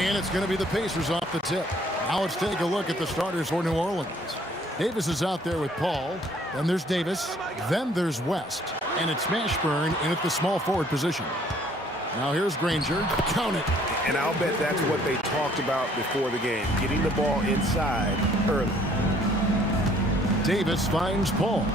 And it's going to be the Pacers off the tip. Now let's take a look at the starters for New Orleans. Davis is out there with Paul. Then there's Davis. Then there's West. And it's Mashburn in at the small forward position. Now here's Granger. Count it. And I'll bet that's what they talked about before the game, getting the ball inside early. Davis finds Paul.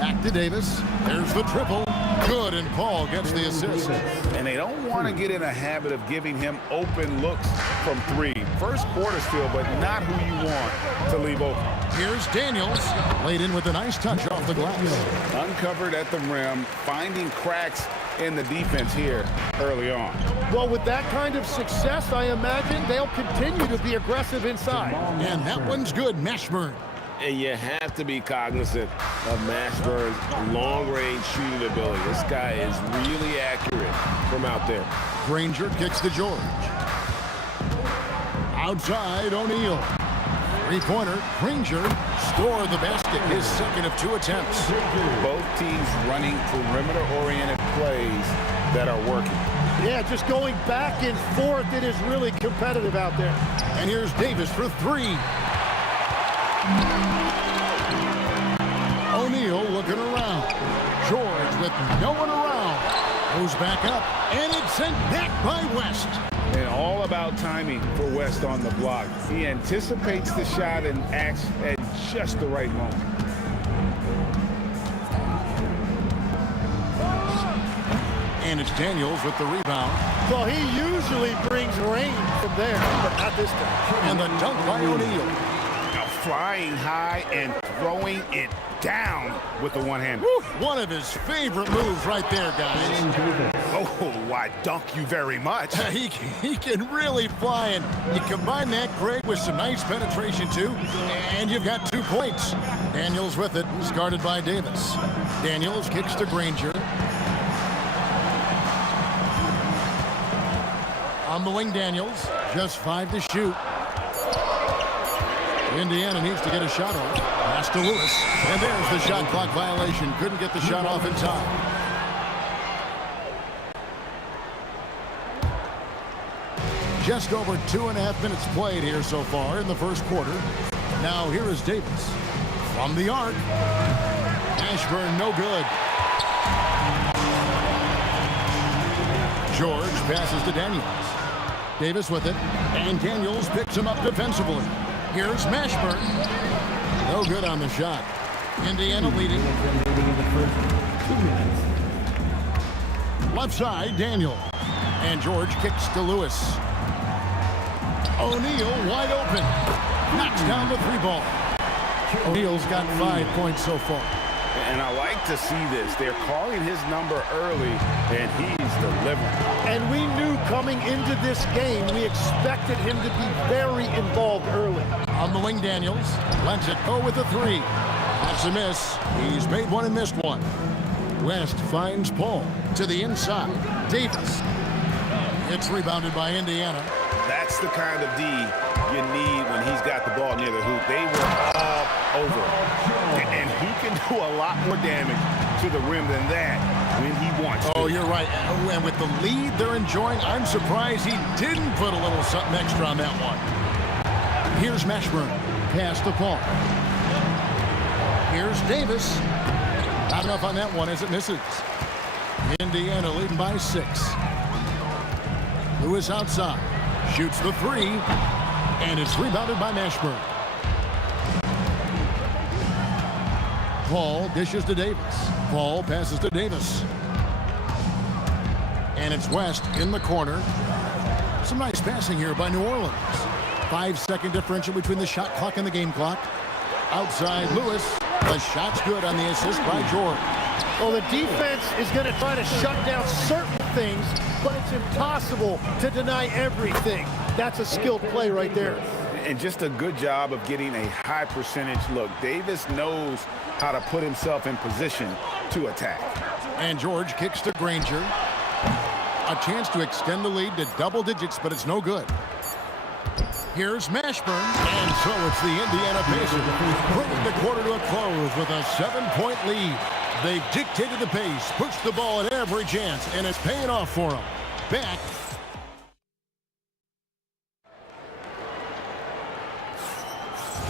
Back to Davis. There's the triple. Good, and Paul gets the assist. And they don't want to get in a habit of giving him open looks from three. First quarter still, but not who you want to leave open. Here's Daniels. Laid in with a nice touch off the glass. Uncovered at the rim, finding cracks in the defense here early on. Well, with that kind of success, I imagine they'll continue to be aggressive inside. And that one's good, Mashburn. And you have to be cognizant of Mashburn's long-range shooting ability. This guy is really accurate from out there. Granger kicks to George. Outside, O'Neal. Three-pointer, Granger scored the basket, his second of 2 attempts. Both teams running perimeter-oriented plays that are working. Yeah, just going back and forth, it is really competitive out there. And here's Davis for 3. O'Neal looking around. George with no one around. Goes back up, and it's sent back by West. And all about timing for West on the block. He anticipates the shot and acts at just the right moment. And it's Daniels with the rebound. Well, he usually brings rain from there, but not this time. And the dunk by O'Neal. flying high and throwing it down with the one-hander. One of his favorite moves right there, guys. Oh, why, dunk you very much. He can really fly, and you combine that, Greg, with some nice penetration, too, and you've got 2 points. Daniels with it, he's guarded by Davis. Daniels kicks to Granger. On the wing, Daniels, just 5 to shoot. Indiana needs to get a shot off. Pass to Lewis, and there's the shot clock violation. Couldn't get the shot off in time. Just over 2.5 minutes played here so far in the first quarter. Now here is Davis from the arc. Ashburn, no good. George passes to Daniels. Davis with it, and Daniels picks him up defensively. Here's Mashburn. No good on the shot. Indiana leading. Left side, Daniel. And George kicks to Lewis. O'Neal wide open. Knocks down the 3-ball. O'Neal's got 5 points so far. And I like to see this. They're calling his number early, and he's delivering. And we knew coming into this game, we expected him to be very involved early. On the wing, Daniels lets it go with a 3. That's a miss. He's made one and missed one. West finds Paul to the inside. Davis. It's rebounded by Indiana. That's the kind of D you need when he's got the ball near the hoop. They were all over him. And he can do a lot more damage to the rim than that when he wants to. Oh, you're right. And with the lead they're enjoying, I'm surprised he didn't put a little something extra on that one. Here's Mashburn. Pass to Paul. Here's Davis. Not enough on that one as it misses. Indiana leading by 6. Lewis outside. Shoots the 3. And it's rebounded by Mashburn. Paul dishes to Davis. Paul passes to Davis. And it's West in the corner. Some nice passing here by New Orleans. 5-second differential between the shot clock and the game clock. Outside Lewis. The shot's good on the assist by George. Well, the defense is going to try to shut down certain things, but it's impossible to deny everything. That's a skilled play right there. And just a good job of getting a high percentage look. Davis knows how to put himself in position to attack. And George kicks to Granger. A chance to extend the lead to double digits, but it's no good. Here's Mashburn, and so it's the Indiana Pacers bringing the quarter to a close with a 7-point lead. They've dictated the pace, pushed the ball at every chance, and it's paying off for them. Back.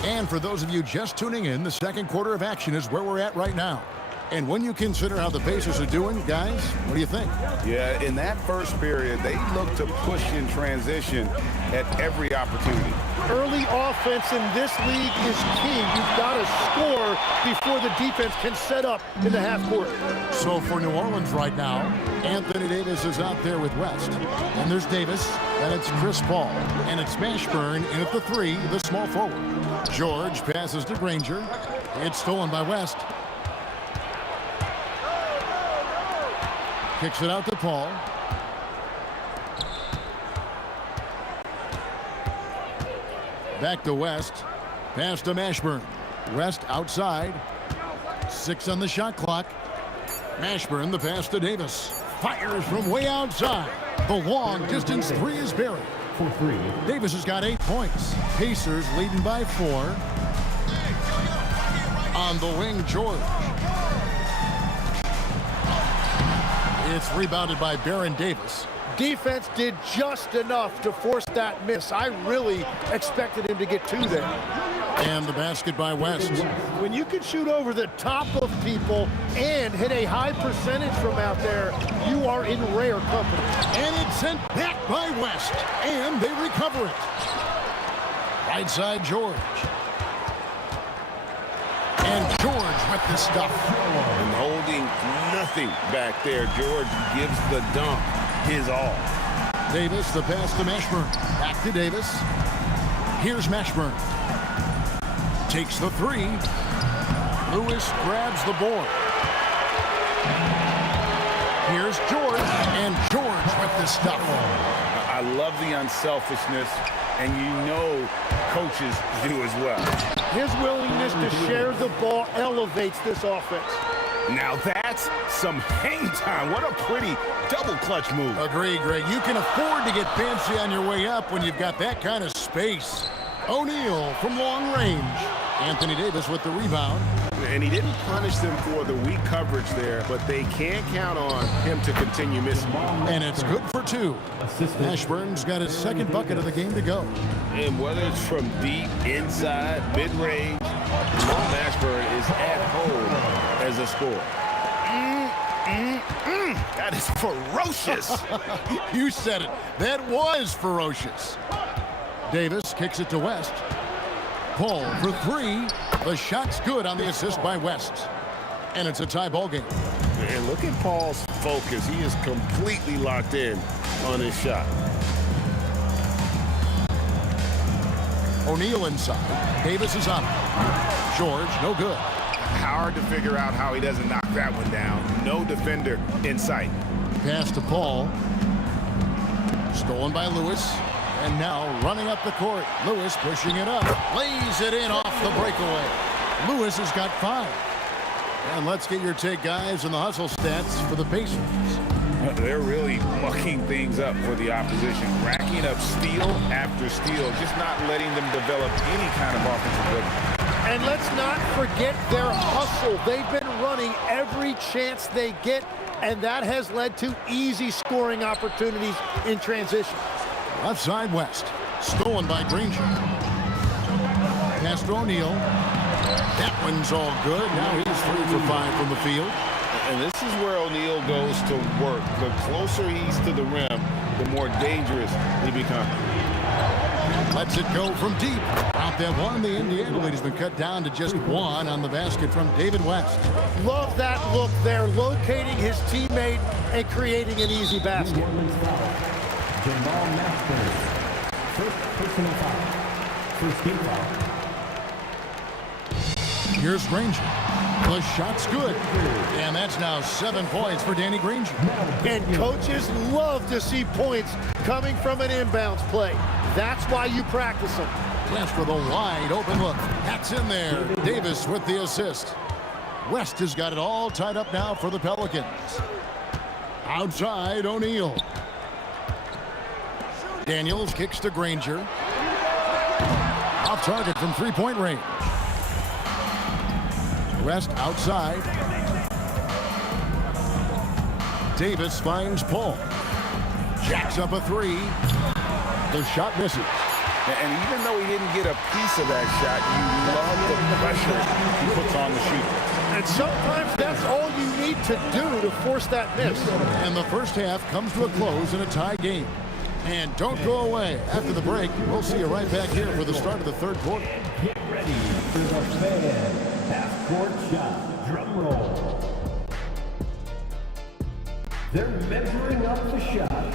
And for those of you just tuning in, the second quarter of action is where we're at right now. And when you consider how the Pacers are doing, guys, what do you think? Yeah, in that first period, they looked to push in transition at every opportunity. Early offense in this league is key. You've got to score before the defense can set up in the half court. So for New Orleans right now, Anthony Davis is out there with West. And there's Davis, and it's Chris Paul. And it's Mashburn in at the 3, the small forward. George passes to Granger. It's stolen by West. Kicks it out to Paul. Back to West. Pass to Mashburn. West outside. 6 on the shot clock. Mashburn, the pass to Davis. Fires from way outside. The long distance 3 is buried. For 3. Davis has got 8 points. Pacers leading by 4. On the wing, George. It's rebounded by Baron Davis. Defense did just enough to force that miss. I really expected him to get 2 there. And the basket by West. When you can shoot over the top of people and hit a high percentage from out there, you are in rare company. And it's sent back by West. And they recover it. Right side, George. And George with the stuff. And holding nothing back there. George gives the dunk his all. Davis, the pass to Mashburn. Back to Davis. Here's Mashburn. Takes the three. Lewis grabs the board. Here's George, and George with the stuff. I love the unselfishness, and you know coaches do as well. His willingness to share the ball elevates this offense. Now that's some hang time. What a pretty double clutch move. Agree, Greg. You can afford to get fancy on your way up when you've got that kind of space. O'Neal from long range. Anthony Davis with the rebound. And he didn't punish them for the weak coverage there, but they can't count on him to continue missing. And it's good for two. Ashburn's got his second bucket of the game to go. And whether it's from deep, inside, mid-range, Jamal Ashburn is at home as a scorer. That is ferocious. You said it. That was ferocious. Davis kicks it to West. Paul for three. The shot's good on the assist by West. And it's a tie ball game. And look at Paul's focus. He is completely locked in on his shot. O'Neal inside. Davis is on. George, no good. Hard to figure out how he doesn't knock that one down. No defender in sight. Pass to Paul. Stolen by Lewis. And now running up the court. Lewis pushing it up. Lays it in off the breakaway. Lewis has got 5. And let's get your take, guys, on the hustle stats for the Pacers. They're really mucking things up for the opposition. Racking up steal after steal. Just not letting them develop any kind of offensive ability. And let's not forget their hustle. They've been running every chance they get, and that has led to easy scoring opportunities in transition. Left side West. Stolen by Granger. Pass to O'Neal. That one's all good. Now he's 3 for 5 from the field. And this is where O'Neal goes to work. The closer he's to the rim, the more dangerous he becomes. Lets it go from deep. Out that one. The Indiana lead has been cut down to just 1 on the basket from David West. Love that look there, locating his teammate and creating an easy basket. Jamal Masters, first personal foul, first team foul. Here's Granger. The shot's good. And that's now 7 points for Danny Granger. And coaches love to see points coming from an inbounds play. That's why you practice them. West with a wide open look. That's in there. Davis with the assist. West has got it all tied up now for the Pelicans. Outside, O'Neal. Daniels kicks to Granger. Off target from three-point range. West outside. Davis finds Paul. Jacks up a 3. The shot misses. And even though he didn't get a piece of that shot, you love the pressure he puts on the shooter. And sometimes that's all you need to do to force that miss. And the first half comes to a close in a tie game. And don't go away. After the break, we'll see you right back here for the start of the third quarter. Get ready for the fan half-court shot. Drum roll. They're measuring up the shot.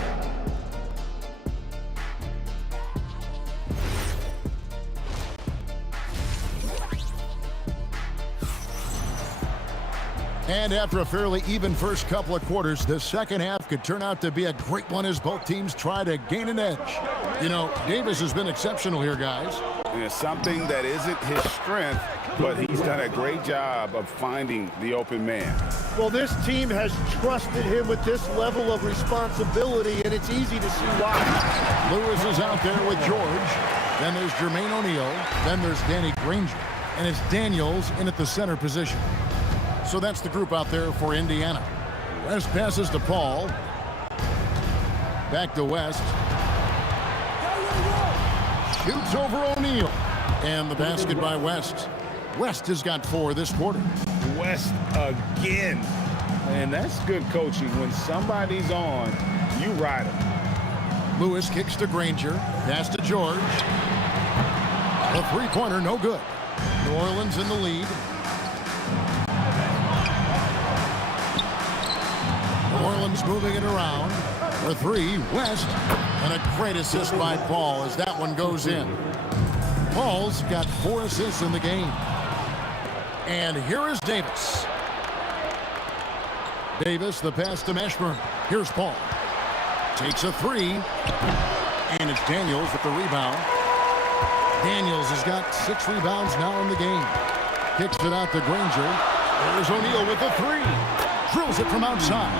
And after a fairly even first couple of quarters, the second half could turn out to be a great one as both teams try to gain an edge. You know, Davis has been exceptional here, guys. And it's something that isn't his strength, but he's done a great job of finding the open man. Well, this team has trusted him with this level of responsibility, and it's easy to see why. Lewis is out there with George. Then there's Jermaine O'Neal. Then there's Danny Granger. And it's Daniels in at the center position. So that's the group out there for Indiana. West passes to Paul. Back to West. Shoots over O'Neal. And the basket by West. West has got 4 this quarter. West again. And that's good coaching. When somebody's on, you ride them. Lewis kicks to Granger. Pass to George. The three-pointer, no good. New Orleans in the lead. New Orleans moving it around. For 3, West. And a great assist by Paul as that one goes in. Paul's got 4 assists in the game. And here is Davis. Davis, the pass to Mashburn. Here's Paul. Takes a 3. And it's Daniels with the rebound. Daniels has got 6 rebounds now in the game. Kicks it out to Granger. There's O'Neal with the 3. Drills it from outside.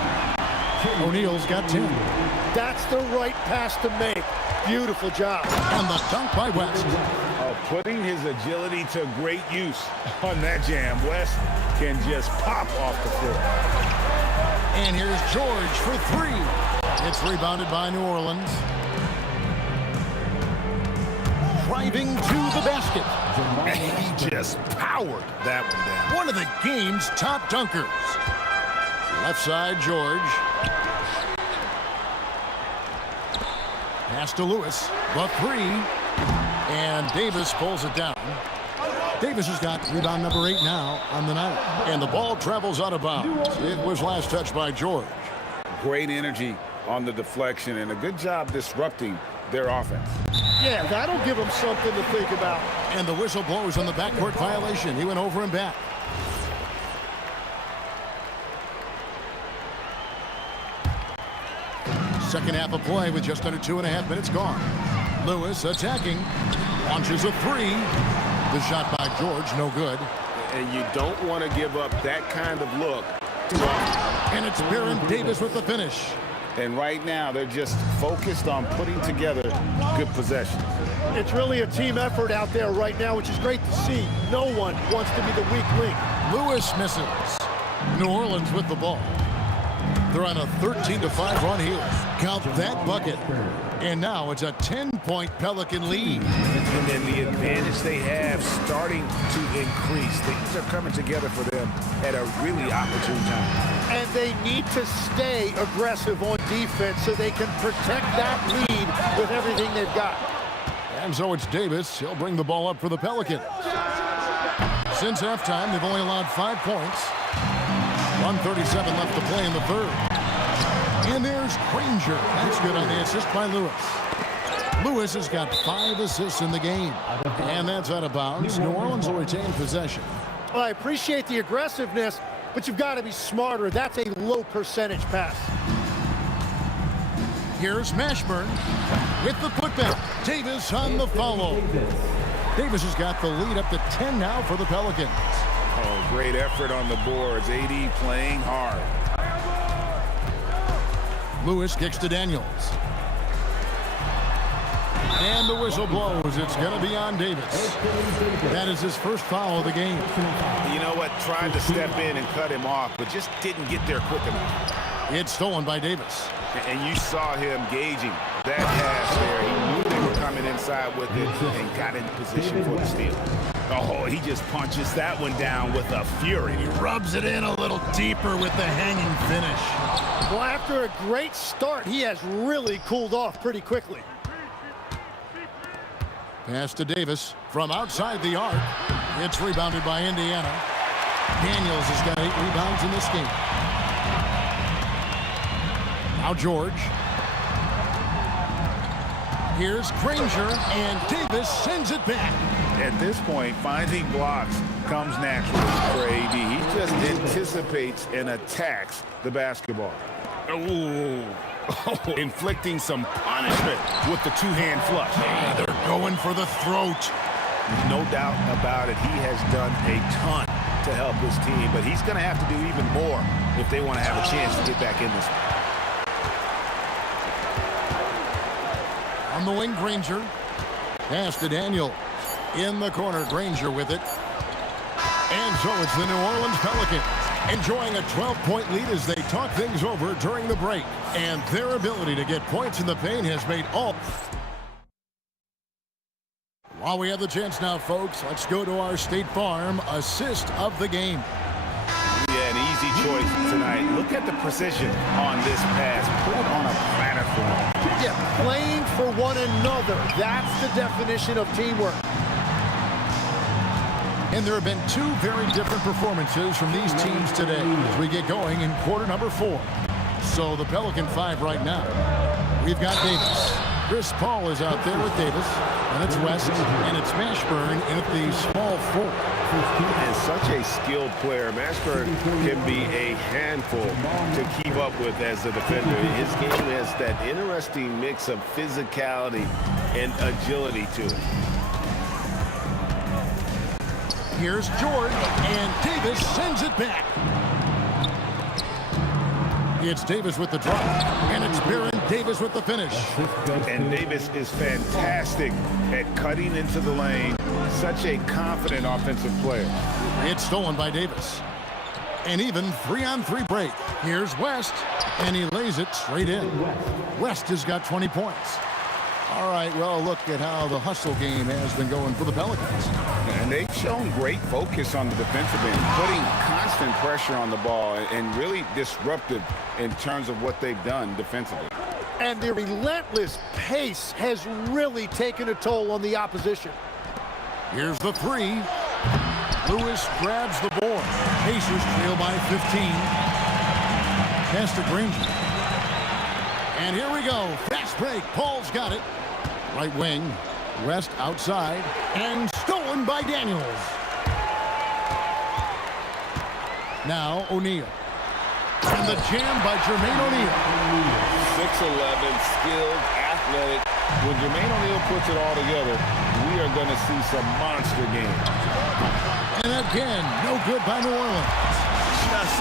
O'Neal's got 10. That's the right pass to make. Beautiful job. And the dunk by West. Putting his agility to great use on that jam. West can just pop off the floor. And here's George for 3. It's rebounded by New Orleans. Driving to the basket. And he just powered that one down. One of the game's top dunkers. Left side, George. Pass to Lewis. The 3. And Davis pulls it down. Davis has got rebound number 8 now on the night. And the ball travels out of bounds. It was last touched by George. Great energy on the deflection and a good job disrupting their offense. Yeah, that'll give them something to think about. And the whistle blows on the backcourt violation. He went over and back. Second half of play with just under 2.5 minutes gone. Lewis attacking. Launches a 3. The shot by George, no good. And you don't want to give up that kind of look. And it's Baron Davis with the finish. And right now, they're just focused on putting together good possessions. It's really a team effort out there right now, which is great to see. No one wants to be the weak link. Lewis misses. New Orleans with the ball. They're on a 13-5 run here. Count that bucket. And now it's a 10-point Pelican lead. And the advantage they have starting to increase. Things are coming together for them at a really opportune time. And they need to stay aggressive on defense so they can protect that lead with everything they've got. And so it's Davis. He'll bring the ball up for the Pelicans. Since halftime, they've only allowed 5 points. 1:37 left to play in the third. And there's Granger. That's good on the assist by Lewis. Lewis has got 5 assists in the game. And that's out of bounds. New Orleans will retain possession. Well, I appreciate the aggressiveness, but you've got to be smarter. That's a low percentage pass. Here's Mashburn with the putback. Davis on the follow. Davis has got the lead up to 10 now for the Pelicans. Oh, great effort on the boards. AD playing hard. Lewis kicks to Daniels. And the whistle blows. It's going to be on Davis. That is his first foul of the game. You know what? Tried to step in and cut him off, but just didn't get there quick enough. It's stolen by Davis. And you saw him gauging that pass there. He knew they were coming inside with it and got in position for the steal. Oh, he just punches that one down with a fury. He rubs it in a little deeper with the hanging finish. Well, after a great start, he has really cooled off pretty quickly. Pass to Davis from outside the arc. It's rebounded by Indiana. Daniels has got 8 rebounds in this game. Now George. Here's Granger, and Davis sends it back. At this point, finding blocks comes naturally for AD. He just anticipates and attacks the basketball. Ooh. Oh, inflicting some punishment with the two-hand flush. Yeah, they're going for the throat. No doubt about it. He has done a ton to help this team, but he's going to have to do even more if they want to have a chance to get back in this one. On the wing, Granger. Pass to Daniel. In the corner, Granger with it. And so it's the New Orleans Pelicans enjoying a 12-point lead as they talk things over during the break. And their ability to get points in the paint has made all. While we have the chance now, folks, let's go to our State Farm assist of the game. Yeah, an easy choice tonight. Look at the precision on this pass. Put it on a platter for him. Yeah, playing for one another. That's the definition of teamwork. And there have been 2 very different performances from these teams today as we get going in quarter number 4. So the Pelican 5 right now. We've got Davis. Chris Paul is out there with Davis, and it's West, and it's Mashburn in at the small forward. And such a skilled player. Mashburn can be a handful to keep up with as a defender. His game has that interesting mix of physicality and agility to it. Here's George, and Davis sends it back. It's Davis with the drop, and it's Baron Davis with the finish. And Davis is fantastic at cutting into the lane. Such a confident offensive player. It's stolen by Davis. An even 3-on-3 break. Here's West, and he lays it straight in. West has got 20 points. All right, well, look at how the hustle game has been going for the Pelicans. And they've shown great focus on the defensive end, putting constant pressure on the ball and really disruptive in terms of what they've done defensively. And their relentless pace has really taken a toll on the opposition. Here's the three. Lewis grabs the board. Pacers trail by 15. Pass to Granger. And here we go. Fast break. Paul's got it. Right wing. West outside. And stolen by Daniels. Now O'Neal. And the jam by Jermaine O'Neal. 6'11", skilled, athletic. When Jermaine O'Neal puts it all together, we are going to see some monster games. And again, no good by New Orleans. Just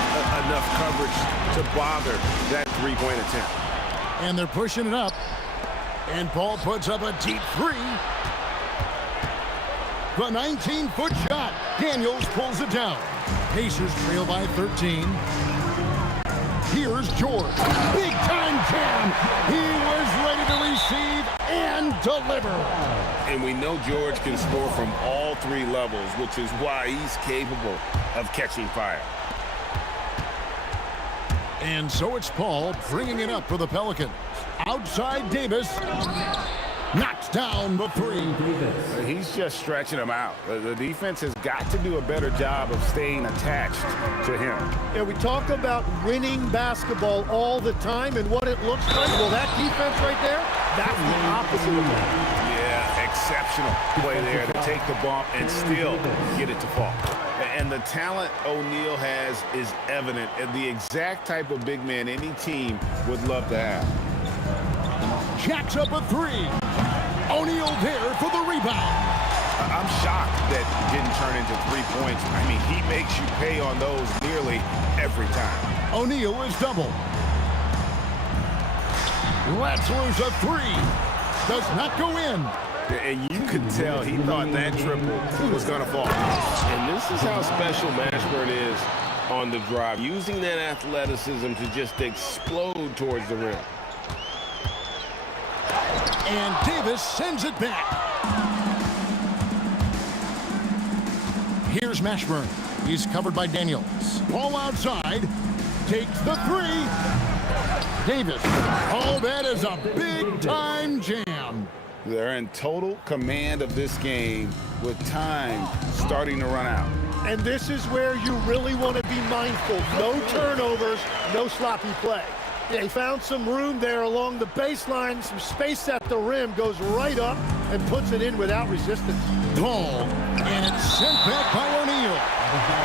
enough coverage to bother that three-point attempt. And they're pushing it up. And Paul puts up a deep three. The 19-foot shot. Daniels pulls it down. Pacers trail by 13. Here's George. Big time jam. He was ready to receive and deliver. And we know George can score from all three levels, which is why he's capable of catching fire. And so it's Paul bringing it up for the Pelicans. Outside Davis. Knocks down the three. He's just stretching them out. The defense has got to do a better job of staying attached to him. Yeah, we talk about winning basketball all the time and what it looks like. Well, that defense right there, that's the opposite of that. Yeah, exceptional play there to take the bump and still get it to fall. And the talent O'Neal has is evident, and the exact type of big man any team would love to have. Jacks up a three. O'Neal there for the rebound. I'm shocked that didn't turn into 3 points. I mean, he makes you pay on those nearly every time. O'Neal is double. Lets loose a three. Does not go in. And you could tell he thought that triple was going to fall. And this is how special Mashburn is on the drive, using that athleticism to just explode towards the rim. And Davis sends it back. Here's Mashburn. He's covered by Daniels. Ball outside. Takes the three. Davis. Oh, that is a big-time jam. They're in total command of this game with time starting to run out. And this is where you really want to be mindful. No turnovers, no sloppy play. They found some room there along the baseline, some space at the rim, goes right up and puts it in without resistance. Ball, and it's sent back by O'Neal.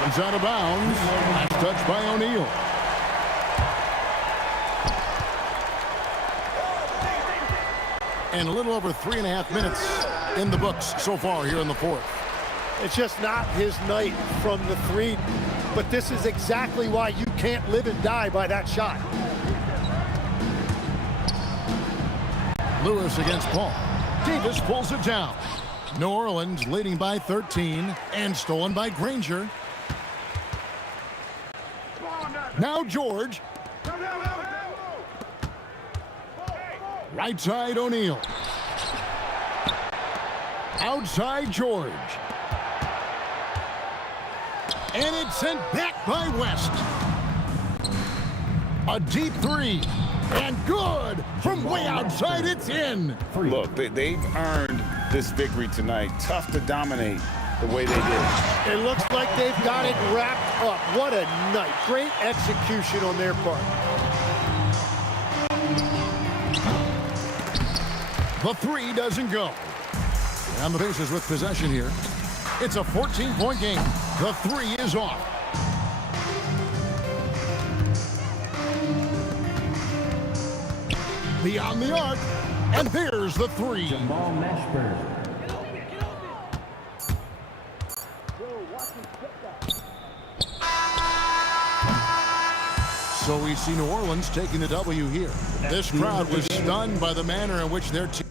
It's out of bounds. Last touch by O'Neal. And a little over 3.5 minutes in the books so far here in the fourth. It's just not his night from the three, but this is exactly why you can't live and die by that shot. Lewis against Paul. Davis pulls it down. New Orleans leading by 13 and stolen by Granger. Now George. Right side O'Neal. Outside George. And it's sent back by West. A deep three. And good from way outside. It's in. Look, they've earned this victory tonight. Tough to dominate the way they did. It looks like they've got it wrapped up. What a night. Great execution on their part. The three doesn't go. And the Pacers with possession here. It's a 14-point game. The three is off. Beyond the arc. And there's the three. Jamal Mashburn. So we see New Orleans taking the W here. This crowd was stunned by the manner in which their team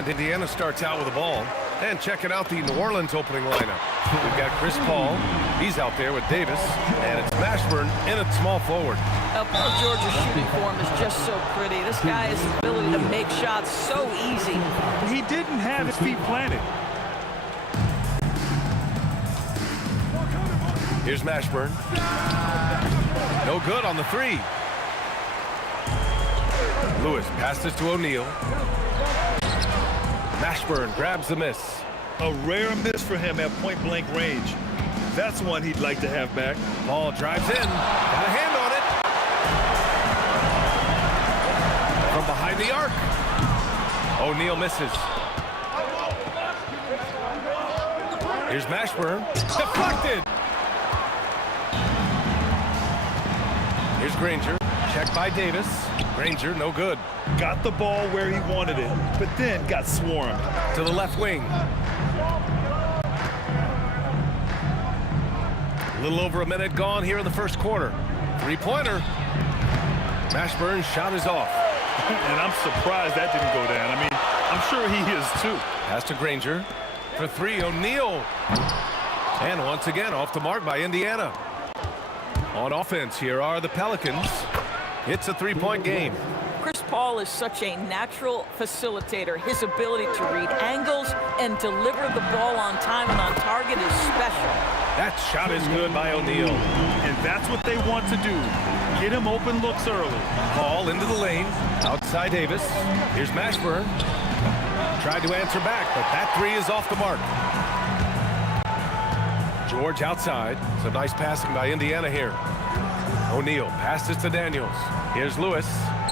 And Indiana starts out with the ball. And checking out the New Orleans opening lineup. We've got Chris Paul. He's out there with Davis. And it's Mashburn in at small forward. Paul George's shooting form is just so pretty. This guy has the ability to make shots so easy. He didn't have his feet planted. Here's Mashburn. No good on the three. Lewis passes to O'Neal. Mashburn grabs the miss. A rare miss for him at point-blank range. That's one he'd like to have back. Ball drives in. Got a hand on it. From behind the arc. O'Neal misses. Here's Mashburn. Deflected. Here's Granger. Checked by Davis. Granger, no good. Got the ball where he wanted it, but then got swarmed. To the left wing. A little over a minute gone here in the first quarter. Three-pointer. Mashburn's shot is off. And I'm surprised that didn't go down. I mean, I'm sure he is too. Pass to Granger. For three, O'Neal. And once again, off the mark by Indiana. On offense, here are the Pelicans. It's a three-point game. Chris Paul is such a natural facilitator. His ability to read angles and deliver the ball on time and on target is special. That shot is good by O'Neal. And that's what they want to do. Get him open looks early. Paul into the lane. Outside Davis. Here's Mashburn. Tried to answer back, but that three is off the mark. George outside. Some nice passing by Indiana here. O'Neal passes to Daniels. Here's Lewis.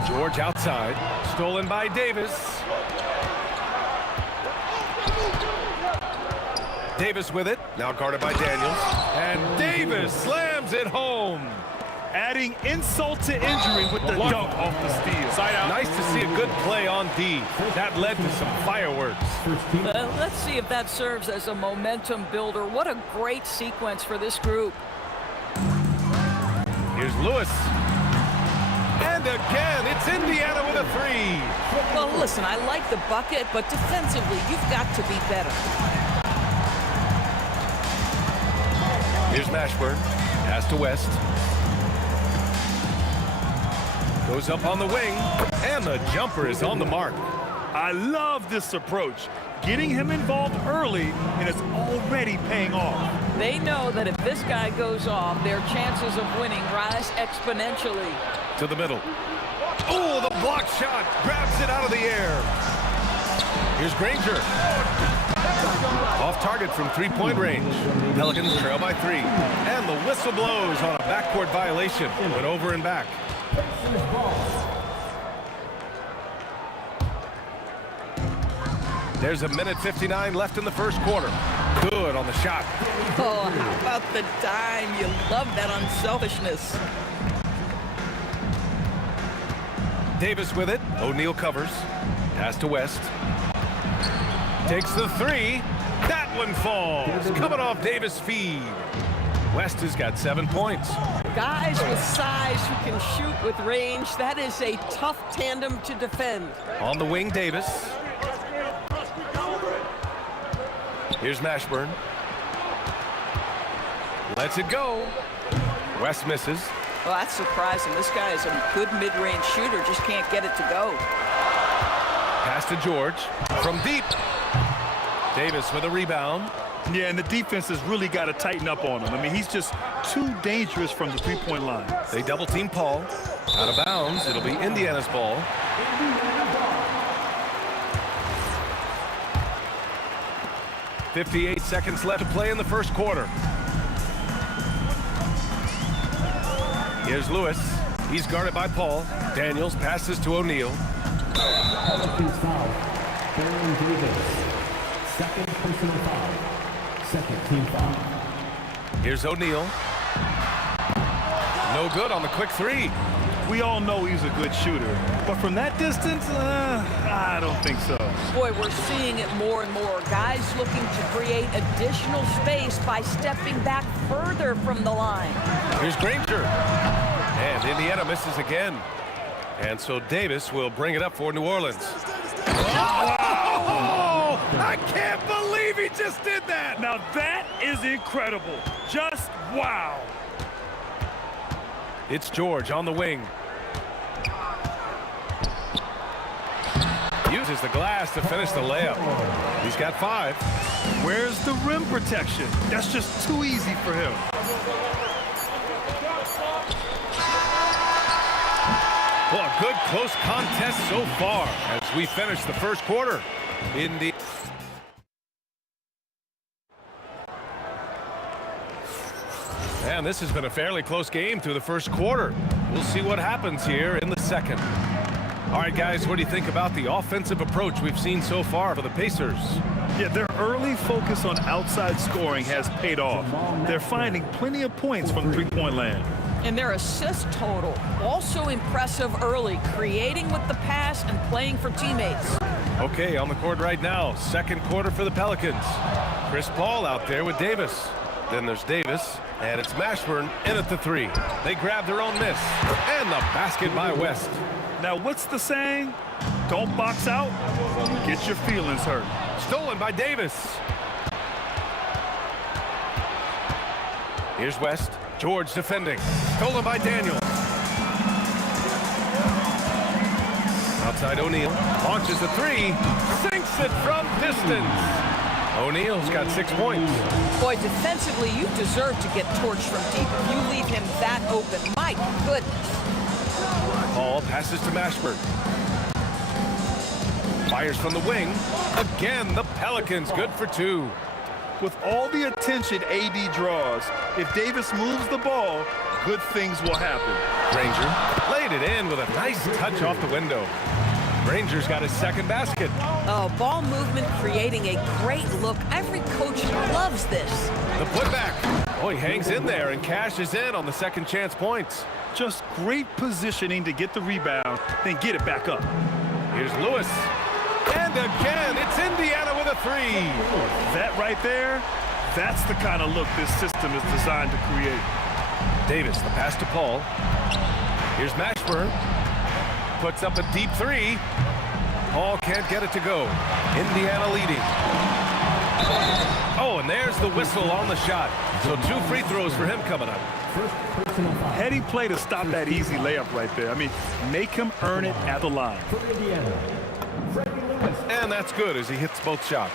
George outside. Stolen by Davis. Davis with it. Now guarded by Daniels. And Davis slams it home. Adding insult to injury with the dunk off the steal. Side out. Nice to see a good play on D. That led to some fireworks. Let's see if that serves as a momentum builder. What a great sequence for this group. Here's Lewis. And again, it's Indiana with a three. Well, listen, I like the bucket, but defensively, you've got to be better. Here's Mashburn. Pass to West. Goes up on the wing, and the jumper is on the mark. I love this approach. Getting him involved early, and it's already paying off. They know that if this guy goes off, their chances of winning rise exponentially. To the middle. Oh, the block shot. Grabs it out of the air. Here's Granger. Off target from three-point range. Pelicans trail by three. And the whistle blows on a backcourt violation. Went over and back. There's a minute 59 left in the first quarter. Good on the shot. Oh, how about the dime? You love that unselfishness. Davis with it. O'Neal covers. Pass to West. Takes the three. That one falls. Coming off Davis' feed. West has got 7 points. Guys with size who can shoot with range, that is a tough tandem to defend. On the wing, Davis. Here's Mashburn. Lets it go. West misses. Well, that's surprising. This guy is a good mid-range shooter, just can't get it to go. Pass to George. From deep. Davis with a rebound. Yeah, and the defense has really got to tighten up on him. I mean, he's just too dangerous from the three-point line. They double-team Paul. Out of bounds. It'll be Indiana's ball. .58 seconds left to play in the first quarter. Here's Lewis. He's guarded by Paul. Daniels passes to O'Neal. Pelicans foul. Baron Davis. Second personal foul. Second team foul. Here's O'Neal. No good on the quick three. We all know he's a good shooter, but from that distance, I don't think so. Boy, we're seeing it more and more. Guys looking to create additional space by stepping back further from the line. Here's Granger. And Indiana misses again. And so Davis will bring it up for New Orleans. Oh, I can't believe he just did that. Now that is incredible. Just wow. It's George on the wing. Uses the glass to finish the layup. He's got 5. Where's the rim protection? That's just too easy for him. Well, a good close contest so far as we finish the first quarter. And this has been a fairly close game through the first quarter. We'll see what happens here in the second. All right, guys, what do you think about the offensive approach we've seen so far for the Pacers? Yeah, their early focus on outside scoring has paid off. They're finding plenty of points from three-point land. And their assist total, also impressive early, creating with the pass and playing for teammates. Okay, on the court right now, second quarter for the Pelicans. Chris Paul out there with Davis. Then there's Davis, and it's Mashburn in at the 3. They grab their own miss, and the basket by West. Now, what's the saying? Don't box out, get your feelings hurt. Stolen by Davis. Here's West. George defending. Stolen by Daniels. Outside O'Neal. Launches the 3. Sinks it from distance. O'Neal's got 6 points. Boy, defensively, you deserve to get torched from deep. If you leave him that open, my goodness. Paul passes to Mashburn. Fires from the wing. Again, the Pelicans good for 2. With all the attention AD draws, if Davis moves the ball, good things will happen. Granger laid it in with a nice touch off the window. Granger's got his second basket. Oh, ball movement creating a great look. Every coach loves this. The putback. Oh, he hangs in there and cashes in on the second chance points. Just great positioning to get the rebound, then get it back up. Here's Lewis. And again, it's Indiana with a 3. That right there, that's the kind of look this system is designed to create. Davis, the pass to Paul. Here's Mashburn. Puts up a deep 3. Paul can't get it to go. Indiana leading. Oh, and there's the whistle on the shot. So 2 free throws for him coming up. Heady play to stop that easy layup right there. I mean, make him earn it at the line. And that's good as he hits both shots.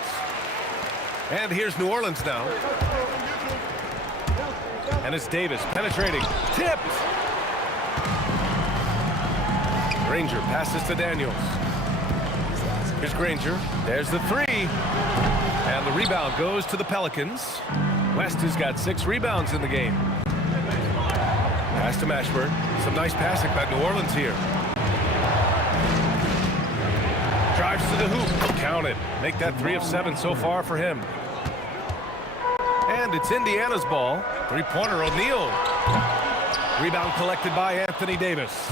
And here's New Orleans now. And it's Davis penetrating. Tipped. Granger passes to Daniels. Here's Granger. There's the 3. And the rebound goes to the Pelicans. West has got 6 rebounds in the game. Pass to Mashburn. Some nice passing by New Orleans here. Drives to the hoop. Count it. Make that 3 of 7 so far for him. And it's Indiana's ball. 3-pointer O'Neal. Rebound collected by Anthony Davis.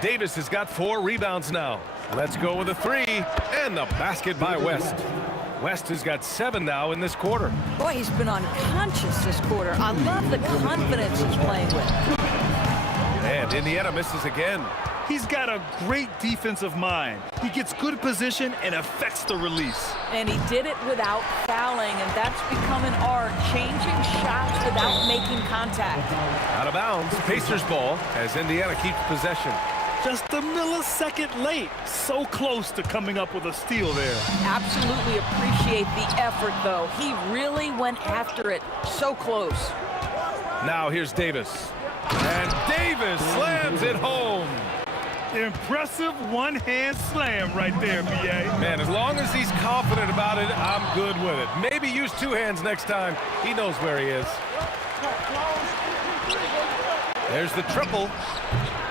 Davis has got 4 rebounds now. Let's go with a 3. And the basket by West. West has got 7 now in this quarter. Boy, he's been unconscious this quarter. I love the confidence he's playing with. And Indiana misses again. He's got a great defensive mind. He gets good position and affects the release. And he did it without fouling, and that's become an art, changing shots without making contact. Out of bounds, Pacers ball as Indiana keeps possession. Just a millisecond late. So close to coming up with a steal there. Absolutely appreciate the effort, though. He really went after it. So close. Now here's Davis. And Davis slams it home. Impressive one-hand slam right there, B.A. Man, as long as he's confident about it, I'm good with it. Maybe use 2 hands next time. He knows where he is. There's the triple.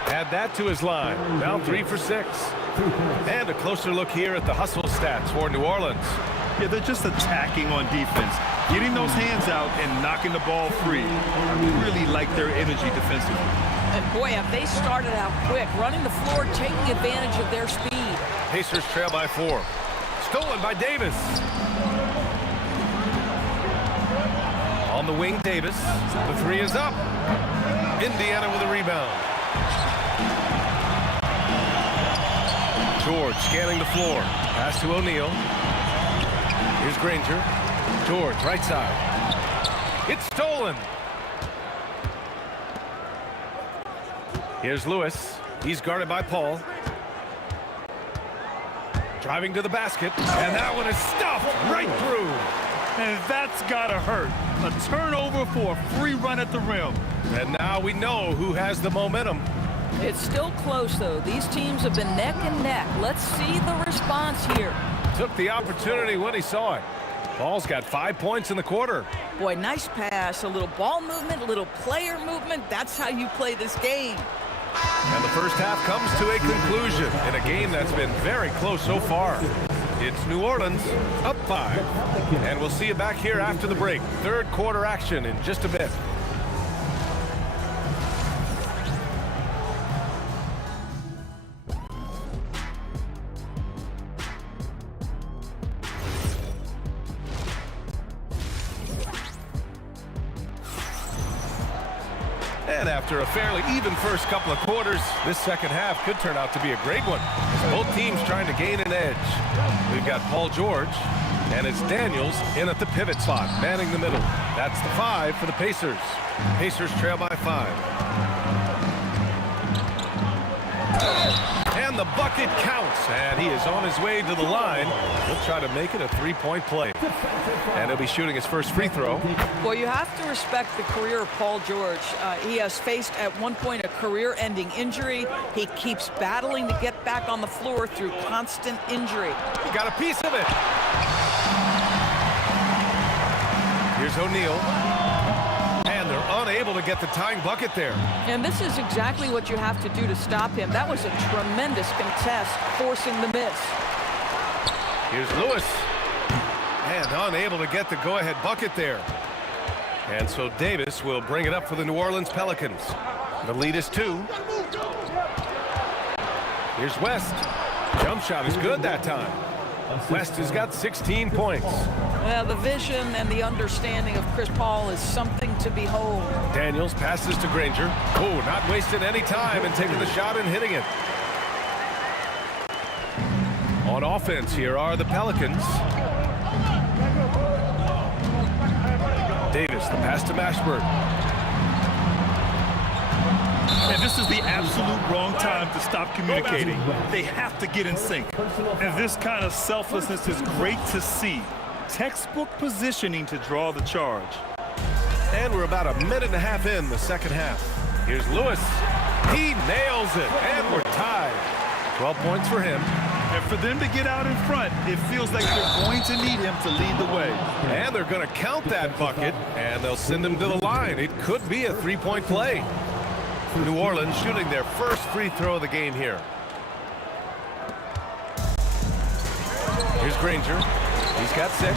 Add that to his line. Now 3 for 6. And a closer look here at the hustle stats for New Orleans. Yeah, they're just attacking on defense. Getting those hands out and knocking the ball free. I really like their energy defensively. And boy, have they started out quick, running the floor, taking advantage of their speed. Pacers trail by 4. Stolen by Davis. On the wing, Davis. The 3 is up. Indiana with a rebound. George scanning the floor. Pass to O'Neal. Here's Granger. George, right side. It's stolen. Here's Lewis. He's guarded by Paul. Driving to the basket. And that one is stuffed right through. And that's gotta hurt. A turnover for a free run at the rim. And now we know who has the momentum. It's still close, though. These teams have been neck and neck. Let's see the response here. Took the opportunity when he saw it. Paul's got 5 points in the quarter. Boy, nice pass. A little ball movement, a little player movement. That's how you play this game. And the first half comes to a conclusion in a game that's been very close so far. It's New Orleans up 5. And we'll see you back here after the break. Third quarter action in just a bit. And after a fairly even first couple of quarters, this second half could turn out to be a great one. Both teams trying to gain an edge. We've got Paul George, and it's Daniels in at the pivot spot, manning the middle. That's the 5 for the Pacers. Pacers trail by 5. And the bucket counts, and he is on his way to the line. He'll try to make it a three-point play. And he'll be shooting his first free throw. Well, you have to respect the career of Paul George. He has faced at one point a career-ending injury. He keeps battling to get back on the floor through constant injury. He got a piece of it. Here's O'Neal. And they're unable to get the tying bucket there. And this is exactly what you have to do to stop him. That was a tremendous contest, forcing the miss. Here's Lewis. And unable to get the go-ahead bucket there. And so Davis will bring it up for the New Orleans Pelicans. The lead is 2. Here's West. Jump shot is good that time. West has got 16 points. Well, the vision and the understanding of Chris Paul is something to behold. Daniels passes to Granger. Oh, not wasting any time and taking the shot and hitting it. On offense, here are the Pelicans. Davis, the pass to Mashburn. And this is the absolute wrong time to stop communicating. They have to get in sync. And this kind of selflessness is great to see. Textbook positioning to draw the charge. And we're about a minute and a half in the second half. Here's Lewis. He nails it, and we're tied. 12 points for him. And for them to get out in front, it feels like they're going to need him to lead the way. And they're going to count that bucket, and they'll send him to the line. It could be a three-point play. New Orleans shooting their first free throw of the game here. Here's Granger. He's got 6.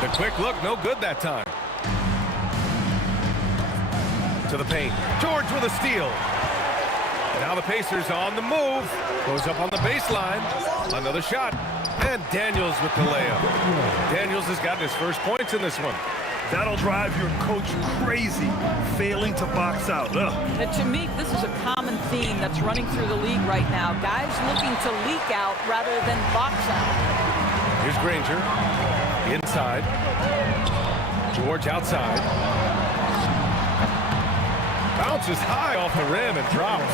The quick look, no good that time. To the paint. George with a steal. Now the Pacers on the move. Goes up on the baseline. Another shot. And Daniels with the layup. Daniels has gotten his first points in this one. That'll drive your coach crazy, failing to box out. And to me, this is a common theme that's running through the league right now. Guys looking to leak out rather than box out. Here's Granger. Inside. George outside. Bounces high off the rim and drops.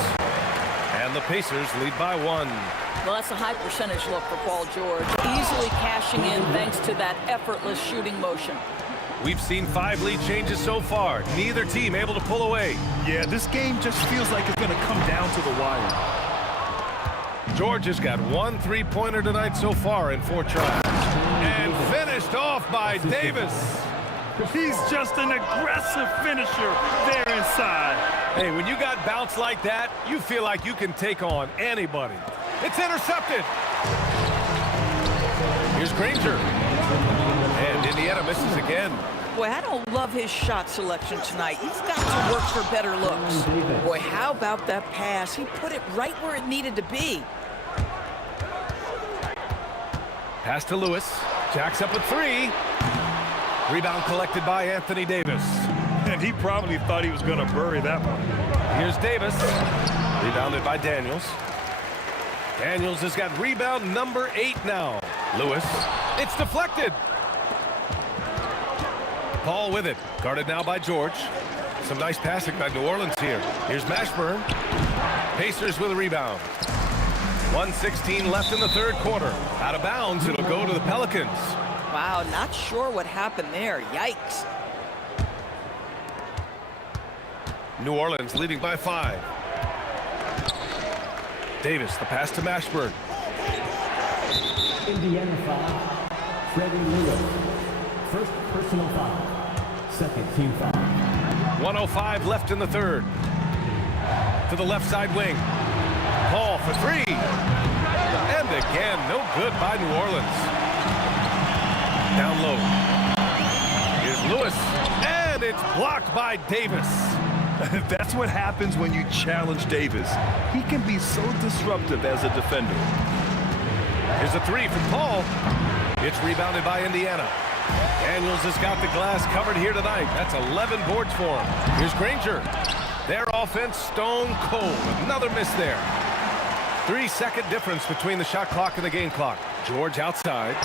And the Pacers lead by 1. Well, that's a high percentage look for Paul George. Easily cashing in thanks to that effortless shooting motion. We've seen 5 lead changes so far. Neither team able to pull away. Yeah, this game just feels like it's going to come down to the wire. George has got 1 3-pointer tonight so far in 4 tries. And finished off by Davis. He's just an aggressive finisher there inside. Hey, when you got bounce like that, you feel like you can take on anybody. It's intercepted. Here's Granger. And Indiana misses again. Boy, I don't love his shot selection tonight. He's got to work for better looks. Boy, how about that pass? He put it right where it needed to be. Pass to Lewis. Jacks up a 3. Rebound collected by Anthony Davis. And he probably thought he was going to bury that one. Here's Davis. Rebounded by Daniels. Daniels has got rebound number 8 now. Lewis. It's deflected. Paul with it. Guarded now by George. Some nice passing by New Orleans here. Here's Mashburn. Pacers with a rebound. 1:16 left in the third quarter. Out of bounds, it'll go to the Pelicans. Wow, not sure what happened there. Yikes. New Orleans leading by 5. Davis, the pass to Mashburn. Indiana foul. Freddie Lewis. First personal foul. Second team foul. 1:05 left in the third. To the left side wing. Paul for 3. And again, no good by New Orleans. Down low. Here's Lewis. And it's blocked by Davis. That's what happens when you challenge Davis. He can be so disruptive as a defender. Here's a 3 from Paul. It's rebounded by Indiana. Daniels has got the glass covered here tonight. That's 11 boards for him. Here's Granger. Their offense stone cold. Another miss there. 3-second difference between the shot clock and the game clock. George outside.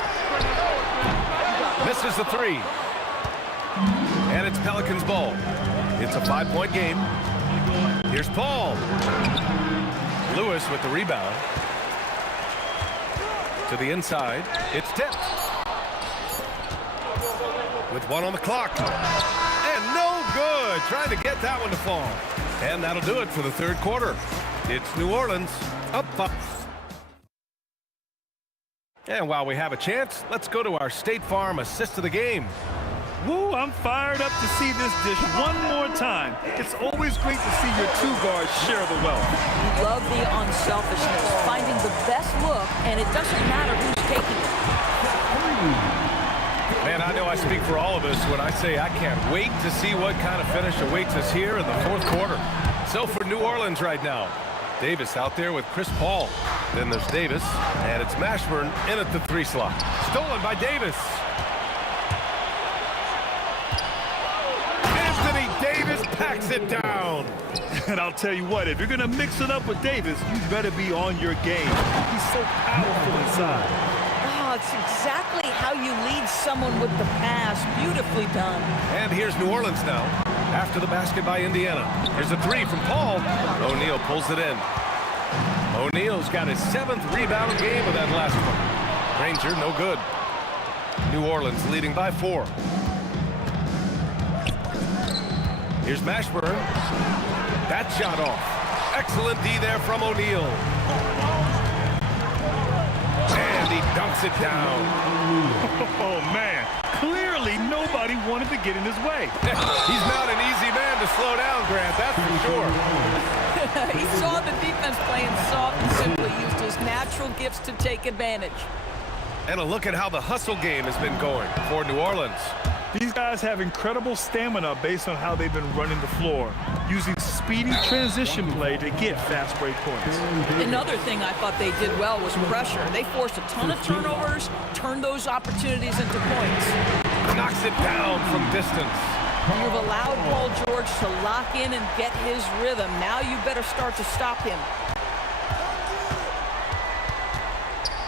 Misses the three. And it's Pelicans ball. It's a 5-point game. Here's Paul. Lewis with the rebound. To the inside. It's tipped. With 1 on the clock. And no good. Trying to get that one to fall. And that'll do it for the third quarter. It's New Orleans up 5. And while we have a chance, let's go to our State Farm assist of the game. Woo, I'm fired up to see this dish one more time. It's always great to see your two guards share the wealth. You love the unselfishness, finding the best look, and it doesn't matter who's taking it. Man, I know I speak for all of us when I say I can't wait to see what kind of finish awaits us here in the fourth quarter. So for New Orleans right now, Davis out there with Chris Paul. Then there's Davis, and it's Mashburn in at the 3 slot. Stolen by Davis. Anthony Davis packs it down. And I'll tell you what, if you're going to mix it up with Davis, you better be on your game. He's so powerful inside. Oh, it's exactly how you lead someone with the pass. Beautifully done. And here's New Orleans now. After the basket by Indiana. Here's a 3 from Paul. O'Neal pulls it in. O'Neal's got his 7th rebound game of that last one. Granger, no good. New Orleans leading by 4. Here's Mashburn. That shot off. Excellent D there from O'Neal. And he dunks it down. Oh, man. Clearly, nobody wanted to get in his way. He's not an easy man to slow down, Grant, that's for sure. He saw the defense playing soft and simply used his natural gifts to take advantage. And a look at how the hustle game has been going for New Orleans. These guys have incredible stamina based on how they've been running the floor, using speedy transition play to get fast break points. Another thing I thought they did well was pressure. They forced a ton of turnovers, turned those opportunities into points. Knocks it down from distance. You've allowed Paul George to lock in and get his rhythm. Now you better start to stop him.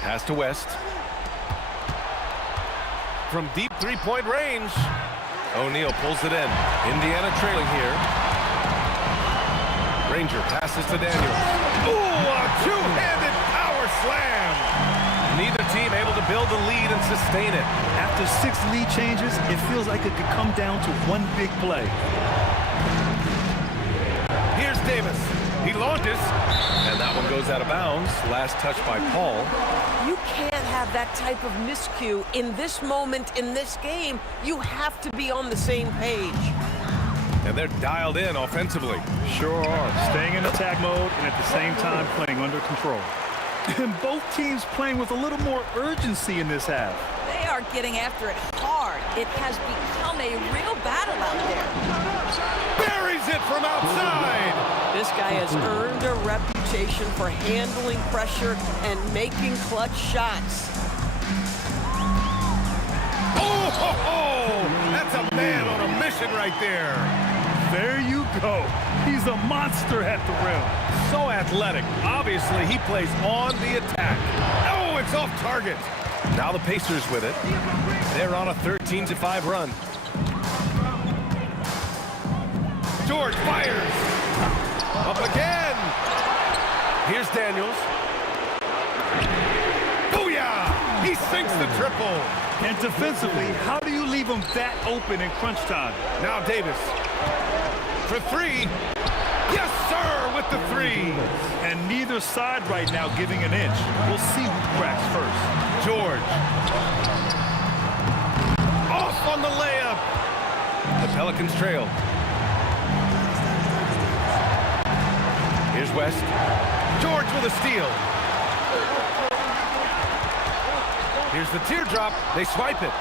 Pass to West. From deep 3-point range. O'Neal pulls it in. Indiana trailing here. Granger passes to Daniels. Ooh, a two-handed power slam. Neither team able to build the lead and sustain it. After 6 lead changes, it feels like it could come down to one big play. Here's Davis. He launches, and that one goes out of bounds. Last touch by Paul. You can't have that type of miscue in this moment, in this game. You have to be on the same page. And they're dialed in offensively. Sure are. Staying in attack mode and at the same time playing under control. And both teams playing with a little more urgency in this half. They are getting after it hard. It has become a real battle out there. Buries it from outside. This guy has earned a reputation for handling pressure and making clutch shots. Oh, ho, ho. That's a man on a mission right there. There you go. He's a monster at the rim. So athletic. Obviously, he plays on the attack. Oh, it's off target. Now the Pacers with it. They're on a 13-5 run. George fires. Up again. Here's Daniels. Booyah! He sinks the triple. And defensively, how do you leave him that open in crunch time? Now Davis. For 3. Yes, sir, with the 3. And neither side right now giving an inch. We'll see who cracks first. George. Off on the layup. The Pelicans trail. Here's West. George with a steal. Here's the teardrop. They swipe it.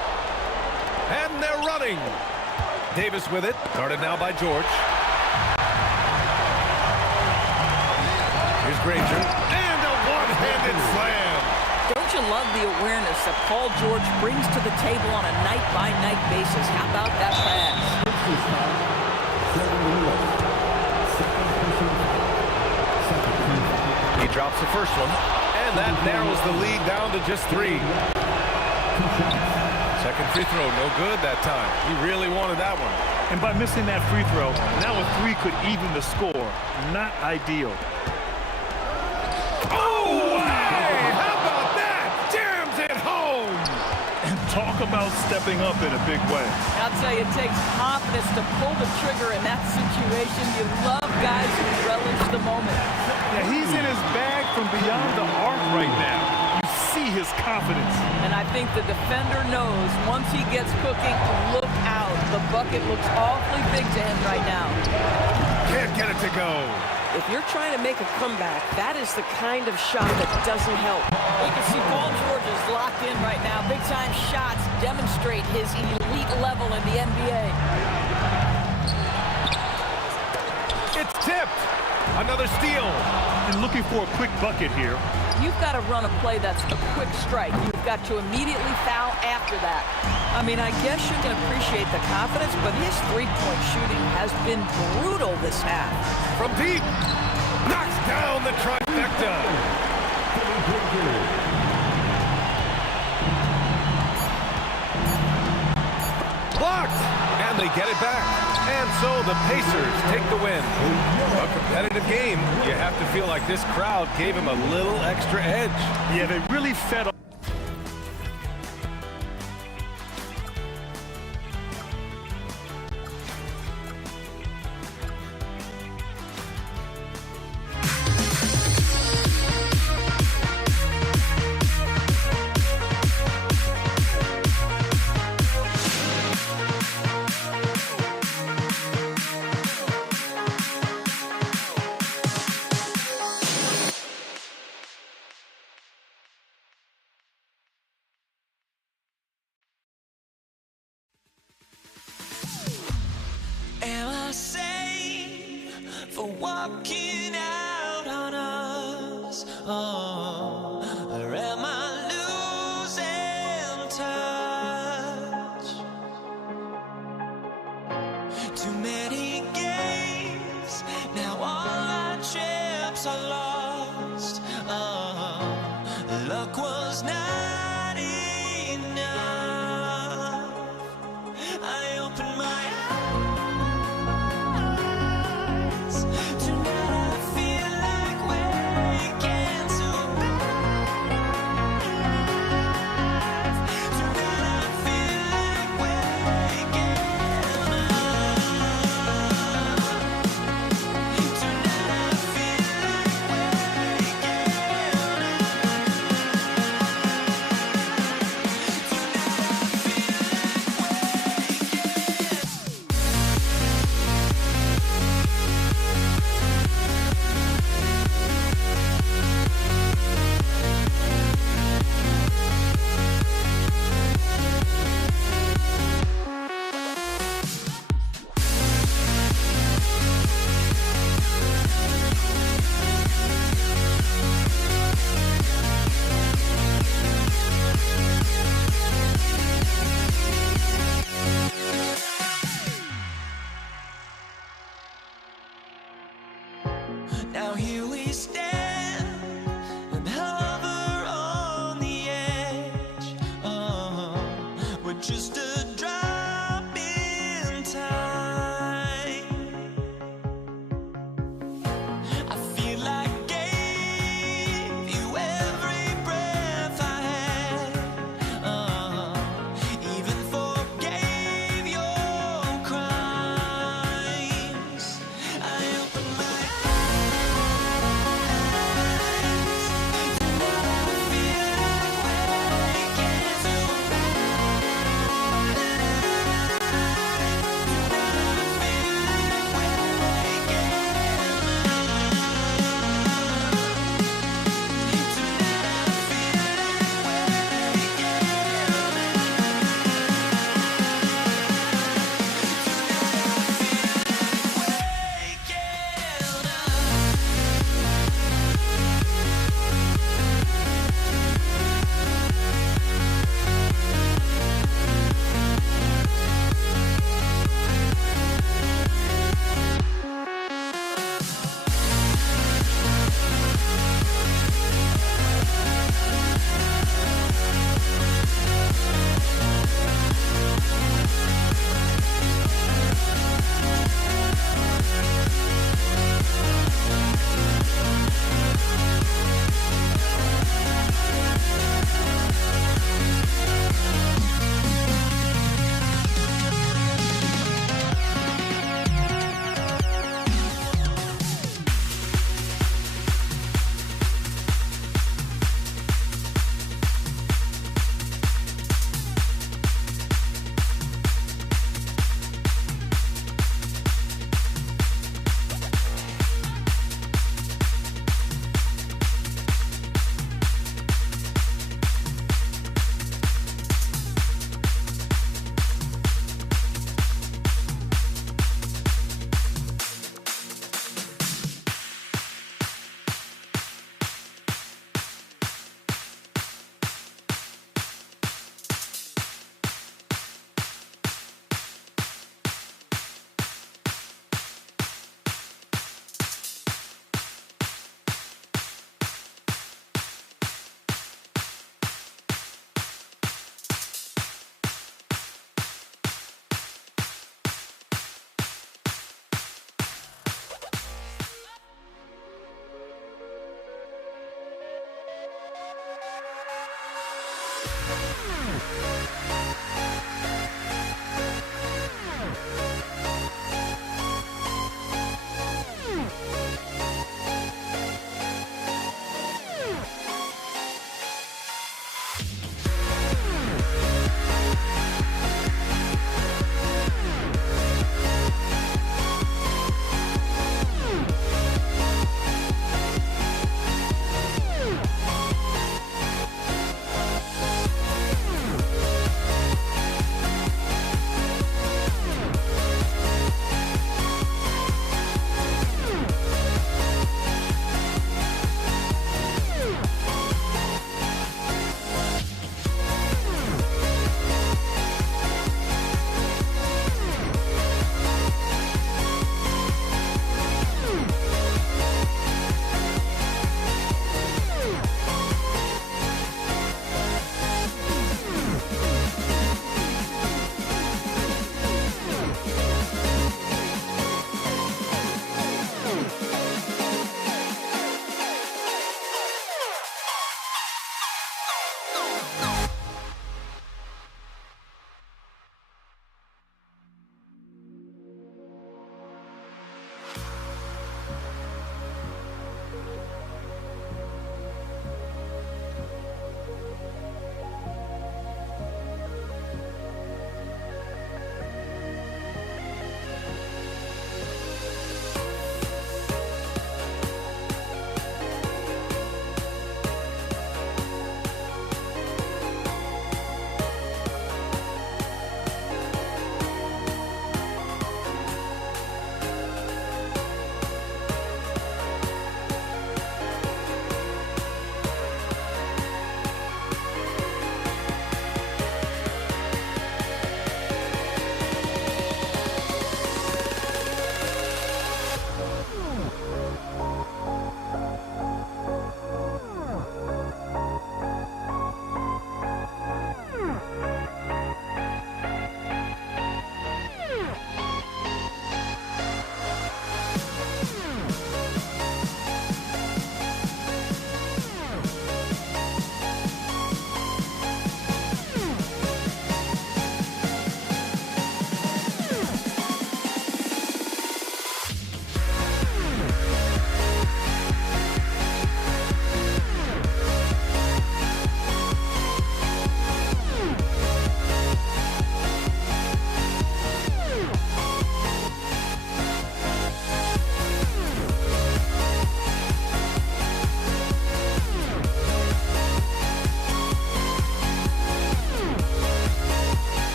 And they're running. Davis with it. Guarded now by George. Here's Granger. And a one-handed slam. Don't you love the awareness that Paul George brings to the table on a night-by-night basis? How about that pass? He drops the first one, and that narrows the lead down to just 3. Second free throw, no good that time. He really wanted that one. And by missing that free throw, now a 3 could even the score. Not ideal. Oh, hey! How about that? Jams it home! And talk about stepping up in a big way. I'll tell you, it takes confidence to pull the trigger in that situation. You love guys who relish the moment. Yeah, he's in his bag from beyond the arc right now. You see his confidence. And I think the defender knows once he gets cooking, look out. The bucket looks awfully big to him right now. Can't get it to go. If you're trying to make a comeback, that is the kind of shot that doesn't help. You can see Paul George is locked in right now. Big-time shots demonstrate his elite level in the NBA. It's tipped. Another steal. And looking for a quick bucket here. You've got to run a play that's a quick strike. You've got to immediately foul after that. I mean, I guess you can appreciate the confidence, but his three-point shooting has been brutal this half. From deep. Knocks down the trifecta. Blocked. And they get it back. And so the Pacers take the win. A competitive game. You have to feel like this crowd gave him a little extra edge. Yeah, they really fed off. Am I sane for walking out on us? Oh, or am I losing touch? Too many games, now all our chips are lost. Oh, luck was not enough. I opened my eyes. Tonight I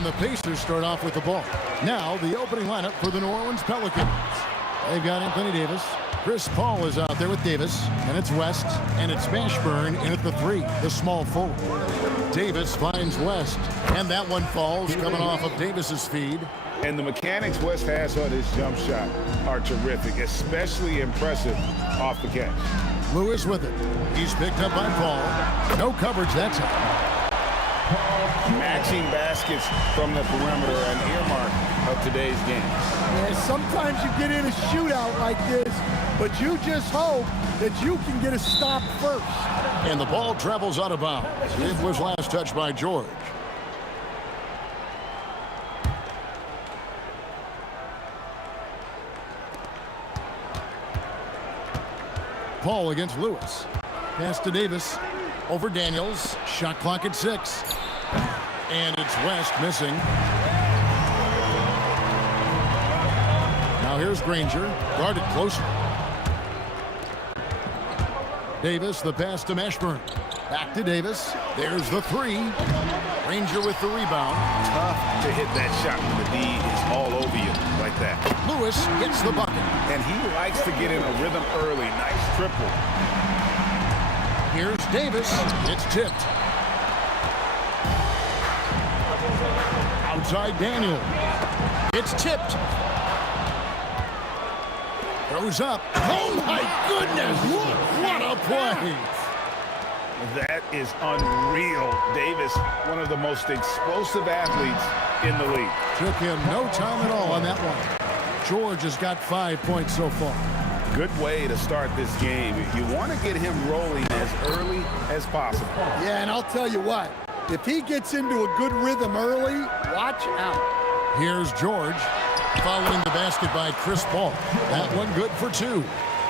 And the Pacers start off with the ball. Now the opening lineup for the New Orleans Pelicans. They've got Anthony Davis. Chris Paul is out there with Davis. And it's West. And it's Mashburn in at the 3, the small forward. Davis finds West. And that one falls coming off of Davis's feed. And the mechanics West has on his jump shot are terrific, especially impressive off the catch. Lewis with it. He's picked up by Paul. No coverage that time. Matching baskets from the perimeter, an earmark of today's game. Yeah, sometimes you get in a shootout like this, but you just hope that you can get a stop first. And the ball travels out of bounds. It was last touched by George. Paul against Lewis. Pass to Davis. Over Daniels. Shot clock at 6. And it's West missing. Now here's Granger. Guarded closer. Davis, the pass to Mashburn. Back to Davis. There's the 3. Granger with the rebound. Tough to hit that shot when the D is all over you like that. Lewis gets the bucket. And he likes to get in a rhythm early. Nice triple. Here's Davis. It's tipped. Outside Daniel. It's tipped. Throws up. Oh my goodness! What a play! That is unreal. Davis, one of the most explosive athletes in the league. Took him no time at all on that one. George has got 5 points so far. Good way to start this game. You want to get him rolling as early as possible. Yeah, and I'll tell you what, if he gets into a good rhythm early, watch out. Here's George following the basket by Chris Paul. That one good for 2.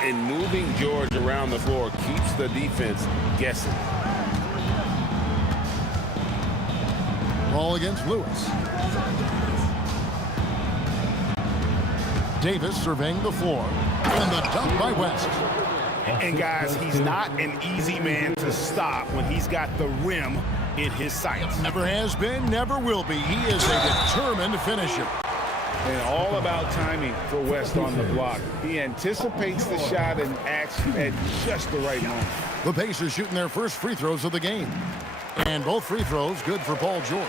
And moving George around the floor keeps the defense guessing. Ball against Lewis. Davis surveying the floor. And the dunk by West. And guys, he's not an easy man to stop when he's got the rim in his sights. Never has been, never will be. He is a determined finisher. And all about timing for West on the block. He anticipates the shot and acts at just the right moment. The Pacers shooting their first free throws of the game. And both free throws good for Paul George.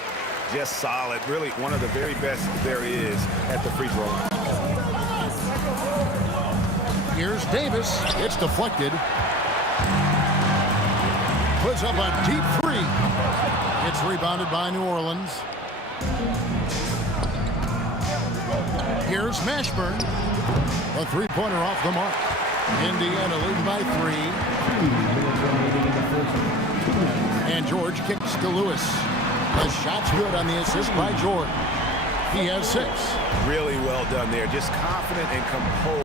Just solid. Really one of the very best there is at the free throw line. Here's Davis. It's deflected. Puts up a deep 3. It's rebounded by New Orleans. Here's Mashburn. A 3-pointer off the mark. Indiana leading by 3. And George kicks to Lewis. The shot's good on the assist by George. He has 6. Really well done there. Just confident and composed.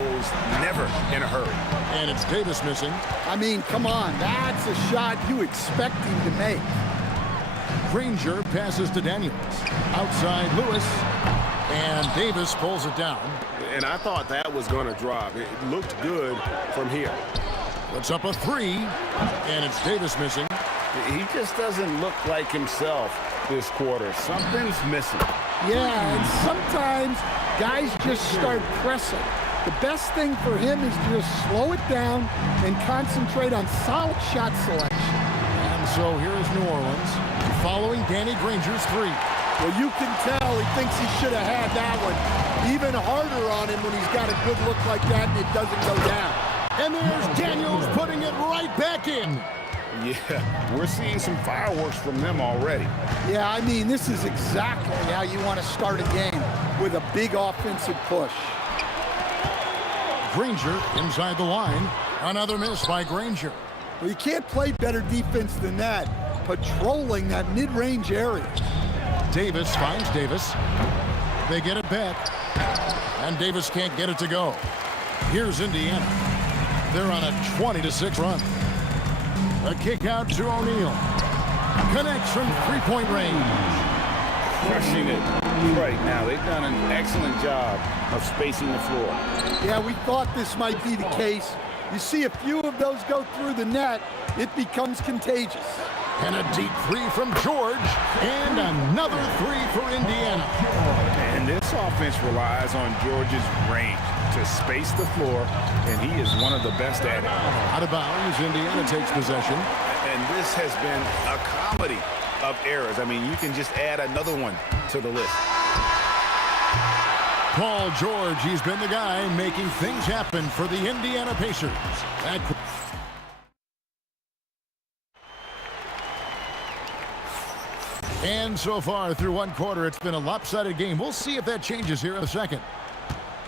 Never in a hurry. And it's Davis missing. I mean, come on. That's a shot you expect him to make. Granger passes to Daniels. Outside Lewis. And Davis pulls it down. And I thought that was going to drop. It looked good from here. Puts up a 3. And it's Davis missing. He just doesn't look like himself this quarter. Something's missing. Yeah, and sometimes guys just start pressing. The best thing for him is to just slow it down and concentrate on solid shot selection. And so here is New Orleans following Danny Granger's 3. Well, you can tell he thinks he should have had that one. Even harder on him when he's got a good look like that and it doesn't go down. And there's Daniels putting it right back in. Yeah, we're seeing some fireworks from them already. Yeah, I mean, this is exactly how you want to start a game, with a big offensive push. Granger inside the line. Another miss by Granger. Well, you can't play better defense than that, patrolling that mid-range area. Davis finds Davis. They get it back. And Davis can't get it to go. Here's Indiana. They're on a 20-6 run. A kick out to O'Neal. Connects from 3-point range. Crushing it right now. They've done an excellent job of spacing the floor. Yeah, we thought this might be the case. You see a few of those go through the net, it becomes contagious. And a deep three from George. And another three for Indiana. And this offense relies on George's range to space the floor, and he is one of the best at it. Out of bounds, Indiana takes possession. And this has been a comedy of errors. I mean, you can just add another one to the list. Paul George, he's been the guy making things happen for the Indiana Pacers. And so far through one quarter, it's been a lopsided game. We'll see if that changes here in a second.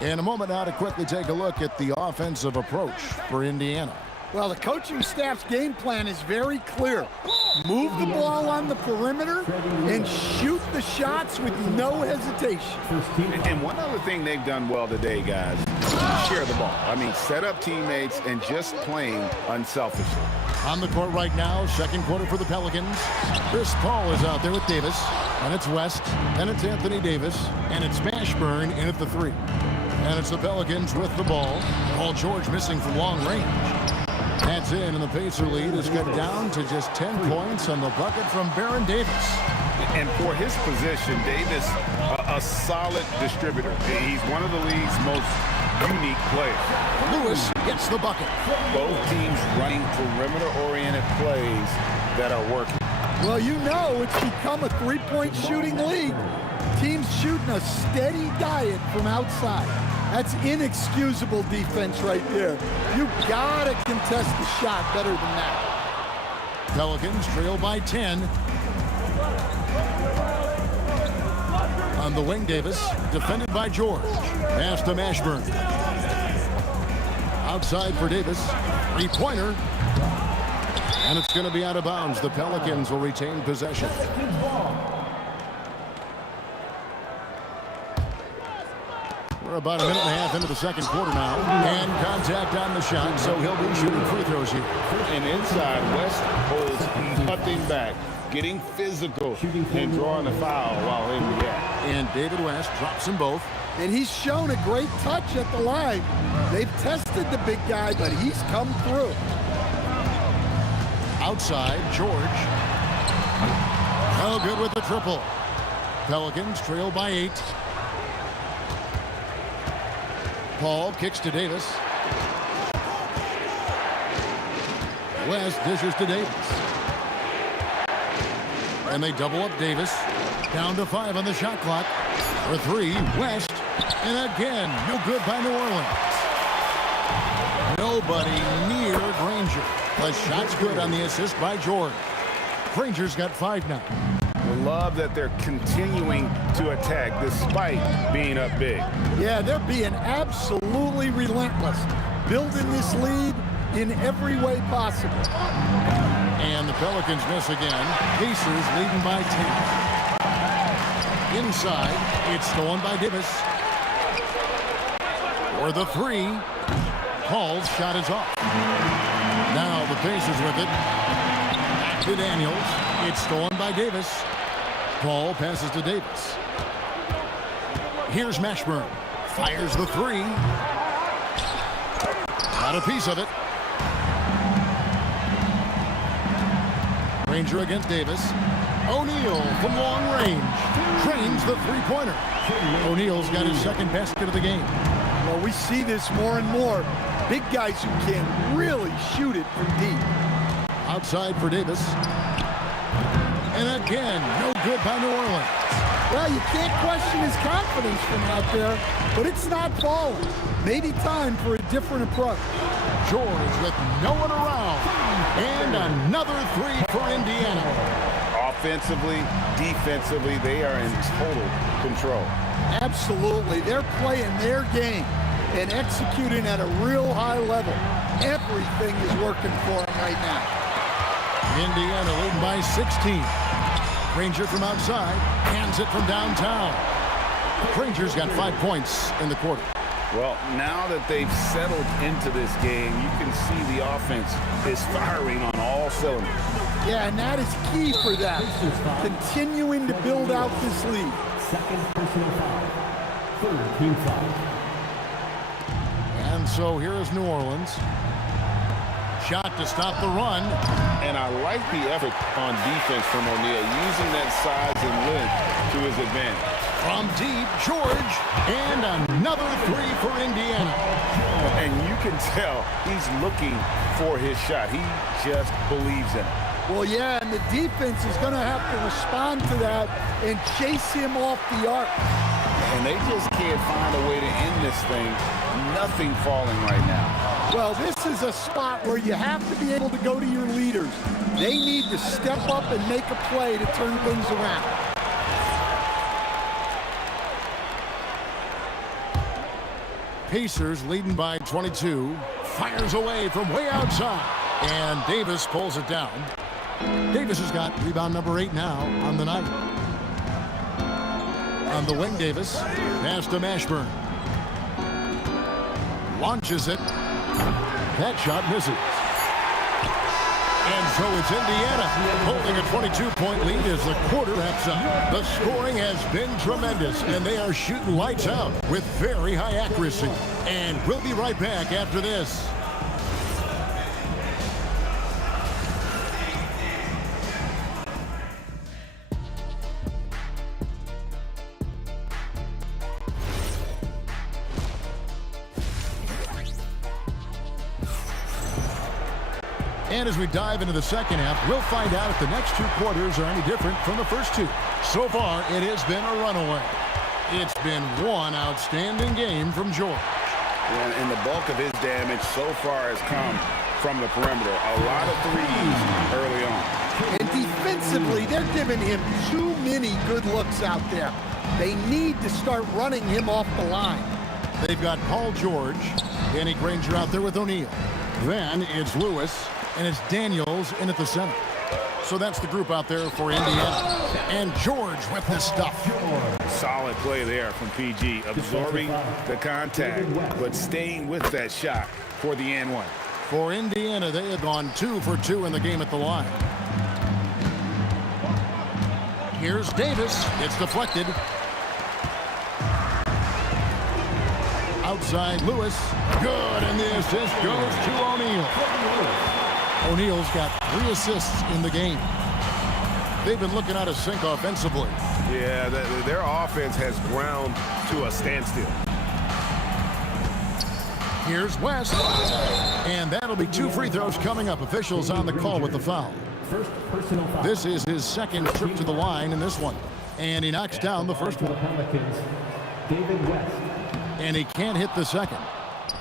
In a moment now to quickly take a look at the offensive approach for Indiana. Well, the coaching staff's game plan is very clear. Move the ball on the perimeter and shoot the shots with no hesitation. And one other thing they've done well today, guys, share the ball. I mean, set up teammates and just playing unselfishly. On the court right now, second quarter for the Pelicans. Chris Paul is out there with Davis. And it's West. And it's Anthony Davis. And it's Mashburn in at the three. And it's the Pelicans with the ball. Paul George missing from long range. That's in, and the Pacer lead is cut down to just 10 points on the bucket from Baron Davis. And for his position, Davis, a solid distributor. He's one of the league's most unique players. Lewis gets the bucket. Both teams running perimeter-oriented plays that are working. Well, you know it's become a three-point shooting league. Teams shooting a steady diet from outside. That's inexcusable defense right there. You gotta contest the shot better than that. Pelicans trail by 10. On the wing, Davis, defended by George. Pass to Mashburn. Outside for Davis. Three-pointer. And it's going to be out of bounds. The Pelicans will retain possession. We're about a minute and a half into the second quarter now. And contact on the shot, so he'll be shooting free throws here. And inside, West holds nothing back, getting physical and drawing a foul while in the act. And David West drops them both. And he's shown a great touch at the line. They've tested the big guy, but he's come through. Outside, George. Oh, good with the triple. Pelicans trail by 8. Paul kicks to Davis. West dishes to Davis. And they double up Davis. Down to 5 on the shot clock. For 3, West. And again, no good by New Orleans. Nobody near Granger. The shot's good on the assist by George. Granger's got 5 now. Love that they're continuing to attack despite being up big. Yeah, they're being absolutely relentless, building this lead in every way possible. And the Pelicans miss again. Pacers leading by 10. Inside, it's stolen by Davis. For the 3. Paul's shot is off. Now the Pacers with it. Back to Daniels. It's stolen by Davis. Paul passes to Davis. Here's Mashburn. Fires the 3. Got a piece of it. Granger against Davis. O'Neal from long range. Trains the three-pointer. O'Neal's got his second basket of the game. Well, we see this more and more. Big guys who can really shoot it from deep. Outside for Davis. And again, no good by New Orleans. Well, you can't question his confidence from out there, but it's not falling. Maybe time for a different approach. George with no one around. And another 3 for Indiana. Offensively, defensively, they are in total control. Absolutely. They're playing their game and executing at a real high level. Everything is working for them right now. Indiana leading by 16. Granger from outside, hands it from downtown. Granger's got 5 points in the quarter. Well, now that they've settled into this game, you can see the offense is firing on all cylinders. Yeah, and that is key for them, continuing to build out this lead. Second personal foul. Third team foul. And so here is New Orleans. shot to stop the run. And I like the effort on defense from O'Neal, using that size and length to his advantage. From deep, George, and another three for Indiana. And you can tell he's looking for his shot. He just believes in it. Well, yeah, and the defense is going to have to respond to that and chase him off the arc. And they just can't find a way to end this thing. Nothing falling right now. Well, this is a spot where you have to be able to go to your leaders. They need to step up and make a play to turn things around. Pacers leading by 22. Fires away from way outside. And Davis pulls it down. Davis has got rebound number 8 now on the night. On the wing, Davis. Pass to Mashburn. Launches it. That shot misses. And so it's Indiana holding a 22-point lead as the quarter wraps up. The scoring has been tremendous, and they are shooting lights out with very high accuracy. And we'll be right back after this. And as we dive into the second half, we'll find out if the next 2 quarters are any different from the first 2. So far, it has been a runaway. It's been one outstanding game from George. And the bulk of his damage so far has come from the perimeter. A lot of threes early on. And defensively, they're giving him too many good looks out there. They need to start running him off the line. They've got Paul George, Danny Granger out there with O'Neal. Then it's Lewis. And it's Daniels in at the center. So that's the group out there for Indiana. And George with this stuff. Solid play there from PG. Absorbing the contact, but staying with that shot for the and one. For Indiana, they have gone 2 for 2 in the game at the line. Here's Davis. It's deflected. Outside Lewis. Good, and the assist goes to O'Neal. O'Neal's got 3 assists in the game. They've been looking out of sync offensively. Yeah, their offense has ground to a standstill. Here's West. And that'll be 2 free throws coming up. Officials on the call with the foul. First personal foul. This is his second trip to the line in this one. And he knocks down the first one. Pelicans, David West. And he can't hit the second.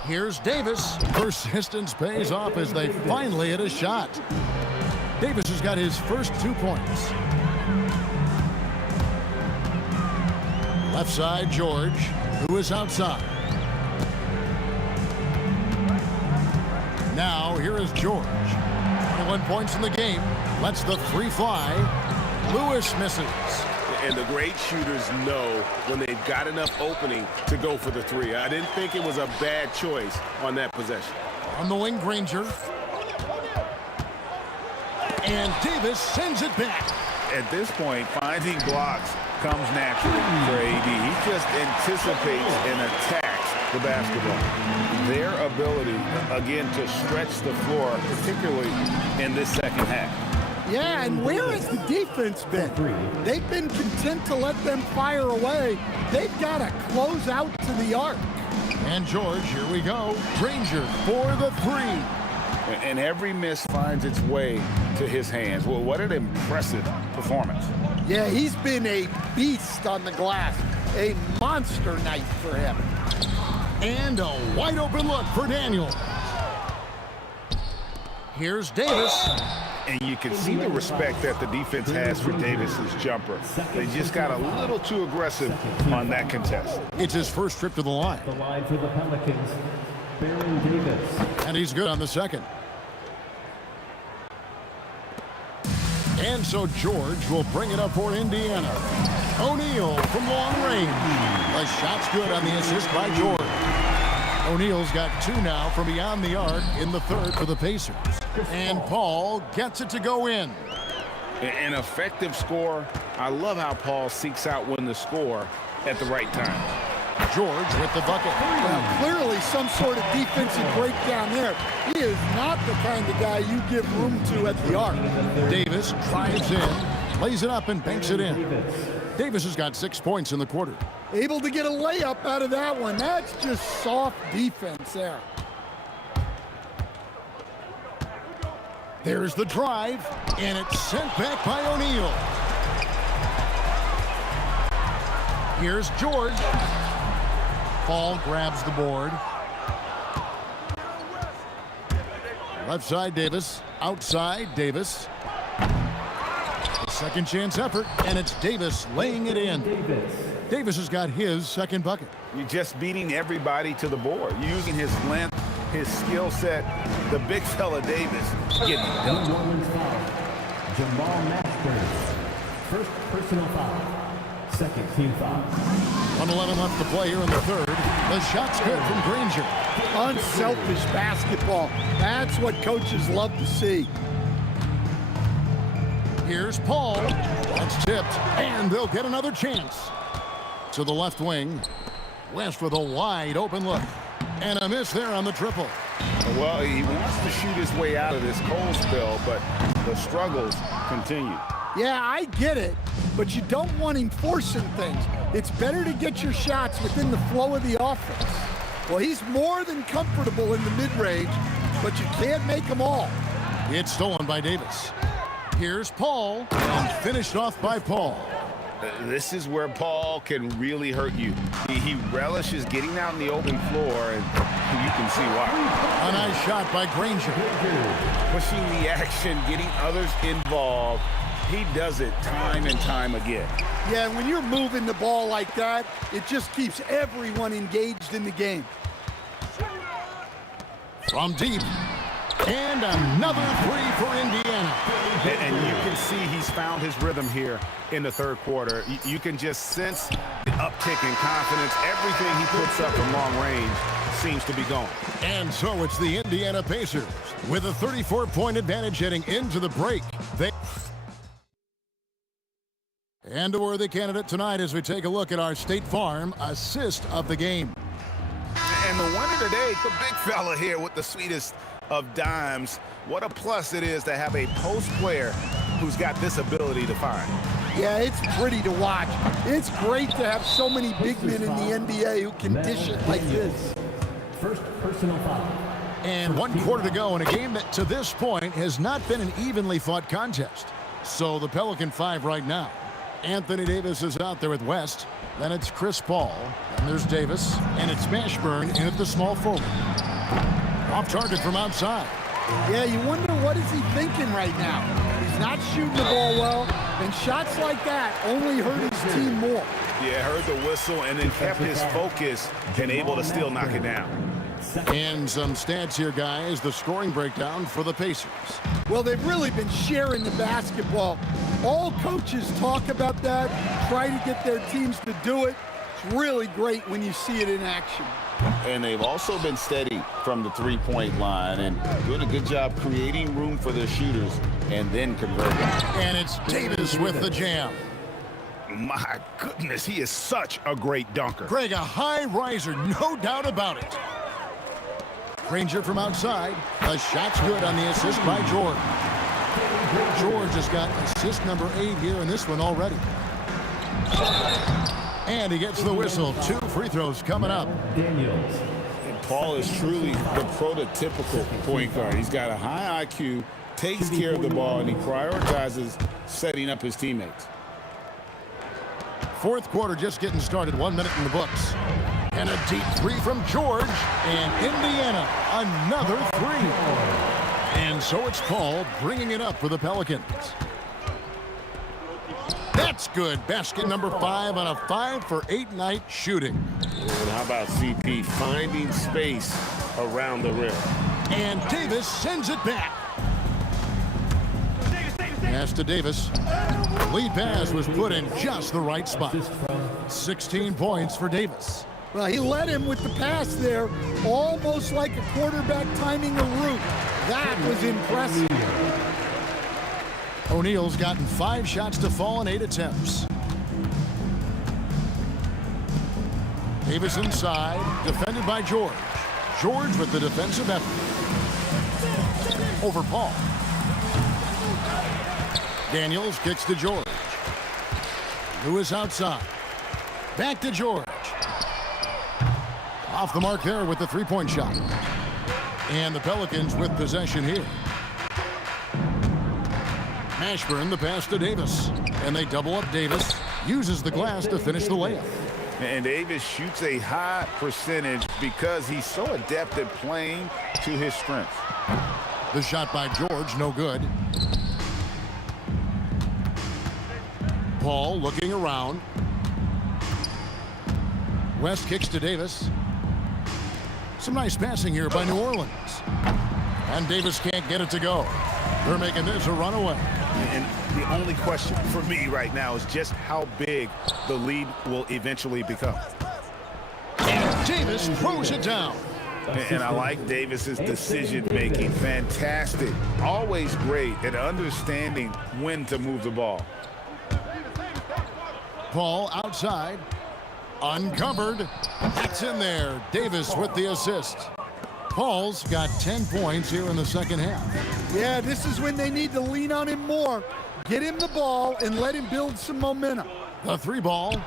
Here's Davis. Persistence pays off as they finally hit a shot. Davis has got his first 2 points. Left side, George, who is outside. Now, here is George. 21 points in the game. Lets the 3 fly. Lewis misses. And the great shooters know when they've got enough opening to go for the 3. I didn't think it was a bad choice on that possession. On the wing, Granger. And Davis sends it back. At this point, finding blocks comes naturally for AD. He just anticipates and attacks the basketball. Their ability, again, to stretch the floor, particularly in this second half. Yeah, and where has the defense been? They've been content to let them fire away. They've got to close out to the arc. And George, here we go. Granger for the 3. And every miss finds its way to his hands. Well, what an impressive performance. Yeah, he's been a beast on the glass. A monster night for him. And a wide open look for Daniel. Here's Davis. And you can see the respect that the defense has for Davis's jumper. They just got a little too aggressive on that contest. It's his first trip to the line. The line for the Pelicans, Baron Davis. And he's good on the second. And so George will bring it up for Indiana. O'Neal from long range. The shot's good on the assist by George. O'Neal's got 2 now from beyond the arc in the third for the Pacers. And Paul gets it to go in. An effective score. I love how Paul seeks out when to score at the right time. George with the bucket. Well, clearly some sort of defensive breakdown there. He is not the kind of guy you give room to at the arc. Davis drives in, lays it up, and banks it in. Davis has got 6 points in the quarter. Able to get a layup out of that one. That's just soft defense there. There's the drive, and it's sent back by O'Neal. Here's George. Paul grabs the board. Left side, Davis. Outside, Davis. A second chance effort, and it's Davis laying it in. Davis has got his second bucket. You're just beating everybody to the board. Using his length, his skill set, the big fella Davis getting it done. Jamal Mashburn. First personal foul. Second team foul. 1:11 left to play here in the third. The shot's good from Granger. Unselfish basketball. That's what coaches love to see. Here's Paul. That's tipped, and they'll get another chance. To the left wing. West with a wide open look. And a miss there on the triple. Well, he wants to shoot his way out of this cold spell, but the struggles continue. Yeah, I get it, but you don't want him forcing things. It's better to get your shots within the flow of the offense. Well, he's more than comfortable in the mid-range, but you can't make them all. It's stolen by Davis. Here's Paul, and finished off by Paul. This is where Paul can really hurt you. He relishes getting out in the open floor, and you can see why. A nice shot by Granger. Pushing the action, getting others involved. He does it time and time again. Yeah, when you're moving the ball like that, it just keeps everyone engaged in the game. From deep. And another three for Indiana. And you can see he's found his rhythm here in the third quarter. You can just sense the uptick in confidence. Everything he puts up from long range seems to be going. And so it's the Indiana Pacers with a 34-point advantage heading into the break. And a worthy candidate tonight as we take a look at our State Farm assist of the game. And the winner today, the big fella here with the sweetest of dimes. What a plus it is to have a post player who's got this ability to find. Yeah, it's pretty to watch. It's great to have so many big men in the NBA who can dish it like this. First personal foul. And 1 quarter to go in a game that to this point has not been an evenly fought contest. So the Pelican 5 right now. Anthony Davis is out there with West. Then it's Chris Paul. And there's Davis. And it's Mashburn in at the small forward. Off target from outside. Yeah, you wonder what is he thinking right now. He's not shooting the ball well, and shots like that only hurt his team more. Yeah, heard the whistle and then kept his focus and able to still knock it down. And some stats here, guys. The scoring breakdown for the Pacers. Well, they've really been sharing the basketball. All coaches talk about that, try to get their teams to do it. It's really great when you see it in action. And they've also been steady from the three-point line and doing a good job creating room for their shooters and then converting. And it's Davis with the jam. My goodness, he is such a great dunker. Greg, a high riser, no doubt about it. Granger from outside. The shot's good on the assist by George. George has got assist number 8 here in this one already. And he gets the whistle. 2 free throws coming up. Daniels. And Paul is truly the prototypical point guard. He's got a high IQ, takes care of the ball, and he prioritizes setting up his teammates. Fourth quarter just getting started. 1 minute in the books. And a deep 3 from George. And Indiana, another 3. And so it's Paul bringing it up for the Pelicans. That's good. Basket number 5 on a 5 for 8 night shooting. And how about CP finding space around the rim? And Davis sends it back. Pass to Davis. The lead pass was put in just the right spot. 16 points for Davis. Well, he led him with the pass there, almost like a quarterback timing a route. That was impressive. O'Neal's gotten 5 shots to fall in 8 attempts. Davis inside, defended by George. George with the defensive effort. Over Paul. Daniels kicks to George. Lewis outside. Back to George. Off the mark there with the three-point shot. And the Pelicans with possession here. Mashburn the pass to Davis. And they double up Davis. Uses the glass to finish the layup. And Davis shoots a high percentage because he's so adept at playing to his strengths. The shot by George, no good. Paul looking around. West kicks to Davis. Some nice passing here by New Orleans. And Davis can't get it to go. They're making this a runaway. And the only question for me right now is just how big the lead will eventually become. And Davis throws it down. And I like Davis's decision-making. Fantastic. Always great at understanding when to move the ball. Paul outside. Uncovered. It's in there. Davis with the assist. Paul's got 10 points here in the second half. Yeah, this is when they need to lean on him more. Get him the ball and let him build some momentum. The three ball.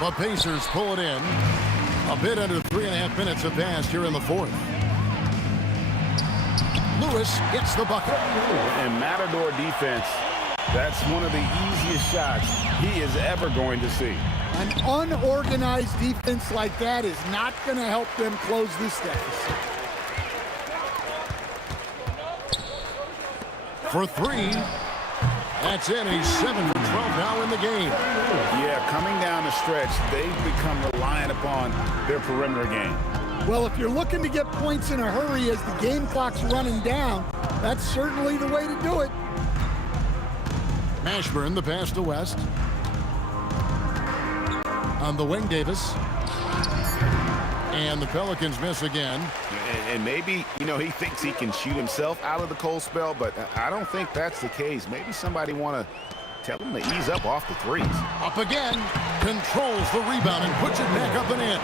The Pacers pull it in. A bit under 3.5 minutes have passed here in the fourth. Lewis gets the bucket. And Matador defense, that's one of the easiest shots he is ever going to see. An unorganized defense like that is not going to help them close this game. For three. That's in. He's 7 for 12 now in the game. Yeah, coming down the stretch, they've become reliant upon their perimeter game. Well, if you're looking to get points in a hurry as the game clock's running down, that's certainly the way to do it. Mashburn the pass to West. On the wing, Davis. And the Pelicans miss again. And maybe, he thinks he can shoot himself out of the cold spell, but I don't think that's the case. Maybe somebody want to tell him to ease up off the threes. Up again. Controls the rebound and puts it back up and in.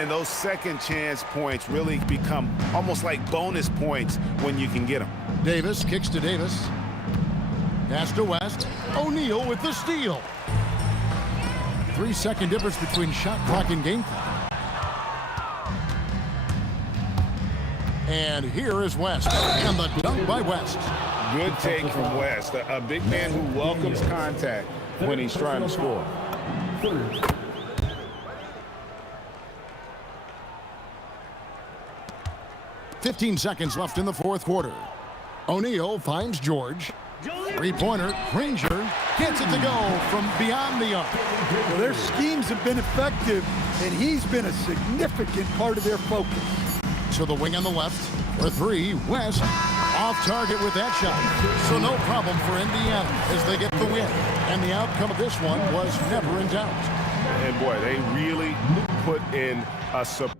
And those second chance points really become almost like bonus points when you can get them. Davis kicks to Davis. Pass to West. O'Neal with the steal. 3-second difference between shot clock and game clock. And here is West. And the dunk by West. Good take from West. A big man who welcomes contact when he's trying to score. 15 seconds left in the fourth quarter. O'Neal finds George. Three-pointer. Granger gets it to go from beyond the arc. Well, their schemes have been effective, and he's been a significant part of their focus. To the wing on the left. For three, West off target with that shot. So no problem for Indiana as they get the win. And the outcome of this one was never in doubt. And boy, they really put in a support.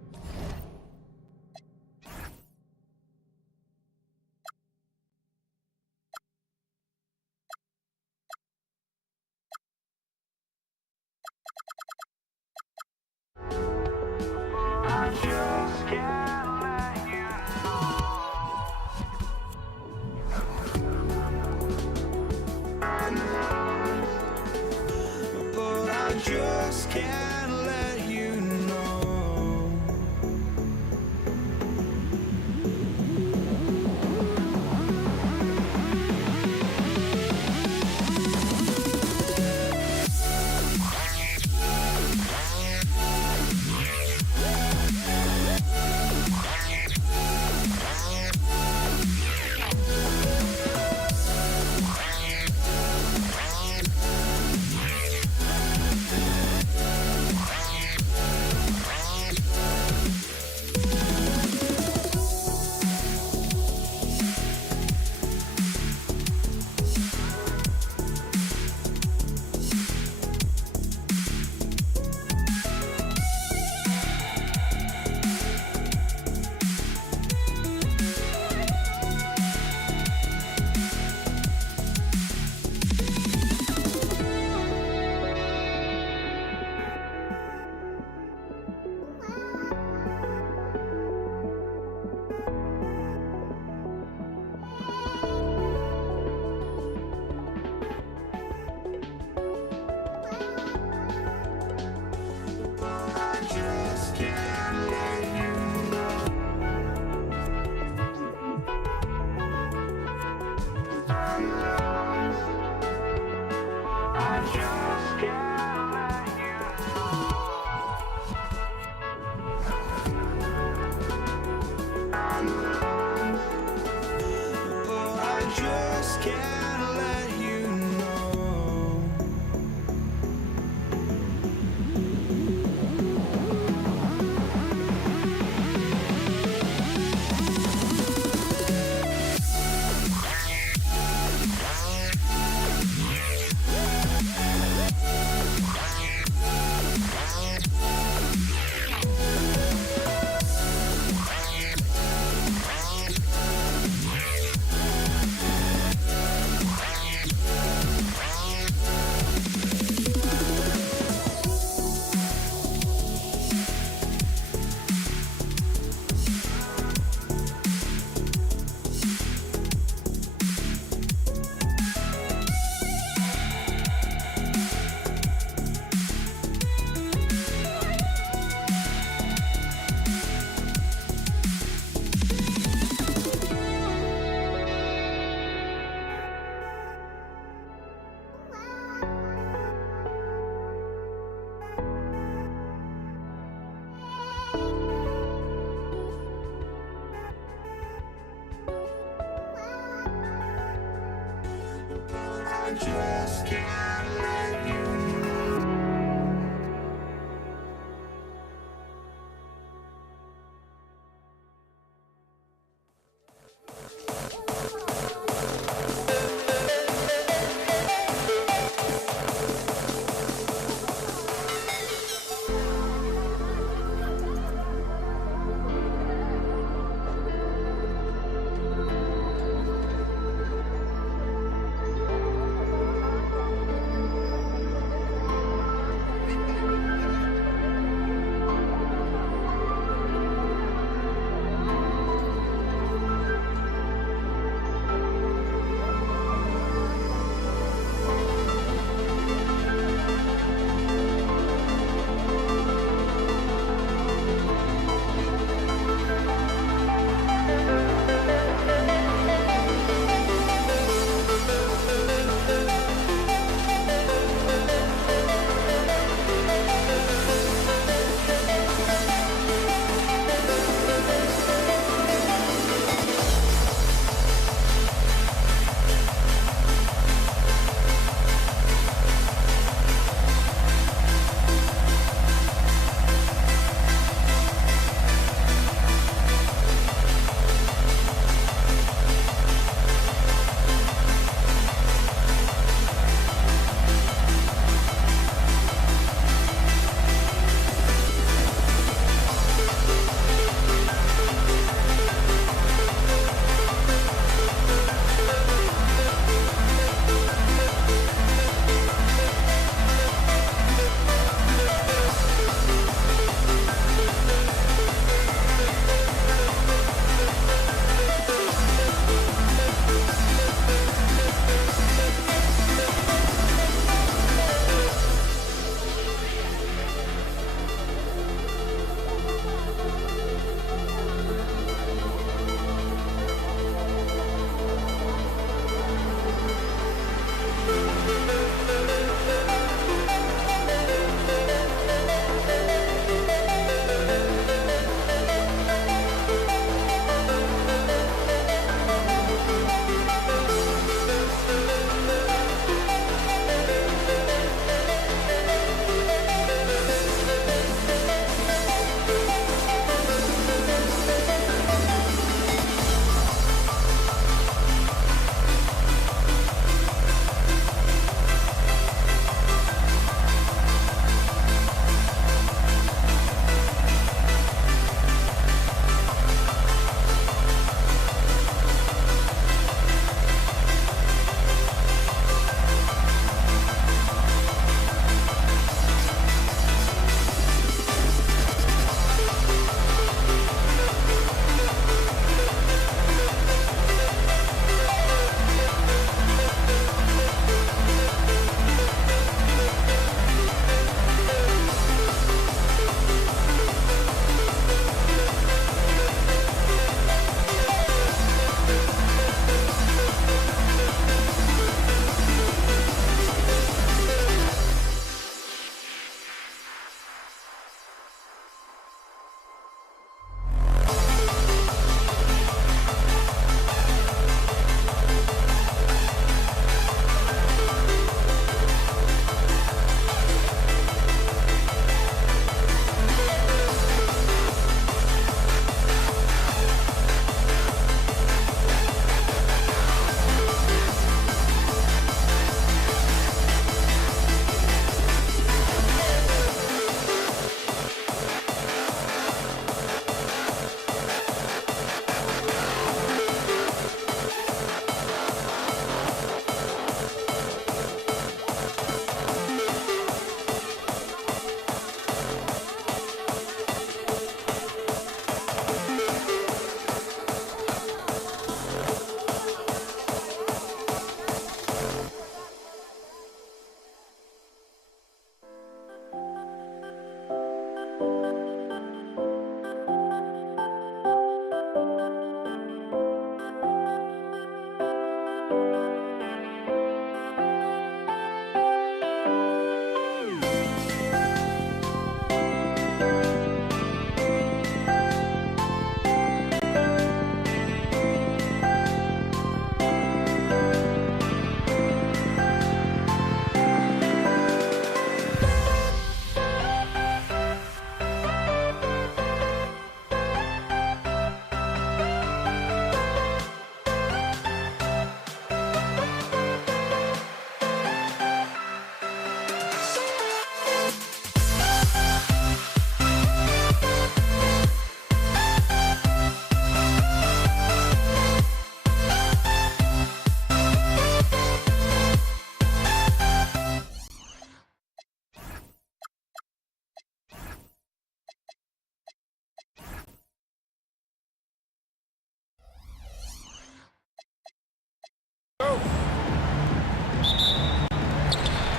Just can't let you know can't let you know.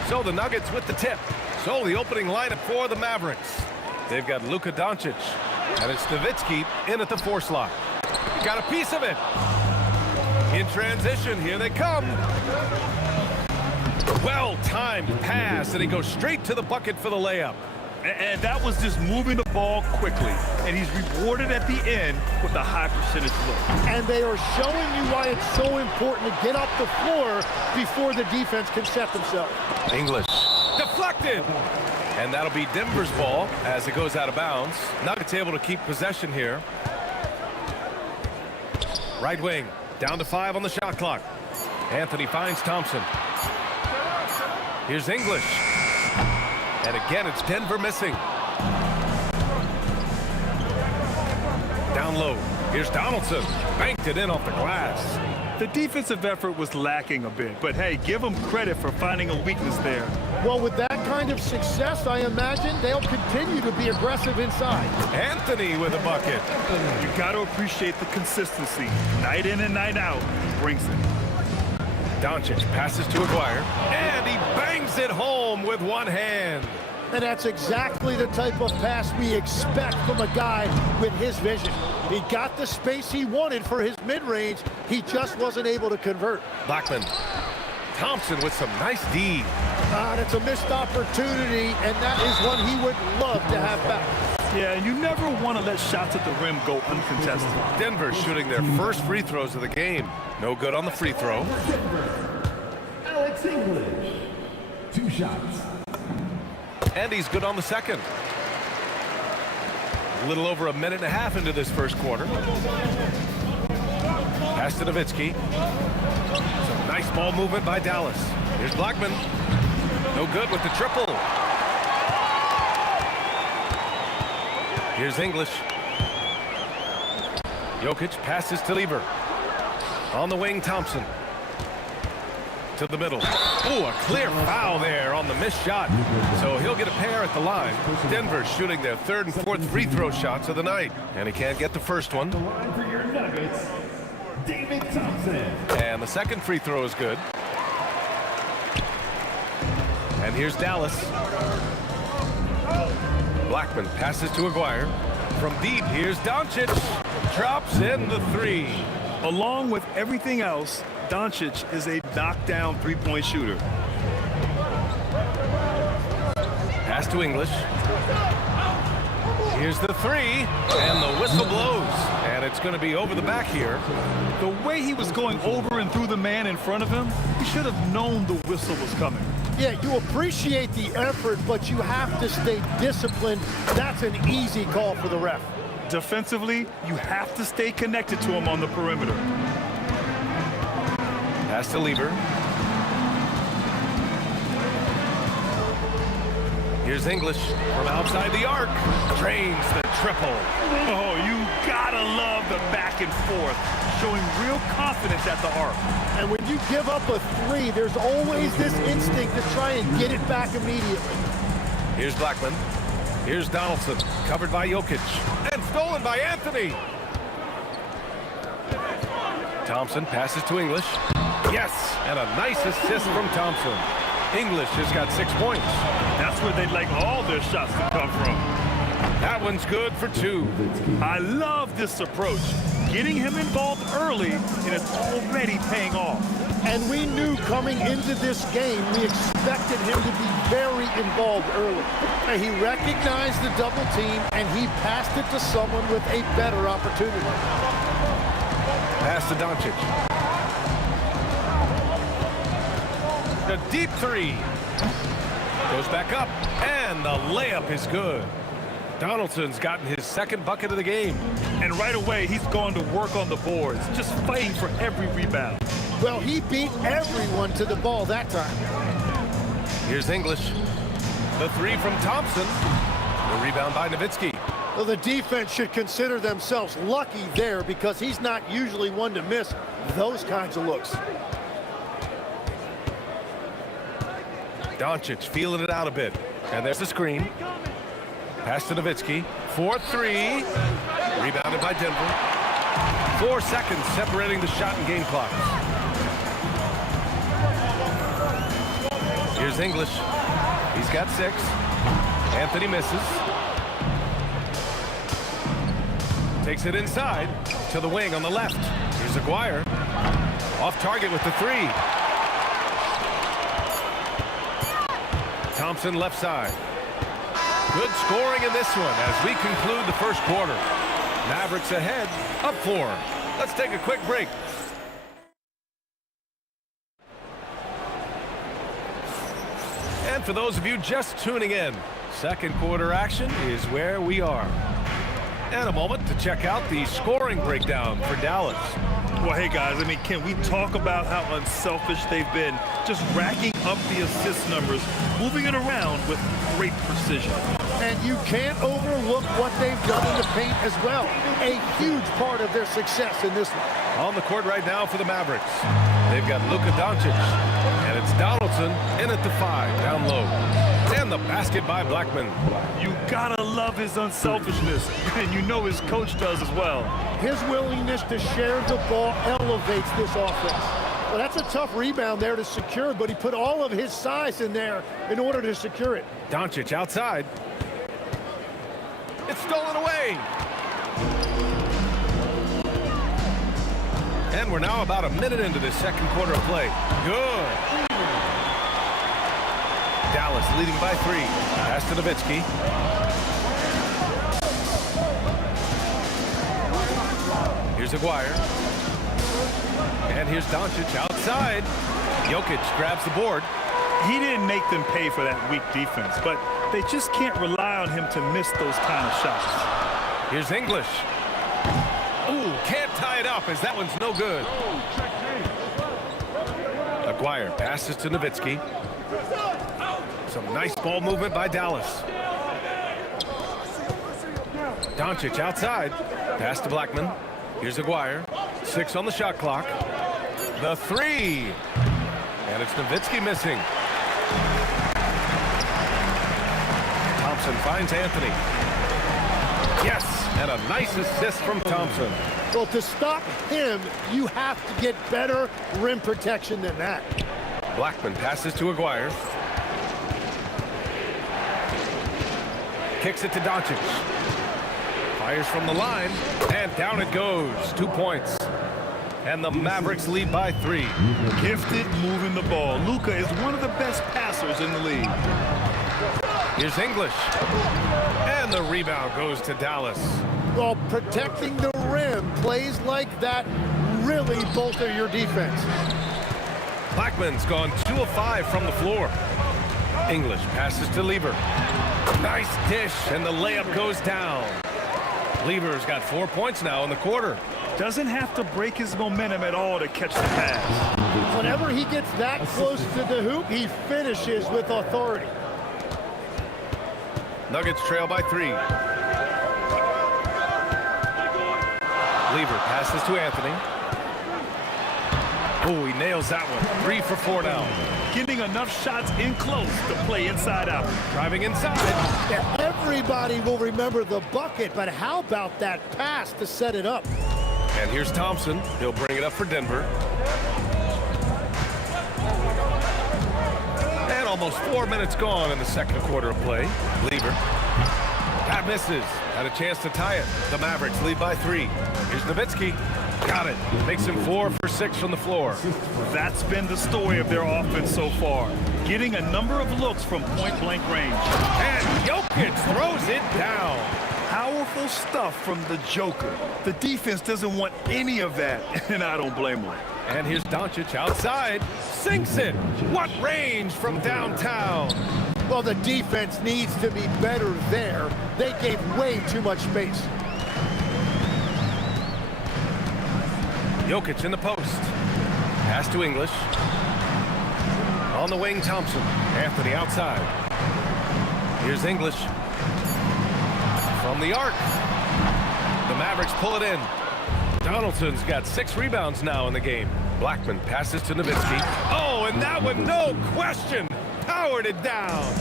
So the Nuggets with the tip. So the opening lineup for the Mavericks. They've got Luka Doncic, and it's Nowitzki in at the 4 slot. He got a piece of it. In transition, here they come. Well-timed pass, and he goes straight to the bucket for the layup. And that was just moving the ball quickly. And he's rewarded at the end with a high percentage look. And they are showing you why it's so important to get off the floor before the defense can set themselves. English deflected. And that'll be Denver's ball as it goes out of bounds. Nuggets able to keep possession here. Right wing, down to 5 on the shot clock. Anthony finds Thompson. Here's English. And again, it's Denver missing. Down low. Here's Donaldson. Banked it in off the glass. The defensive effort was lacking a bit, but hey, give them credit for finding a weakness there. Well, with that kind of success, I imagine they'll continue to be aggressive inside. Anthony with a bucket. You got to appreciate the consistency. Night in and night out, he brings it. Doncic passes to Aguirre, and he bangs it home with one hand. And that's exactly the type of pass we expect from a guy with his vision. He got the space he wanted for his mid-range. He just wasn't able to convert. Blackman. Thompson with some nice D. That's a missed opportunity, and that is one he would love to have back. Yeah, you never want to let shots at the rim go uncontested. Denver shooting their first free throws of the game. No good on the free throw. Alex English. 2 shots. And he's good on the second. A little over a minute and a half into this first quarter. Pass to Nowitzki. Some nice ball movement by Dallas. Here's Blackman. No good with the triple. Here's English. Jokic passes to Lieber. On the wing, Thompson. To the middle. Oh, a clear foul there on the missed shot. So he'll get a pair at the line. Denver shooting their 3rd and 4th free throw shots of the night. And he can't get the first one. The line for your Nuggets, David Thompson. And the second free throw is good. And here's Dallas. Blackman passes to Aguirre. From deep, here's Doncic. Drops in the 3. Along with everything else, Doncic is a knockdown three-point shooter. Pass to English. Here's the 3, and the whistle blows. And it's going to be over the back here. The way he was going over and through the man in front of him, he should have known the whistle was coming. Yeah, you appreciate the effort, but you have to stay disciplined. That's an easy call for the ref. Defensively, you have to stay connected to him on the perimeter. Pass to Lieber. Here's English from outside the arc. Drains the triple. Oh, you gotta love the back and forth, showing real confidence at the arc. And when you give up a 3, there's always this instinct to try and get it back immediately. Here's Blackman. Here's Donaldson, covered by Jokic. And stolen by Anthony. Thompson passes to English. Yes, and a nice assist from Thompson. English has got 6 points. That's where they'd like all their shots to come from. That one's good for 2. I love this approach. Getting him involved early, and it's already paying off. And we knew coming into this game, we expected him to be very involved early. And he recognized the double team, and he passed it to someone with a better opportunity. Pass to Doncic. The deep 3. Goes back up, and the layup is good. Donaldson's gotten his 2nd bucket of the game. And right away, he's gone to work on the boards, just fighting for every rebound. Well, he beat everyone to the ball that time. Here's English. The 3 from Thompson. The rebound by Nowitzki. Well, the defense should consider themselves lucky there because he's not usually one to miss those kinds of looks. Doncic feeling it out a bit. And there's the screen. Pass to Nowitzki. 4-3. Rebounded by Denver. 4 seconds separating the shot and game clock. Here's Here's English. He's got 6. Anthony misses. Takes it inside to the wing on the left. Here's Aguirre. Off target with the 3. Thompson left side. Good scoring in this one as we conclude the first quarter. Mavericks ahead, up 4. Let's take a quick break. And for those of you just tuning in, second quarter action is where we are. And a moment to check out the scoring breakdown for Dallas. Well, hey, guys, I mean, can we talk about how unselfish they've been? Just racking up the assist numbers, moving it around with great precision. And you can't overlook what they've done in the paint as well. A huge part of their success in this one. On the court right now for the Mavericks, they've got Luka Doncic, and it's Donaldson in at the 5, down low. And the basket by Blackman. You gotta love his unselfishness, and you know his coach does as well. His willingness to share the ball elevates this offense. Well, that's a tough rebound there to secure, but he put all of his size in there in order to secure it. Doncic outside. It's stolen away. And we're now about a minute into this second quarter of play. Good. Dallas leading by 3. Pass to Nowitzki. Here's Aguirre. And here's Doncic outside. Jokic grabs the board. He didn't make them pay for that weak defense, but they just can't rely on him to miss those kind of shots. Here's English. Ooh, can't tie it up as that one's no good. Aguirre passes to Nowitzki. Some nice ball movement by Dallas. Doncic outside. Pass to Blackman. Here's Aguirre. 6 on the shot clock. The 3. And it's Nowitzki missing. Thompson finds Anthony. Yes, and a nice assist from Thompson. Well, to stop him, you have to get better rim protection than that. Blackman passes to Aguirre. Kicks it to Doncic. Fires from the line, and down it goes. 2 points. And the Mavericks lead by 3. Gifted moving the ball. Luka is one of the best passers in the league. Here's English. And the rebound goes to Dallas. Well, protecting the rim, plays like that really bolster your defense. Blackman's gone 2 of 5 from the floor. English passes to Lever. Nice dish, and the layup goes down. Lever's got 4 points now in the quarter. Doesn't have to break his momentum at all to catch the pass. Whenever he gets that close to the hoop, he finishes with authority. Nuggets trail by 3. Lever passes to Anthony. Oh, he nails that one. 3 for 4 now. Getting enough shots in close to play inside out. Driving inside. Yeah, everybody will remember the bucket, but how about that pass to set it up? And here's Thompson. He'll bring it up for Denver. And almost 4 minutes gone in the second quarter of play. Lever. That misses. Had a chance to tie it. The Mavericks lead by 3. Here's Nowitzki. Got it. Makes him 4 for 6 from the floor. That's been the story of their offense so far. Getting a number of looks from point-blank range. And Jokic throws it down. Powerful stuff from the Joker. The defense doesn't want any of that, and I don't blame them. And here's Doncic outside. Sinks it. What range from downtown. Well, the defense needs to be better there. They gave way too much space. Jokic in the post. Pass to English. On the wing, Thompson. Anthony outside. Here's English. From the arc. The Mavericks pull it in. Donaldson's got 6 rebounds now in the game. Blackman passes to Nowitzki. Oh, and that one, no question, powered it down.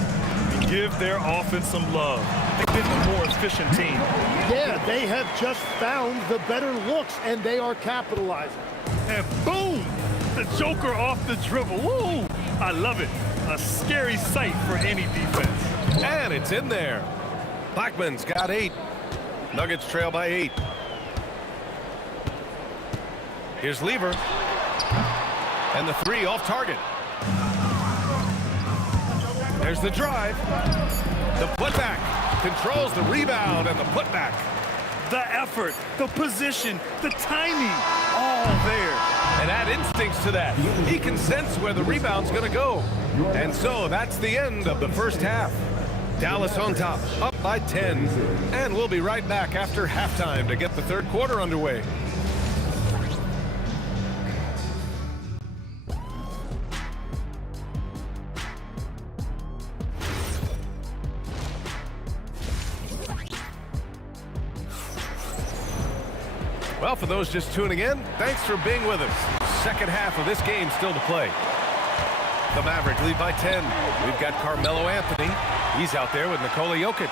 Give their offense some love. They've been the more efficient team. Yeah, they have just found the better looks, and they are capitalizing. And boom! The Joker off the dribble. Woo! I love it. A scary sight for any defense. And it's in there. Blackman's got 8. Nuggets trail by 8. Here's Lever. And the 3 off target. There's the drive. The putback. Controls the rebound and the putback. The effort, the position, the timing, all there. And add instincts to that. He can sense where the rebound's going to go. And so that's the end of the first half. Dallas on top, up by 10. And we'll be right back after halftime to get the third quarter underway. Well, for those just tuning in, thanks for being with us. Second half of this game still to play. The Mavericks lead by 10. We've got Carmelo Anthony. He's out there with Nikola Jokic.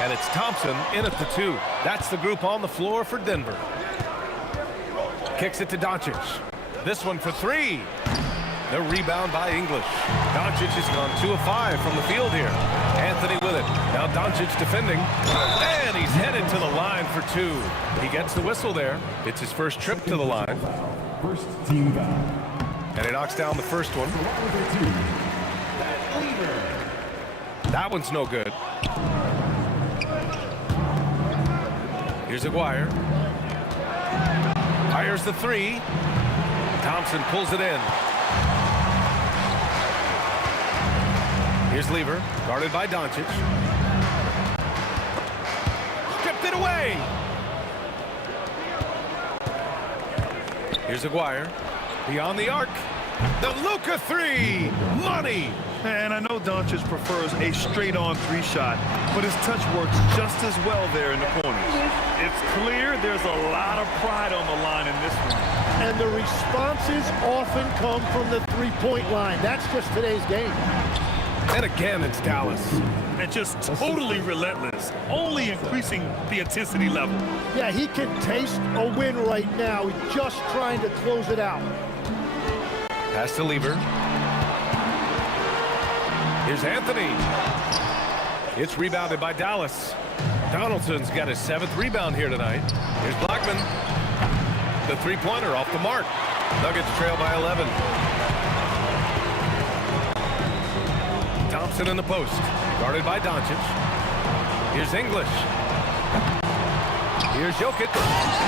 And it's Thompson in at the 2. That's the group on the floor for Denver. Kicks it to Doncic. This one for 3. The rebound by English. Doncic has gone 2 of 5 from the field here. Anthony with it. Now Doncic defending. And he's headed to the line for 2. He gets the whistle there. It's his first trip to the line. First team foul. And he knocks down the first one. That one's no good. Here's Aguirre. Fires the 3. Thompson pulls it in. Here's Lever, guarded by Doncic. Stripped it away. Here's Aguirre. Beyond the arc. The Luka 3. Money. And I know Doncic prefers a straight-on 3 shot, but his touch works just as well there in the corners. It's clear there's a lot of pride on the line in this one. And the responses often come from the three-point line. That's just today's game. And again, it's Dallas. And just totally relentless, only increasing the intensity level. Yeah, he can taste a win right now. He's just trying to close it out. Pass to Lever. Here's Anthony. It's rebounded by Dallas. Donaldson's got his 7th rebound here tonight. Here's Blackman. The 3-pointer off the mark. Nuggets trail by 11. Thompson in the post. Guarded by Doncic. Here's English. Here's Jokic.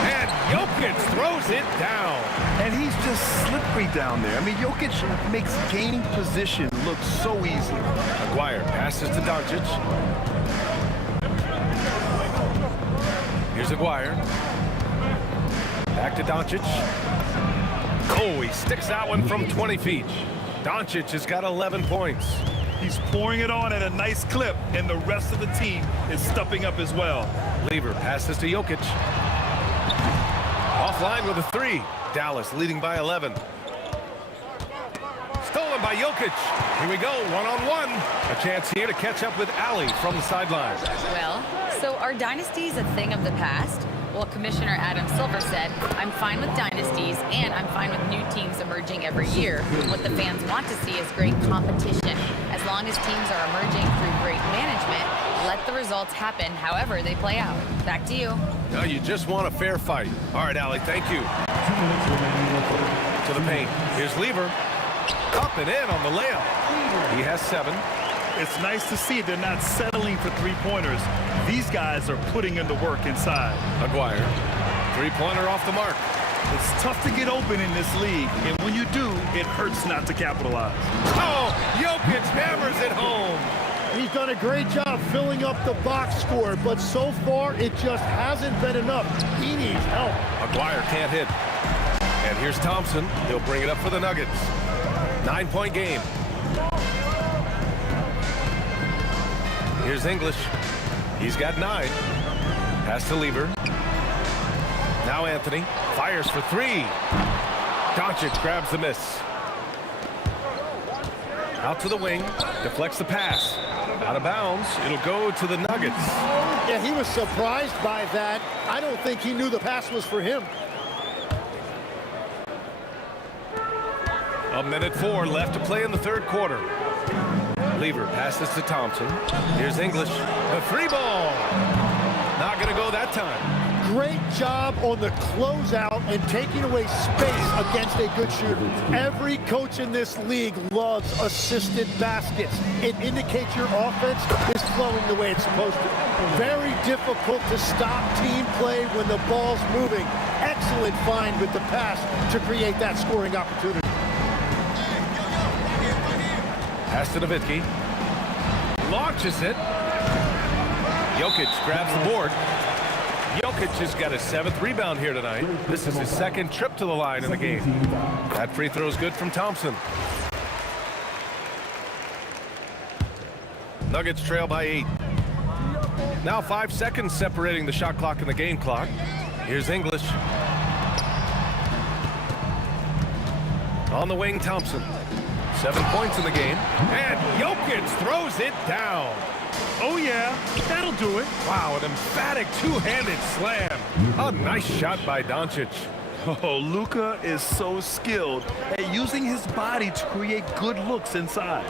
And Jokic throws it down. And he's just slippery down there. I mean, Jokic makes gaining position look so easy. Aguirre passes to Doncic. Here's Aguirre. Back to Doncic. Oh, he sticks that one from 20 feet. Doncic has got 11 points. He's pouring it on at a nice clip, and the rest of the team is stepping up as well. Lever passes to Jokic. Offline with a 3. Dallas leading by 11. Stolen by Jokic. Here we go, one-on-one. A chance here to catch up with Ali from the sideline. Well, so are dynasties a thing of the past? Well, Commissioner Adam Silver said, I'm fine with dynasties and I'm fine with new teams emerging every year. What the fans want to see is great competition. As long as teams are emerging through great management, let the results happen however they play out. Back to you. No, you just want a fair fight. All right, Ali, thank you. To the paint. Here's Lever. Up and in on the layup. He has 7. It's nice to see they're not settling for 3-pointers. These guys are putting in the work inside. Aguirre. 3-pointer off the mark. It's tough to get open in this league, and when you do, it hurts not to capitalize. Oh, Jokic hammers it home. He's done a great job filling up the box score, but so far it just hasn't been enough. He needs help. Aguirre can't hit. And here's Thompson. He'll bring it up for the Nuggets. 9-point game. Here's English. He's got 9. Pass to Lever. Now Anthony fires for 3. Doncic grabs the miss. Out to the wing. Deflects the pass. Out of bounds. It'll go to the Nuggets. Yeah, he was surprised by that. I don't think he knew the pass was for him. A minute 4 left to play in the third quarter. Lever passes to Thompson. Here's English. The free ball. Not going to go that time. Great job on the closeout and taking away space against a good shooter. Every coach in this league loves assisted baskets. It indicates your offense is flowing the way it's supposed to. Very difficult to stop team play when the ball's moving. Excellent find with the pass to create that scoring opportunity. Pass to Nowitzki. Launches it. Jokic grabs the board. Jokic has got his 7th rebound here tonight. This is his 2nd trip to the line in the game. That free throw is good from Thompson. Nuggets trail by 8. Now 5 seconds separating the shot clock and the game clock. Here's English. On the wing, Thompson. 7 points in the game. And Jokic throws it down. Oh, yeah, that'll do it. Wow, an emphatic two-handed slam. A nice shot by Doncic. Oh, Luka is so skilled at using his body to create good looks inside.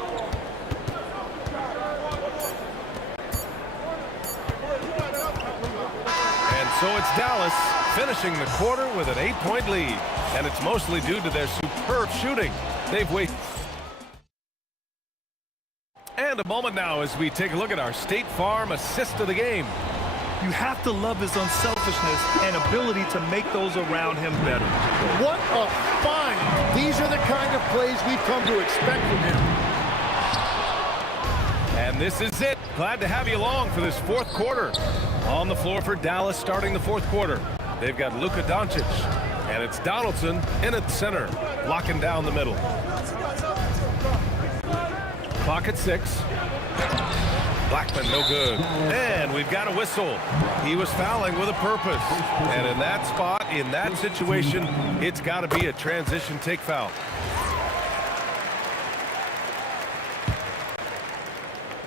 And so it's Dallas finishing the quarter with an 8-point lead. And it's mostly due to their superb shooting. They've waited. And a moment now as we take a look at our State Farm assist of the game. You have to love his unselfishness and ability to make those around him better. What a find! These are the kind of plays we've come to expect from him. And this is it. Glad to have you along for this 4th quarter. On the floor for Dallas starting the 4th quarter. They've got Luka Doncic. And it's Donaldson in at center, locking down the middle. Clock at 6. Blackman no good. And we've got a whistle. He was fouling with a purpose. And in that spot, in that situation, it's got to be a transition take foul.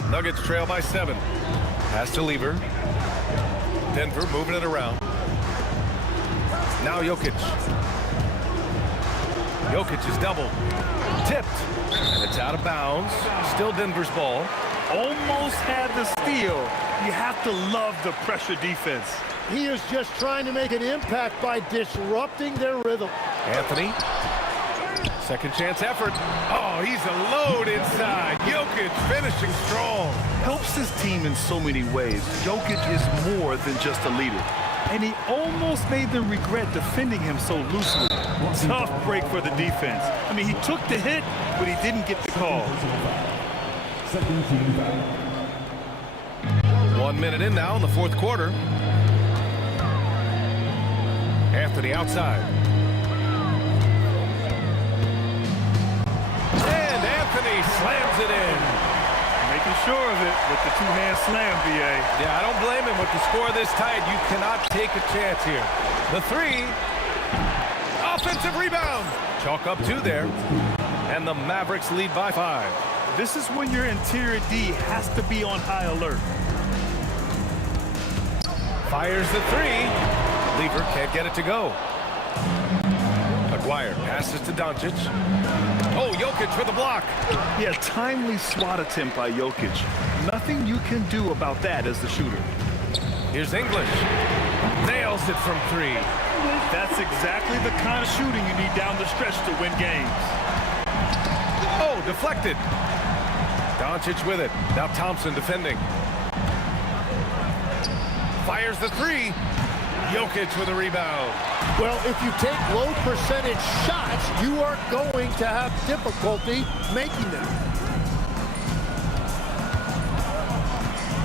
Nuggets trail by 7. Pass to Lever. Denver moving it around. Now Jokic. Jokic is doubled. Tipped. And it's out of bounds. Still Denver's ball. Almost had the steal. You have to love the pressure defense. He is just trying to make an impact by disrupting their rhythm. Anthony. Second chance effort. Oh, he's a load inside. Jokic finishing strong. Helps his team in so many ways. Jokic is more than just a leader. And he almost made them regret defending him so loosely. Tough break for the defense. I mean, he took the hit, but he didn't get the call. 1 minute in now in the 4th quarter. Anthony outside. And Anthony slams it in. Making sure of it with the two-hand slam, B.A. Yeah, I don't blame him with the score this tight. You cannot take a chance here. The 3. Offensive rebound. Chalk up 2 there. And the Mavericks lead by 5. This is when your interior D has to be on high alert. Fires the 3. Lever can't get it to go. McGuire passes to Doncic. Oh, Jokic for the block. Yeah, timely swat attempt by Jokic. Nothing you can do about that as the shooter. Here's English. Nails it from 3. That's exactly the kind of shooting you need down the stretch to win games. Oh, deflected. Doncic with it. Now Thompson defending. Fires the 3. Jokic with a rebound. Well, if you take low percentage shots, you are going to have difficulty making them.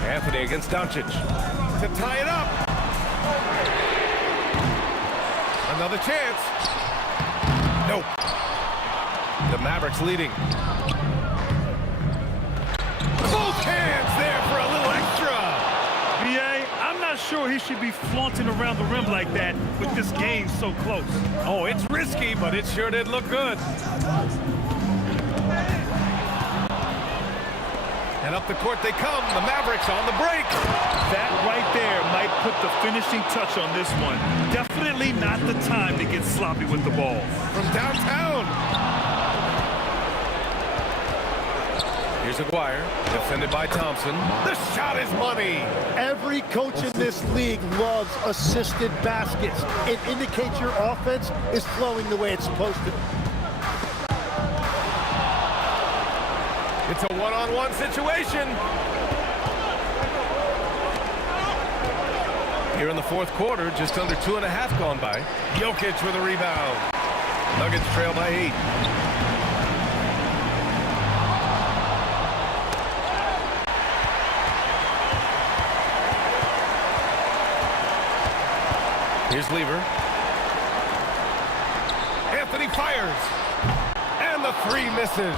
Anthony against Doncic to tie it up. Another chance. Nope. The Mavericks leading. Both hands there for a little extra. B.A., I'm not sure he should be flaunting around the rim like that with this game so close. Oh, it's risky, but it sure did look good. And up the court they come. The Mavericks on the break. That right there might put the finishing touch on this one. Definitely not the time to get sloppy with the ball. From downtown. Here's Aguirre, defended by Thompson. The shot is money. Every coach in this league loves assisted baskets. It indicates your offense is flowing the way it's supposed to. It's a one-on-one situation. Here in the fourth quarter, just under 2.5 gone by. Jokic with a rebound. Nuggets trail by 8. Here's Lever. Anthony fires. And the 3 misses.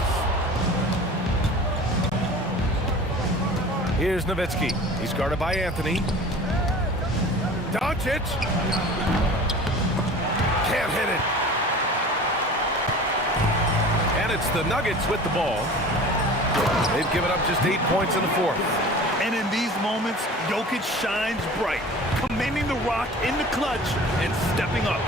Here's Nowitzki. He's guarded by Anthony. Doncic. Can't hit it. And it's the Nuggets with the ball. They've given up just 8 points in the fourth. And in these moments, Jokic shines bright, commanding the rock in the clutch and stepping up.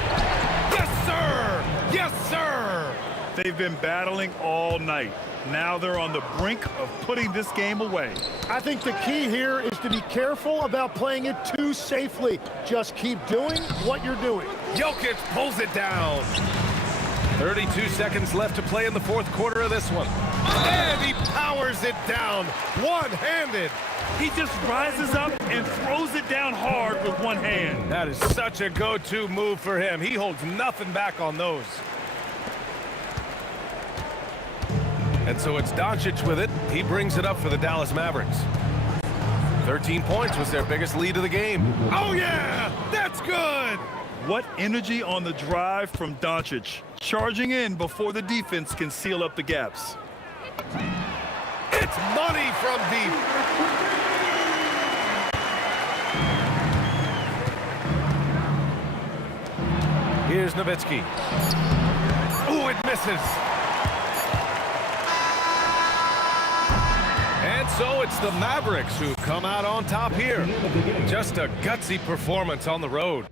Yes, sir! Yes, sir! They've been battling all night. Now they're on the brink of putting this game away. I think the key here is to be careful about playing it too safely. Just keep doing what you're doing. Jokic pulls it down. 32 seconds left to play in the fourth quarter of this one. And he powers it down, one-handed. He just rises up and throws it down hard with one hand. That is such a go-to move for him. He holds nothing back on those. And so it's Doncic with it. He brings it up for the Dallas Mavericks. 13 points was their biggest lead of the game. Oh, yeah! That's good! What energy on the drive from Doncic, charging in before the defense can seal up the gaps. It's money from deep. Here's Nowitzki. Ooh, it misses. And so it's the Mavericks who come out on top here. Just a gutsy performance on the road.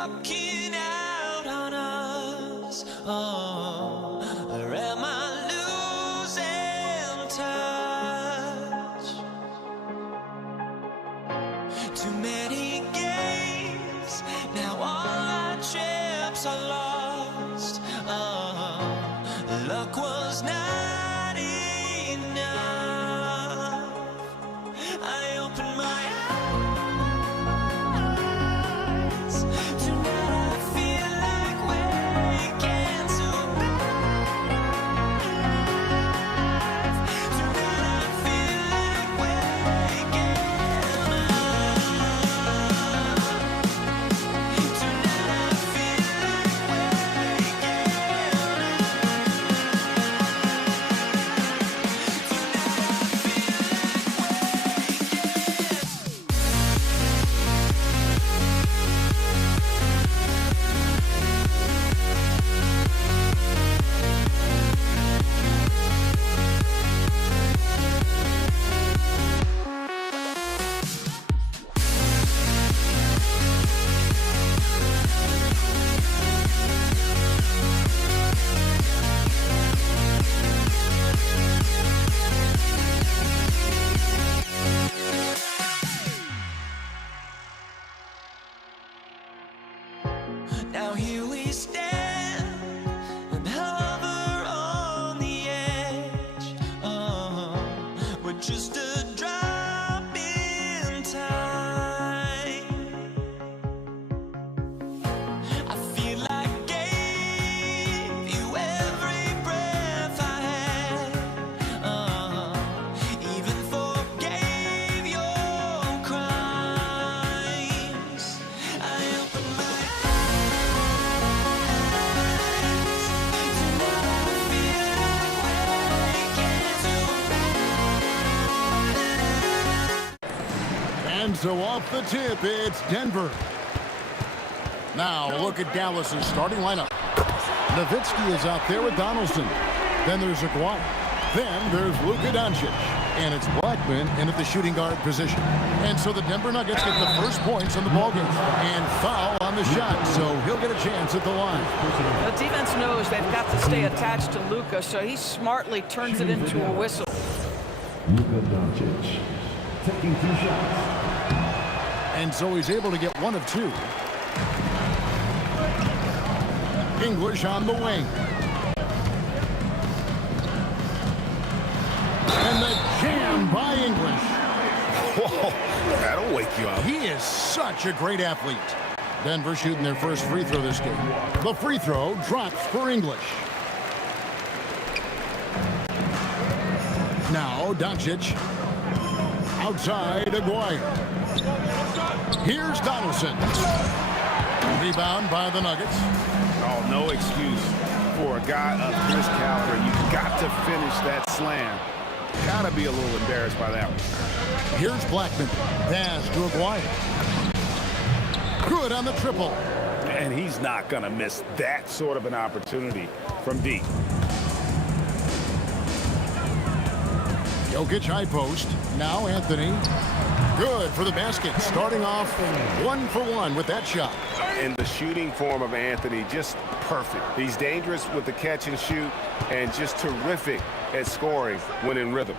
walking out on us? Oh, or am I losing touch? Too many games, now all our chips are lost. Oh, luck was not enough. I opened my eyes. Tonight I feel like waking to life. Tonight I feel like waking up. Tonight I feel like waking Now here we stand and hover on the edge. We're just a drop in time. I feel like I gave you every breath I had. Even forgave your crimes. I opened my And so off the tip, it's Denver. Now look at Dallas's starting lineup. Nowitzki is out there with Donaldson. Then there's Aguirre. Then there's Luka Doncic. And it's Blackman in at the shooting guard position. And so the Denver Nuggets get the first points in the ballgame. And foul on the shot, so he'll get a chance at the line. The defense knows they've got to stay attached to Luka, so he smartly turns it into a whistle. Luka Doncic taking 2 shots. And so he's able to get 1 of 2. English on the wing. And the jam by English. Whoa, that'll wake you up. He is such a great athlete. Denver shooting their first free throw this game. The free throw drops for English. Now Doncic. Outside Aguirre. Here's Donaldson. Rebound by the Nuggets. Oh, no excuse for a guy of this caliber. You've got to finish that slam. Gotta be a little embarrassed by that one. Here's Blackman. Pass to Aguirre. Good on the triple. And he's not gonna miss that sort of an opportunity from deep. Jokic high post. Now Anthony. Good for the basket. Starting off 1 for 1 with that shot. And the shooting form of Anthony, just perfect. He's dangerous with the catch and shoot and just terrific at scoring when in rhythm.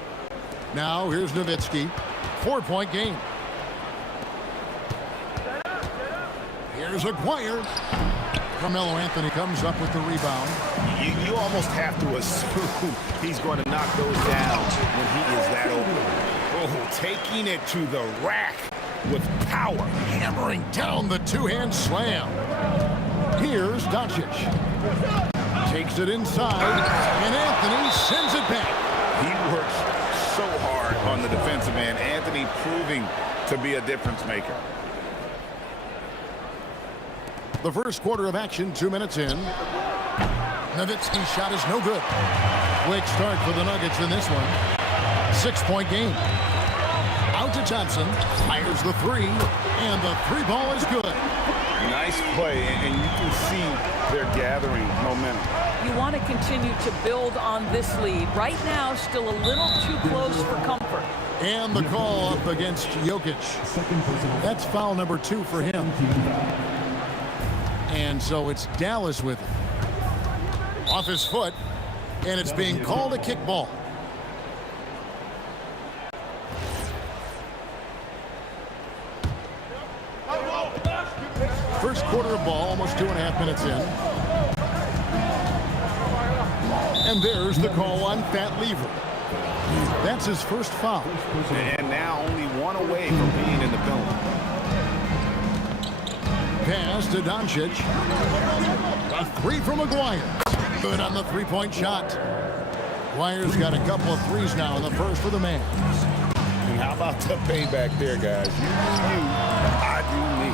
Now here's Nowitzki. 4-point game. Here's Aguirre. Carmelo Anthony comes up with the rebound. You almost have to assume he's going to knock those down when he is that open. Oh, taking it to the rack with power. Hammering down the two-hand slam. Here's Doncic. Takes it inside, and Anthony sends it back. He works so hard on the defensive end. Anthony proving to be a difference maker. The first quarter of action, 2 minutes in. Nowitzki's shot is no good. Quick start for the Nuggets in this one. 6-point game. Out to Johnson. Fires the 3, and the 3 ball is good. Nice play, and you can see they're gathering momentum. You want to continue to build on this lead. Right now, still a little too close for comfort. And the call up against Jokic. That's foul number 2 for him. And so it's Dallas with it. Off his foot, and it's being called a kickball. First quarter of ball, almost 2.5 minutes in. And there's the call on Fat Lever. That's his first foul. And now only one away from being in the penalty. Pass to Doncic. A three from Maguire. Good on the three-point shot. Maguire's got a couple of threes now in the first for the man. And how about the payback there, guys? You, I do me.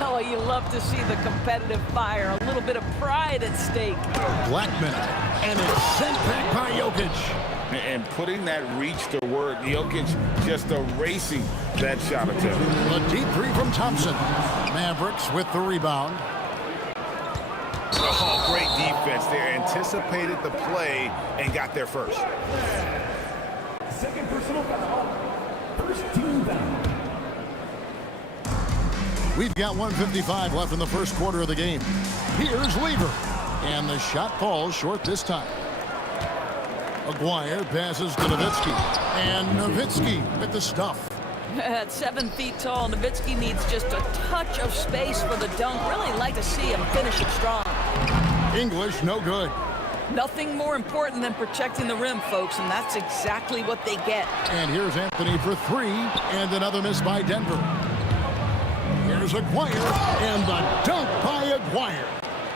Oh, you love to see the competitive fire. A little bit of pride at stake. Blackman. And it's sent back by Jokic. And putting that reach to work, Jokic just erasing that shot attempt. A deep three from Thompson. Mavericks with the rebound. Oh, great defense there. Anticipated the play and got there first. Second personal foul. First team foul. We've got 1:55 left in the first quarter of the game. Here's Lever. And the shot falls short this time. Maguire passes to Nowitzki. And Nowitzki with the stuff. At 7 feet tall, Nowitzki needs just a touch of space for the dunk. Really like to see him finish it strong. English, no good. Nothing more important than protecting the rim, folks, and that's exactly what they get. And here's Anthony for three. And another miss by Denver. Here's Maguire. And the dunk by Maguire.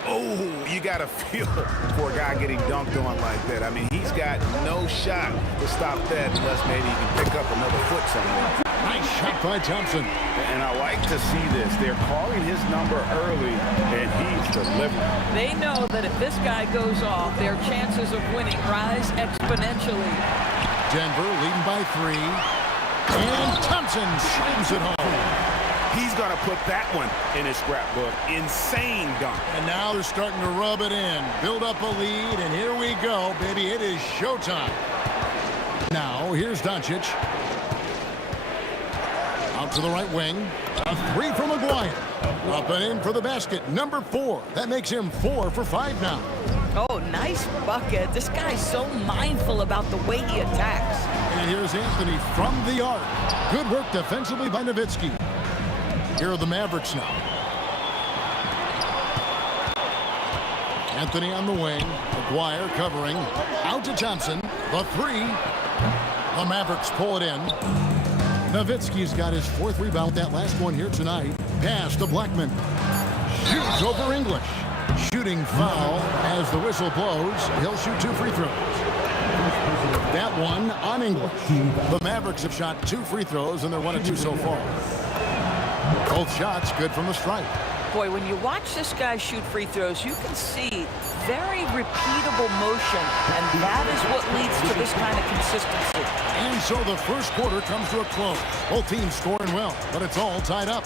Oh, you got to feel for a guy getting dunked on like that. I mean, he's got no shot to stop that unless maybe he can pick up another foot somewhere. Nice shot by Thompson. And I like to see this. They're calling his number early, and he's delivering. They know that if this guy goes off, their chances of winning rise exponentially. Denver leading by 3. And Thompson slams it home. He's going to put that one in his scrapbook. Insane dunk. And now they're starting to rub it in. Build up a lead, and here we go, baby. It is showtime. Now, here's Doncic. Out to the right wing. A three from Maguire. Up and in for the basket. Number 4. That makes him 4 for 5 now. Oh, nice bucket. This guy's so mindful about the way he attacks. And here's Anthony from the arc. Good work defensively by Nowitzki. Here are the Mavericks now. Anthony on the wing. Maguire covering. Out to Thompson. The three. The Mavericks pull it in. Nowitzki's got his 4th rebound. That last one here tonight. Pass to Blackman. Shoots over English. Shooting foul as the whistle blows. He'll shoot 2 free throws. That one on English. The Mavericks have shot 2 free throws, and they're 1 of 2 so far. Both shots good from the stripe. Boy, when you watch this guy shoot free throws, you can see very repeatable motion, and that is what leads to this kind of consistency. And so the first quarter comes to a close. Both teams scoring well, but it's all tied up.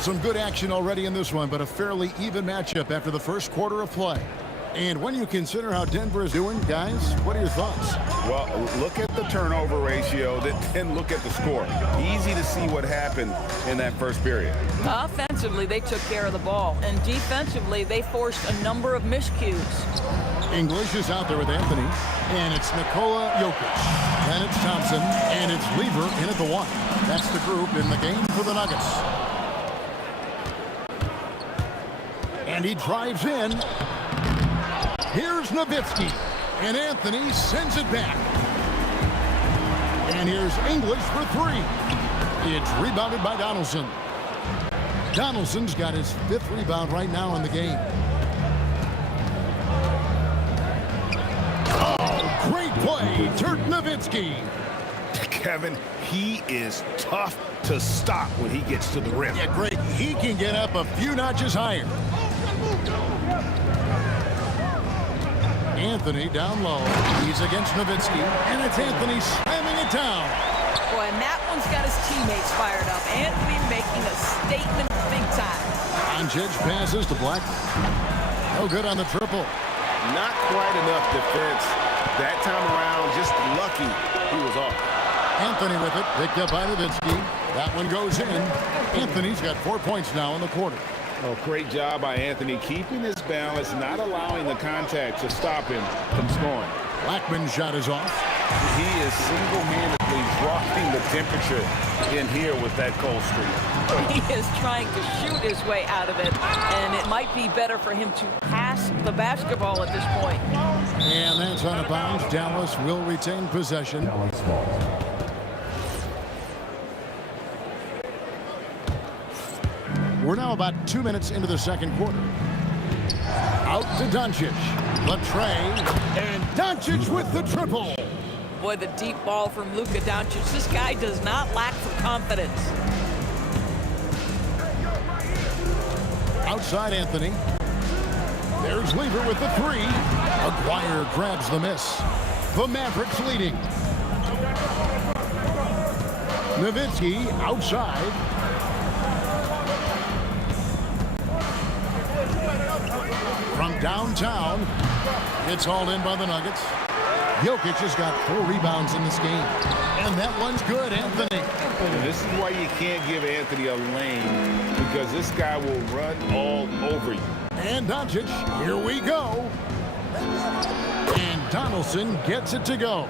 Some good action already in this one, but a fairly even matchup after the first quarter of play. And when you consider how Denver is doing, guys, what are your thoughts? Well, look at the turnover ratio, then look at the score. Easy to see what happened in that first period. Offensively, they took care of the ball, and defensively, they forced a number of miscues. English is out there with Anthony, and it's Nikola Jokic. Then it's Thompson, and it's Lever in at the 1. That's the group in the game for the Nuggets. And he drives in. Here's Nowitzki, and Anthony sends it back. And here's English for 3. It's rebounded by Donaldson. Donaldson's got his 5th rebound right now in the game. Oh, great play, Dirk Nowitzki. Kevin, he is tough to stop when he gets to the rim. Yeah, great. He can get up a few notches higher. Anthony down low. He's against Nowitzki, and it's Anthony slamming it down. Boy, and that one's got his teammates fired up. Anthony making a statement big time. Doncic passes to Black. No good on the triple. Not quite enough defense. That time around, just lucky he was off. Anthony with it, picked up by Nowitzki. That one goes in. Anthony's got 4 points now in the quarter. Oh, great job by Anthony, keeping his balance, not allowing the contact to stop him from scoring. Blackman's shot is off. He is single-handedly dropping the temperature in here with that cold streak. He is trying to shoot his way out of it, and it might be better for him to pass the basketball at this point. And that's out of bounds. Dallas will retain possession. We're now about 2 minutes into the second quarter. Out to Doncic. Latrey. And Doncic with the triple. Boy, the deep ball from Luka Doncic. This guy does not lack for confidence. Outside Anthony. There's Lever with the three. Aguirre grabs the miss. The Mavericks leading. Nowitzki outside. From downtown, it's hauled in by the Nuggets. Jokic has got 4 rebounds in this game. And that one's good, Anthony. And this is why you can't give Anthony a lane, because this guy will run all over you. And Doncic, here we go. And Donaldson gets it to go.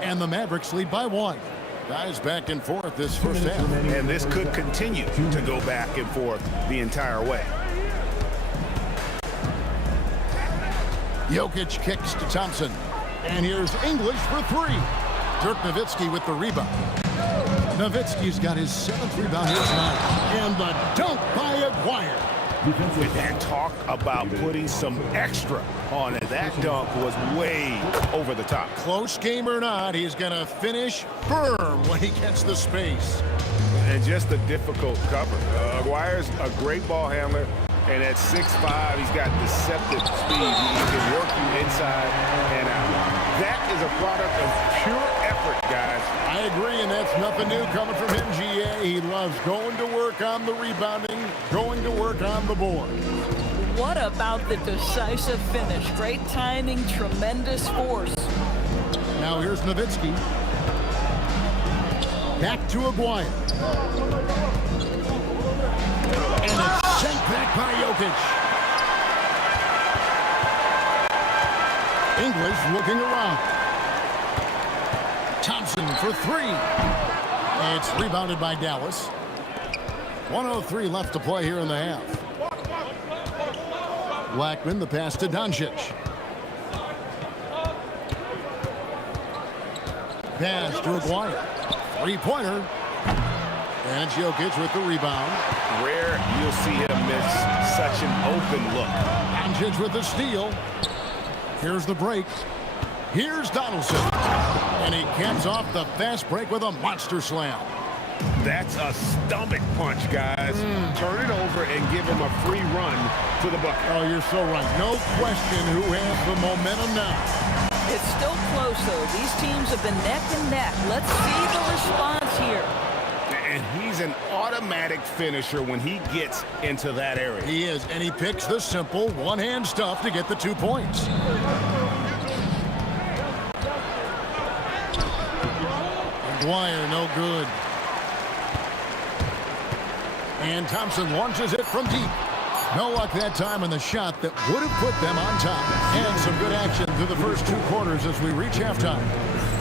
And the Mavericks lead by 1. Guys back and forth this first half. And this could continue to go back and forth the entire way. Jokic kicks to Thompson. And here's English for 3. Dirk Nowitzki with the rebound. Nowitzki's got his 7th rebound here tonight. And the dunk by Aguirre. And talk about putting some extra on it. That dunk was way over the top. Close game or not, he's going to finish firm when he gets the space. And just a difficult cover. Aguirre's a great ball handler. And at 6'5", he's got deceptive speed. He can work you inside and out. That is a product of pure effort, guys. I agree, and that's nothing new coming from him, GA. He loves going to work on the rebounding, going to work on the board. What about the decisive finish? Great timing, tremendous force. Now here's Nowitzki. Back to Aguirre. And it's sent back by Jokic. English looking around. Thompson for 3. It's rebounded by Dallas. 1:03 left to play here in the half. Blackman, the pass to Doncic. Pass to Aguirre. 3-pointer. And it's Jokic with the rebound. Rare you'll see him miss such an open look. Doncic with the steal. Here's the break. Here's Donaldson. And he caps off the fast break with a monster slam. That's a stomach punch, guys. Turn it over and give him a free run to the bucket. Oh, you're so right. No question who has the momentum now. It's still close, though. These teams have been neck and neck. Let's see the response here. And he's an automatic finisher when he gets into that area. He is, and he picks the simple one-hand stuff to get the 2 points. Aguirre, no good. And Thompson launches it from deep. No luck that time on the shot that would have put them on top. And some good action through the first 2 quarters as we reach halftime.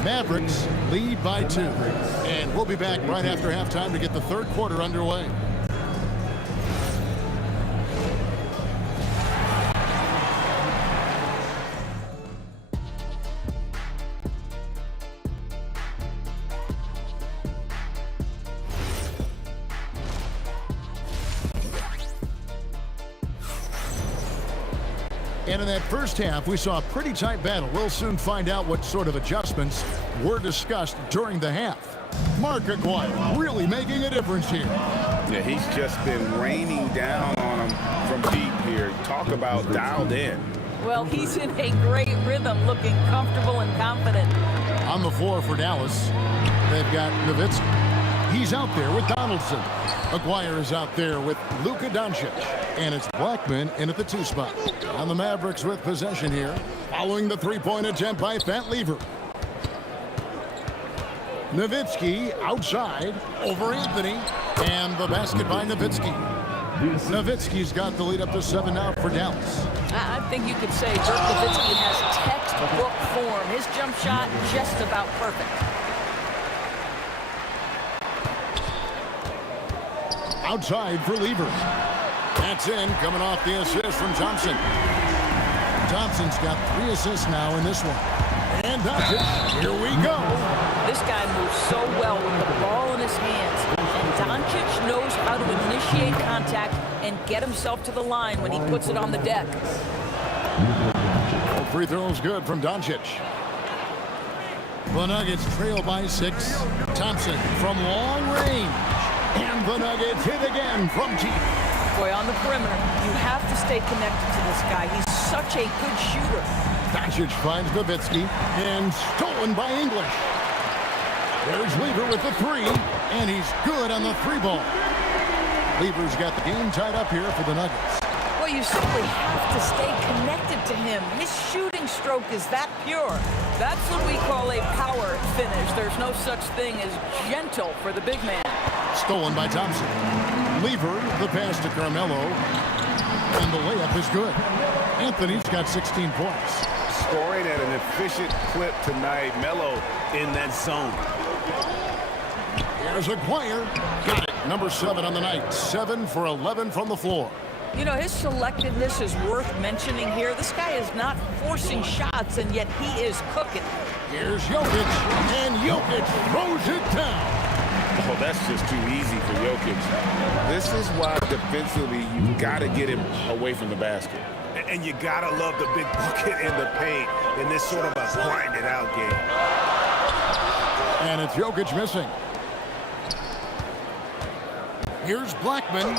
Mavericks lead by 2. And we'll be back right after halftime to get the third quarter underway. And in that first half, we saw a pretty tight battle. We'll soon find out what sort of adjustments were discussed during the half. Mark Aguirre really making a difference here. Yeah, he's just been raining down on him from deep here. Talk about dialed in. Well, he's in a great rhythm, looking comfortable and confident. On the floor for Dallas, they've got Nowitzki. He's out there with Donaldson. Aguirre is out there with Luka Doncic. And it's Blackman in at the 2 spot. And the Mavericks with possession here, following the 3-point attempt by Fat Lever. Nowitzki outside over Anthony. And the basket by Nowitzki. Nowitzki's got the lead up to 7 now for Dallas. I think you could say Dirk Nowitzki has textbook form. His jump shot just about perfect. Outside for Lever. That's in, coming off the assist from Thompson. Thompson's got 3 assists now in this one. And that's it. Here we go. This guy moves so well with the ball in his hands. And Doncic knows how to initiate contact and get himself to the line when he puts it on the deck. Free throws good from Doncic. The Nuggets trail by 6. Thompson from long range. And the Nuggets hit again from deep. Boy, on the perimeter, you have to stay connected to this guy. He's such a good shooter. Doncic finds Nowitzki and stolen by English. There's Lever with the 3, and he's good on the 3 ball. Lever's got the game tied up here for the Nuggets. Well, you simply have to stay connected to him. His shooting stroke is that pure. That's what we call a power finish. There's no such thing as gentle for the big man. Stolen by Thompson. Lever, the pass to Carmelo. And the layup is good. Anthony's got 16 points. Scoring at an efficient clip tonight. Melo in that zone. Here's Aguirre. Got it. Number 7 on the night. 7 for 11 from the floor. You know, his selectiveness is worth mentioning here. This guy is not forcing shots, and yet he is cooking. Here's Jokic, and Jokic throws it down. Oh, that's just too easy for Jokic. This is why defensively you've got to get him away from the basket. And you got to love the big bucket in the paint in this sort of a grinded-out game. And it's Jokic missing. Here's Blackman.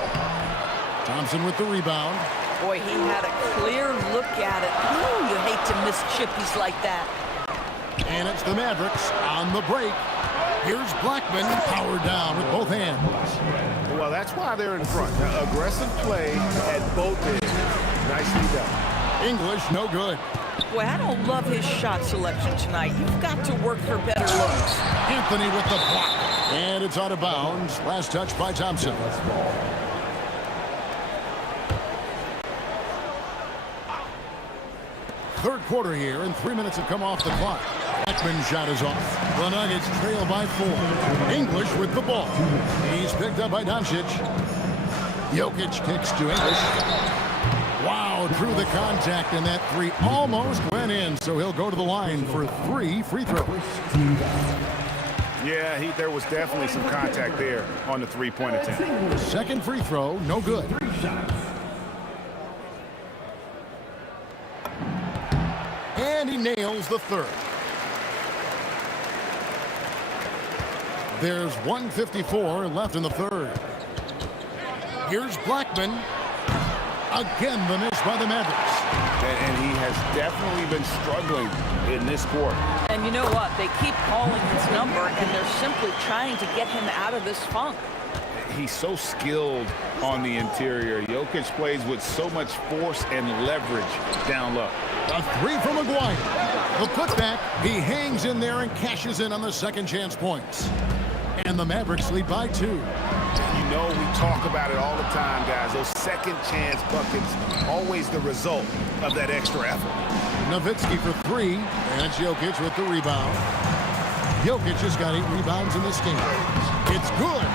Thompson with the rebound. Boy, he had a clear look at it. Ooh, you hate to miss chippies like that. And it's the Mavericks on the break. Here's Blackman, powered down with both hands. Well, that's why they're in front. Aggressive play at both ends. Nicely done. English, no good. Boy, I don't love his shot selection tonight. You've got to work for better looks. Anthony with the block. And it's out of bounds. Last touch by Thompson. Third quarter here, and 3 minutes have come off the clock. Blackman's shot is off. The Nuggets trail by 4. English with the ball. He's picked up by Doncic. Jokic kicks to English. Wow, through the contact, and that 3 almost went in, so he'll go to the line for 3 free throws. Yeah, there was definitely some contact there on the 3-point attempt. Second free throw, no good. And he nails the 3rd. There's 1:54 left in the 3rd. Here's Blackman. Again, the miss by the Mavericks. And he has definitely been struggling in this quarter. And you know what? They keep calling his number, and they're simply trying to get him out of this funk. He's so skilled on the interior. Jokic plays with so much force and leverage down low. A 3 from Aguirre. The putback, he hangs in there and cashes in on the second chance points. And the Mavericks lead by 2. You know, we talk about it all the time, guys. Those second chance buckets, always the result of that extra effort. Nowitzki for 3, and it's Jokic with the rebound. Jokic has got 8 rebounds in this game. It's good.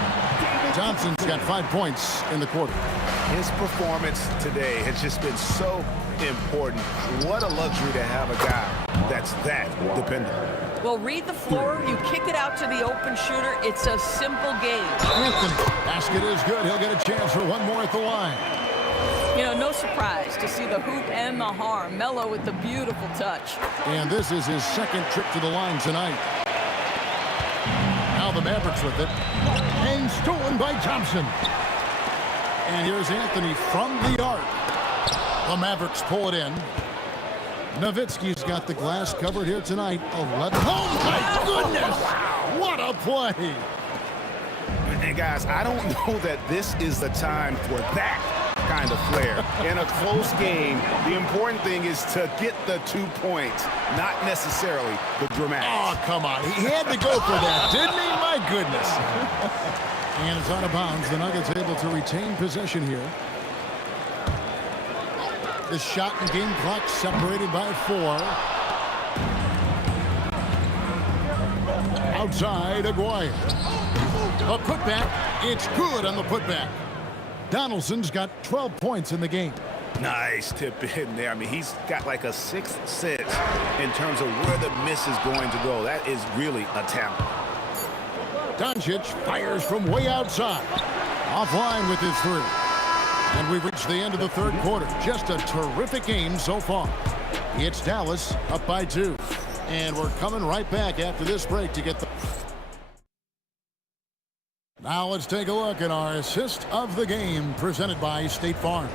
Thompson's got 5 points in the quarter. His performance today has just been so important. What a luxury to have a guy that's that dependable. Well, read the floor. You kick it out to the open shooter. It's a simple game. Anthony, basket is good. He'll get a chance for 1 more at the line. You know, no surprise to see the hoop and the harm. Melo with the beautiful touch. And this is his 2nd trip to the line tonight. Now the Mavericks with it. And stolen by Thompson. And here's Anthony from the arc. The Mavericks pull it in. Nowitzki's got the glass covered here tonight. 11. Oh, my goodness! What a play! And guys, I don't know that this is the time for that kind of flair. In a close game, the important thing is to get the 2 points, not necessarily the dramatics. Oh, come on. He had to go for that, didn't he? My goodness. And it's out of bounds. The Nuggets able to retain possession here. The shot and game clock separated by 4. Outside, Aguirre. A putback. It's good on the putback. Donaldson's got 12 points in the game. Nice tip in there. I mean, he's got like a sixth sense in terms of where the miss is going to go. That is really a talent. Doncic fires from way outside. Offline with his 3. And we've reached the end of the third quarter. Just a terrific game so far. It's Dallas up by 2. And we're coming right back after this break to get the... Now let's take a look at our assist of the game presented by State Farm.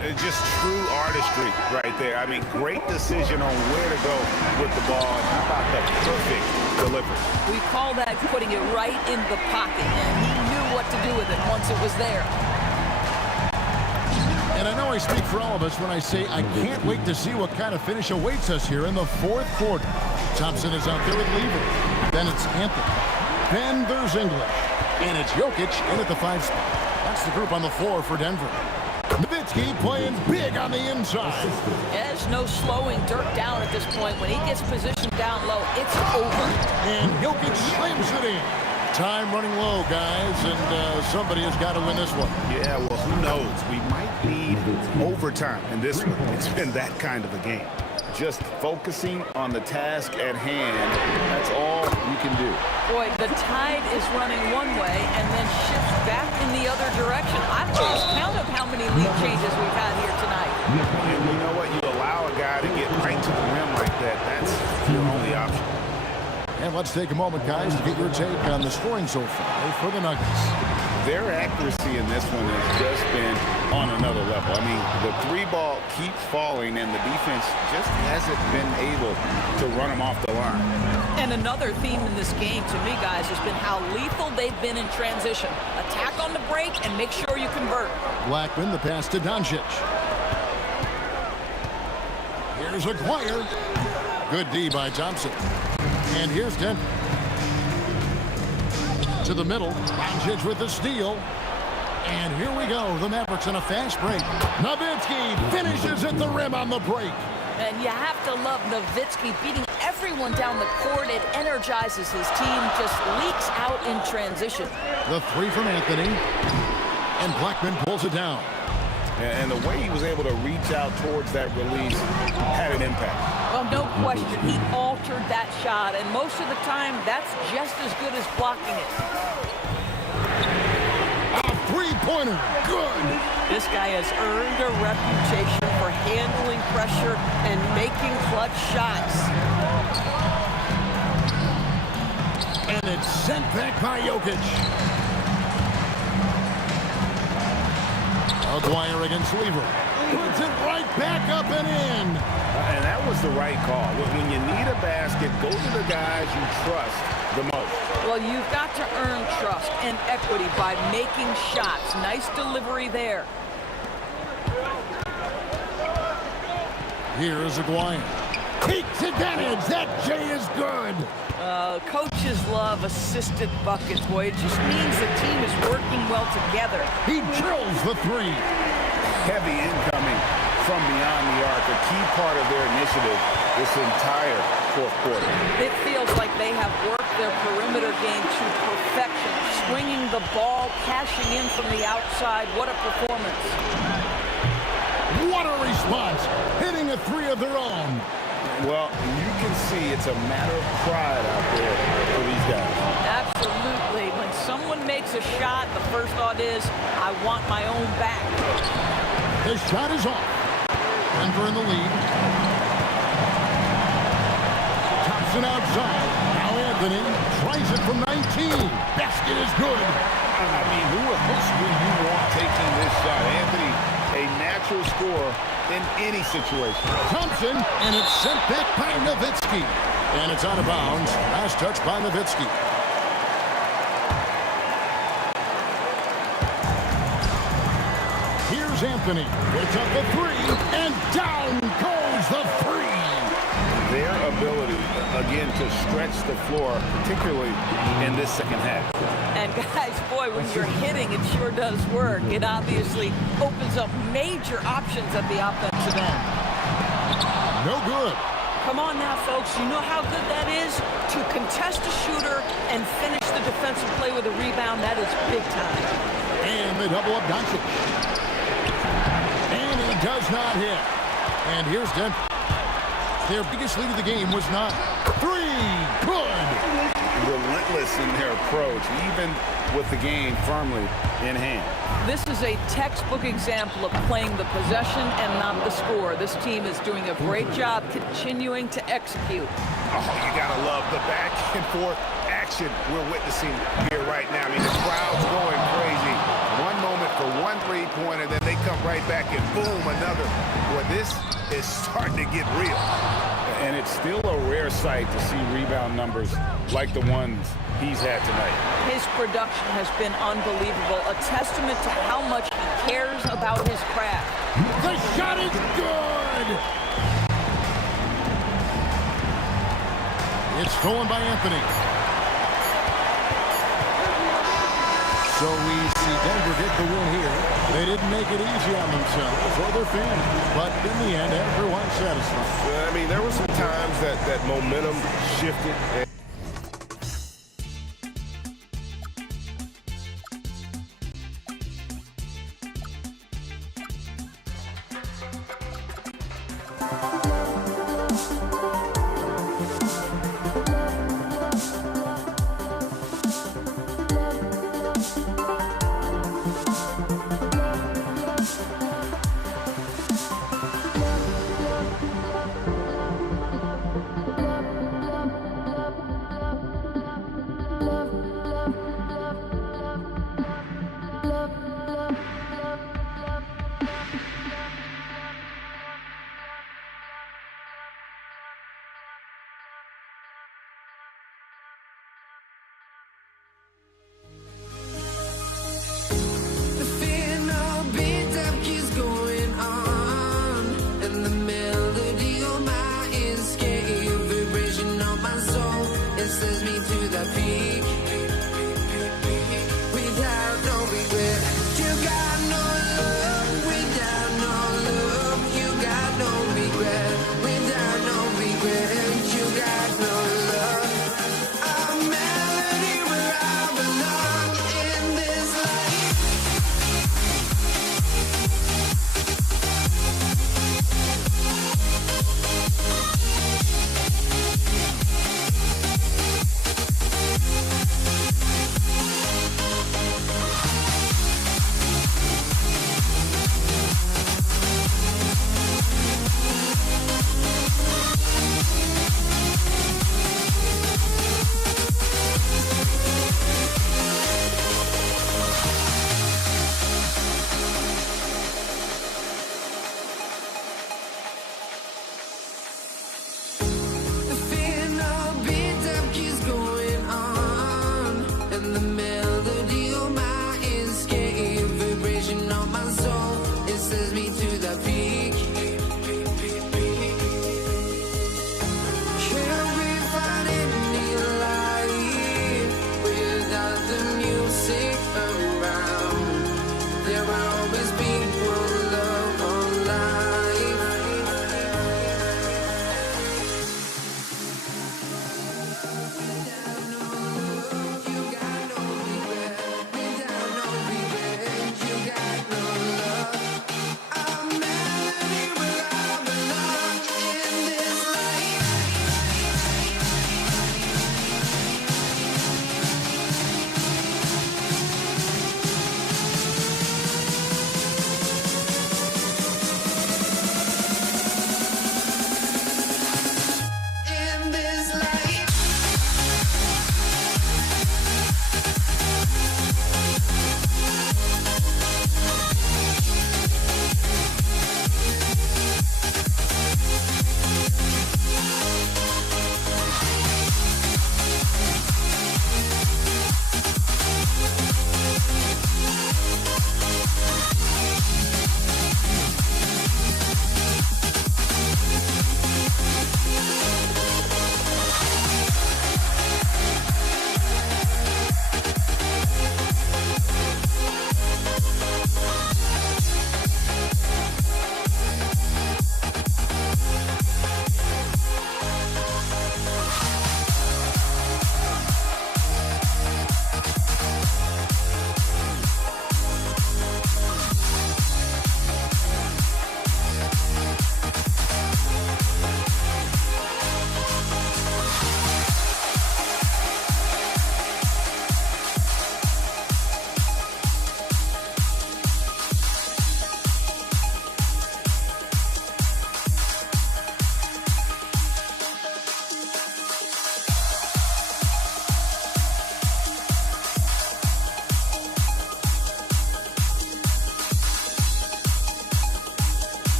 It's just true artistry right there. I mean, great decision on where to go with the ball. And how about the perfect delivery? We call that putting it right in the pocket, and he knew what to do with it once it was there. And I know I speak for all of us when I say I can't wait to see what kind of finish awaits us here in the fourth quarter. Thompson is out there with Lever. Then it's Anthony. Then there's English. And it's Jokic in at the 5 spot. That's the group on the floor for Denver. Nowitzki playing big on the inside. There's no slowing Dirk down at this point. When he gets positioned down low, it's over. And Jokic slams it in. Time running low, guys, and somebody has got to win this one. Yeah, well, who knows? We might need overtime in this one. It's been that kind of a game. Just focusing on the task at hand, that's all you can do. Boy, the tide is running one way and then shifts back in the other direction. I've lost count of how many lead changes we've had here tonight. And you know what? You allow a guy to get right to the rim like that. That's your only option. And let's take a moment, guys, to get your take on the scoring so far for the Nuggets. Their accuracy in this one has just been on another level. I mean, the 3 ball keeps falling, and the defense just hasn't been able to run them off the line. And another theme in this game, to me, guys, has been how lethal they've been in transition. Attack on the break and make sure you convert. Blackman, the pass to Doncic. Here's Aguirre. Good D by Thompson. And here's Denver. To the middle. Doncic with the steal. And here we go. The Mavericks on a fast break. Nowitzki finishes at the rim on the break. And you have to love Nowitzki beating everyone down the court. It energizes his team, just leaks out in transition. The 3 from Anthony. And Blackman pulls it down. And the way he was able to reach out towards that release had an impact. Well, no question. He altered that shot, and most of the time, that's just as good as blocking it. A 3-pointer. Good. This guy has earned a reputation for handling pressure and making clutch shots. And it's sent back by Jokic. Aguirre against Lever. Puts it right back up and in. And that was the right call. When you need a basket, go to the guys you trust the most. Well, you've got to earn trust and equity by making shots. Nice delivery there. Here's Aguirre. Takes advantage. That J is good. Coaches love assisted buckets, boy. It just means the team is working well together. He drills the 3. Heavy incoming from beyond the arc, a key part of their initiative this entire fourth quarter. It feels like they have worked their perimeter game to perfection. Swinging the ball, cashing in from the outside. What a performance. What a response. Hitting a 3 of their own. Well, you can see it's a matter of pride out there for these guys. Absolutely. When someone makes a shot, the first thought is, I want my own back. The shot is off. Denver in the lead. Thompson outside. Now Anthony tries it from 19. Basket is good. I mean, who else would you want taking this shot? Anthony, a natural scorer in any situation. Thompson, and it's sent back by Nowitzki. And it's out of bounds. Last touch by Nowitzki. Here's Anthony puts up the three, and down goes the three. Their ability, again, to stretch the floor, particularly in this second half. And guys, boy, when you're hitting, it sure does work. It obviously opens up major options at the offensive end. No good. Come on now, folks. You know how good that is? To contest a shooter and finish the defensive play with a rebound, that is big time. And they double up Doncic. And he does not hit. And here's Denver. Their biggest lead of the game was not three. Good. Relentless in their approach, even with the game firmly in hand. This is a textbook example of playing the possession and not the score. This team is doing a great job continuing to execute. Oh, you gotta love the back and forth action we're witnessing here right now. I mean, the crowd's going crazy. One moment for one three-pointer, then they come right back and boom, another. Boy, this is starting to get real. And it's still a rare sight to see rebound numbers like the ones he's had tonight. His production has been unbelievable, a testament to how much he cares about his craft. The shot is good. It's stolen by Anthony. So we see Denver get the win here. They didn't make it easy on themselves or their fans, but in the end, everyone's satisfied. I mean, there were some times that momentum shifted.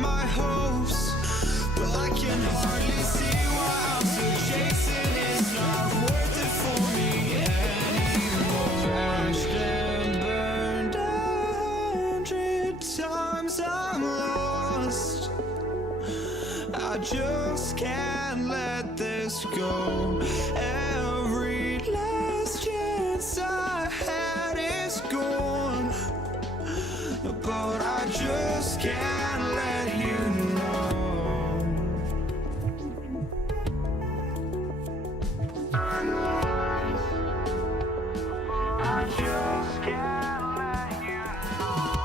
my hopes. Well, I can hardly see why I'm still chasing. It's not worth it for me anymore. Crashed and burned 100 times, I'm lost. I just can't let this go. Every last chance I had is gone, but I just can't let you know. I just can't let you know.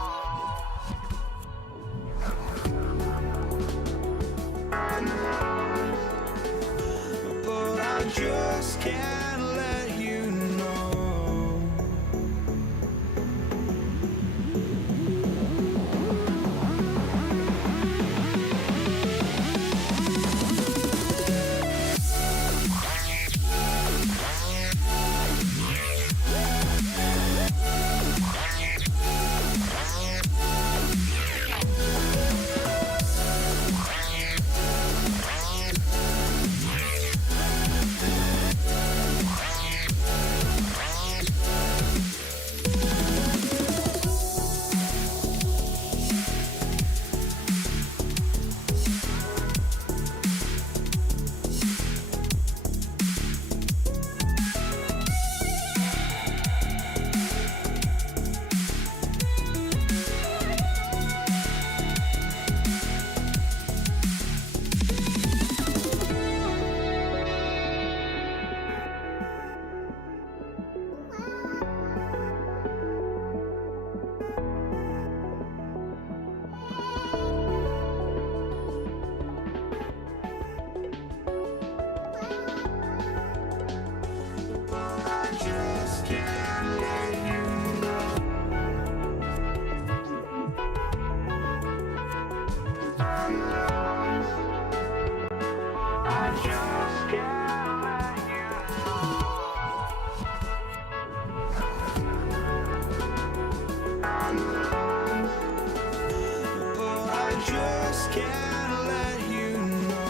But I just can't let you know.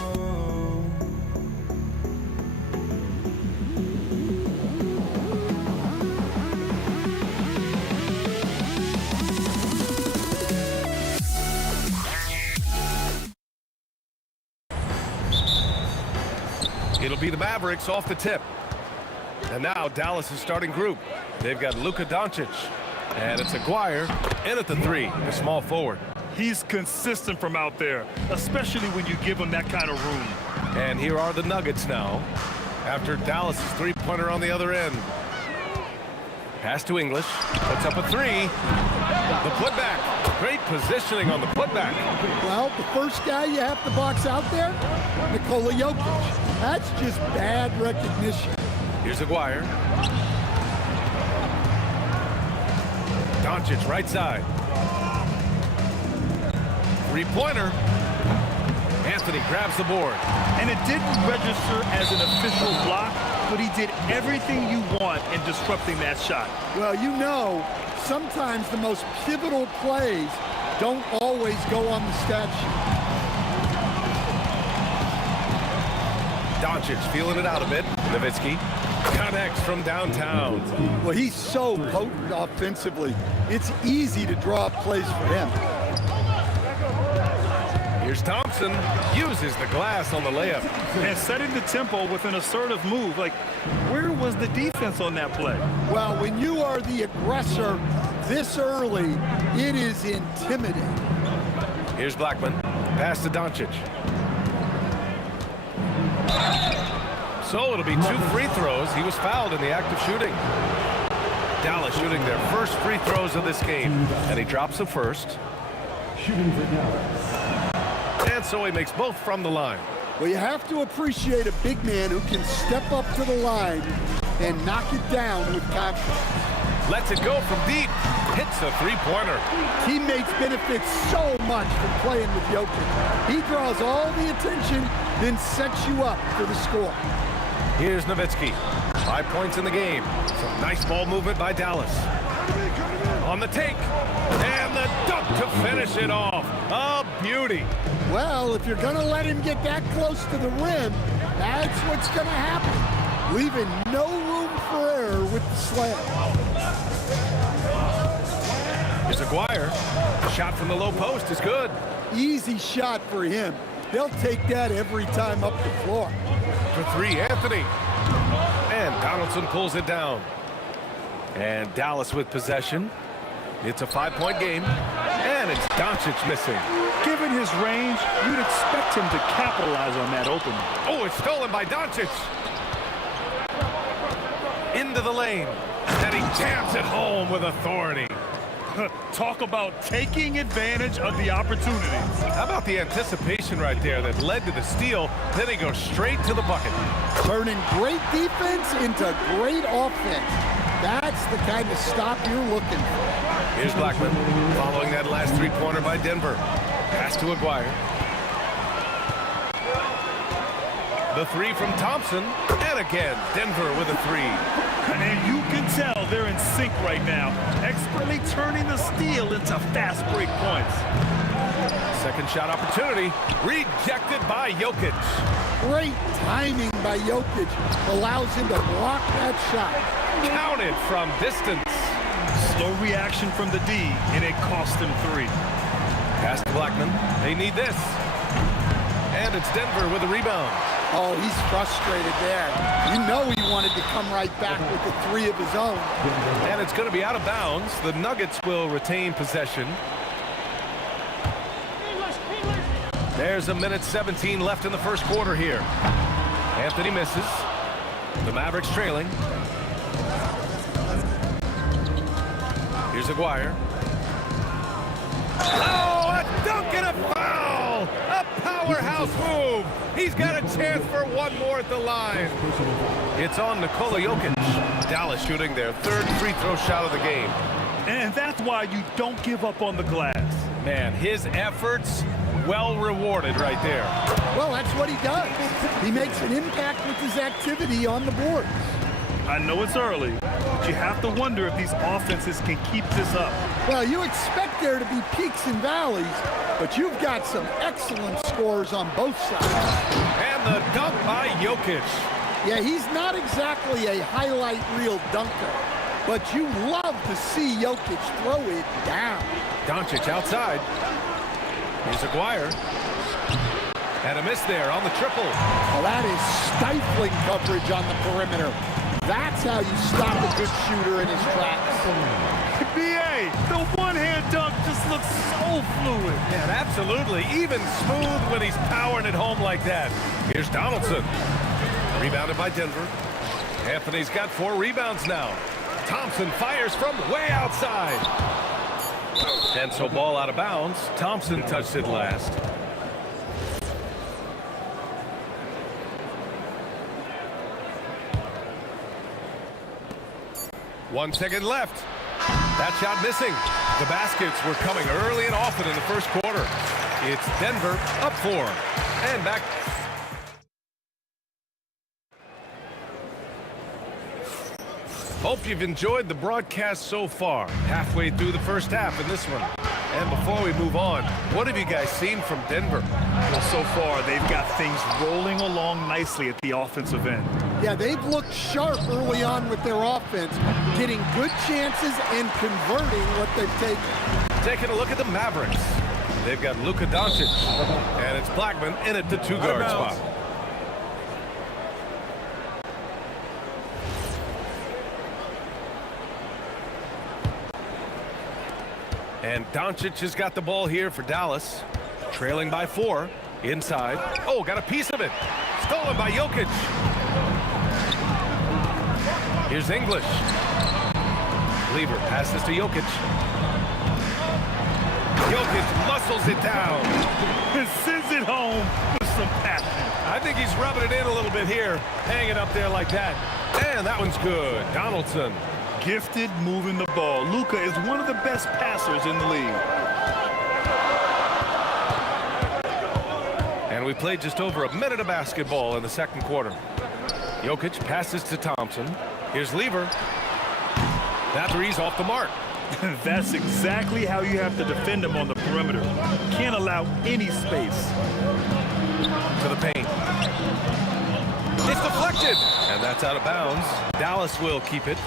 It'll be the Mavericks off the tip. And now Dallas' starting group. They've got Luka Doncic. And it's Aguirre in at the three, the small forward. He's consistent from out there, especially when you give him that kind of room. And here are the Nuggets now, after Dallas' three-pointer on the other end. Pass to English, puts up a three. The putback, great positioning on the putback. Well, the first guy you have to box out there, Nikola Jokic. That's just bad recognition. Here's Aguirre. Doncic, right side. Three-pointer. Anthony grabs the board. And it didn't register as an official block, but he did everything you want in disrupting that shot. Well, you know, sometimes the most pivotal plays don't always go on the stat sheet. Doncic feeling it out a bit. Nowitzki connects from downtown. Well, he's so potent offensively. It's easy to draw up plays for him. Here's Thompson, uses the glass on the layup. And setting the tempo with an assertive move. Like, where was the defense on that play? Well, when you are the aggressor this early, it is intimidating. Here's Blackman, pass to Doncic. So it'll be 2 free throws. He was fouled in the act of shooting. Dallas shooting their first free throws of this game. And he drops the first. Shooting for Dallas. And so he makes both from the line. Well, you have to appreciate a big man who can step up to the line and knock it down with confidence. Lets it go from deep. Hits a three-pointer. Teammates benefit so much from playing with Jokic. He draws all the attention, then sets you up for the score. Here's Nowitzki. 5 points in the game. Some nice ball movement by Dallas. On the take. And the dunk to finish it off. A beauty. Well, if you're going to let him get that close to the rim, that's what's going to happen. Leaving no room for error with the slam. Here's Aguirre. The shot from the low post is good. Easy shot for him. They'll take that every time up the floor. For three, Anthony. And Donaldson pulls it down. And Dallas with possession. It's a 5-point game. And it's Doncic missing. Given his range, you'd expect him to capitalize on that opening. Oh, it's stolen by Doncic. Into the lane. And he jams it home with authority. Talk about taking advantage of the opportunity. How about the anticipation right there that led to the steal? Then he goes straight to the bucket. Turning great defense into great offense. That's the kind of stop you're looking for. Here's Blackman following that last three-pointer by Denver. Pass to Aguirre. The three from Thompson. And again, Denver with a three. And you can tell they're in sync right now, expertly turning the steal into fast break points. Second shot opportunity, rejected by Jokic. Great timing by Jokic allows him to block that shot. Counted from distance. Slow reaction from the D, and it cost him three. Pass to Blackman. They need this. And it's Denver with a rebound. Oh, he's frustrated there. You know he wanted to come right back with the three of his own. And it's going to be out of bounds. The Nuggets will retain possession. There's a minute 17 left in the first quarter here. Anthony misses. The Mavericks trailing. Here's Aguirre. Oh, a dunk and a foul! A powerhouse move! He's got a chance for one more at the line. It's on Nikola Jokic. Dallas shooting their third free throw shot of the game. And that's why you don't give up on the glass. Man, his efforts well rewarded right there. Well, that's what he does. He makes an impact with his activity on the boards. I know it's early, but you have to wonder if these offenses can keep this up. Well, you expect there to be peaks and valleys, but you've got some excellent scores on both sides. And the dunk by Jokic. Yeah, he's not exactly a highlight reel dunker, but you love to see Jokic throw it down. Doncic outside. Here's Aguirre. And a miss there on the triple. Well, that is stifling coverage on the perimeter. That's how you stop a good shooter in his tracks. B.A., the one-hand dunk just looks so fluid. Yeah, absolutely. Even smooth when he's powering it home like that. Here's Donaldson. Rebounded by Denver. Anthony's got 4 rebounds now. Thompson fires from way outside. And so ball out of bounds. Thompson touched it last. One second left. That shot missing. The baskets were coming early and often in the first quarter. It's Denver up 4. And back. Hope you've enjoyed the broadcast so far. Halfway through the first half in this one. And before we move on, what have you guys seen from Denver? Well, so far, they've got things rolling along nicely at the offensive end. Yeah, they've looked sharp early on with their offense, getting good chances and converting what they've taken. Taking a look at the Mavericks. They've got Luka Doncic, and it's Blackman in at the 2-guard spot. And Doncic has got the ball here for Dallas. Trailing by 4. Inside. Oh, got a piece of it. Stolen by Jokic. Here's English. Lever passes to Jokic. Jokic muscles it down. And sends it home with some passion. I think he's rubbing it in a little bit here. Hanging up there like that. And that one's good. Donaldson. Gifted moving the ball. Luka is one of the best passers in the league. And we played just over a minute of basketball in the second quarter. Jokic passes to Thompson. Here's Lever. That three's off the mark. That's exactly how you have to defend him on the perimeter. Can't allow any space. To the paint. It's deflected, and that's out of bounds. Dallas will keep it.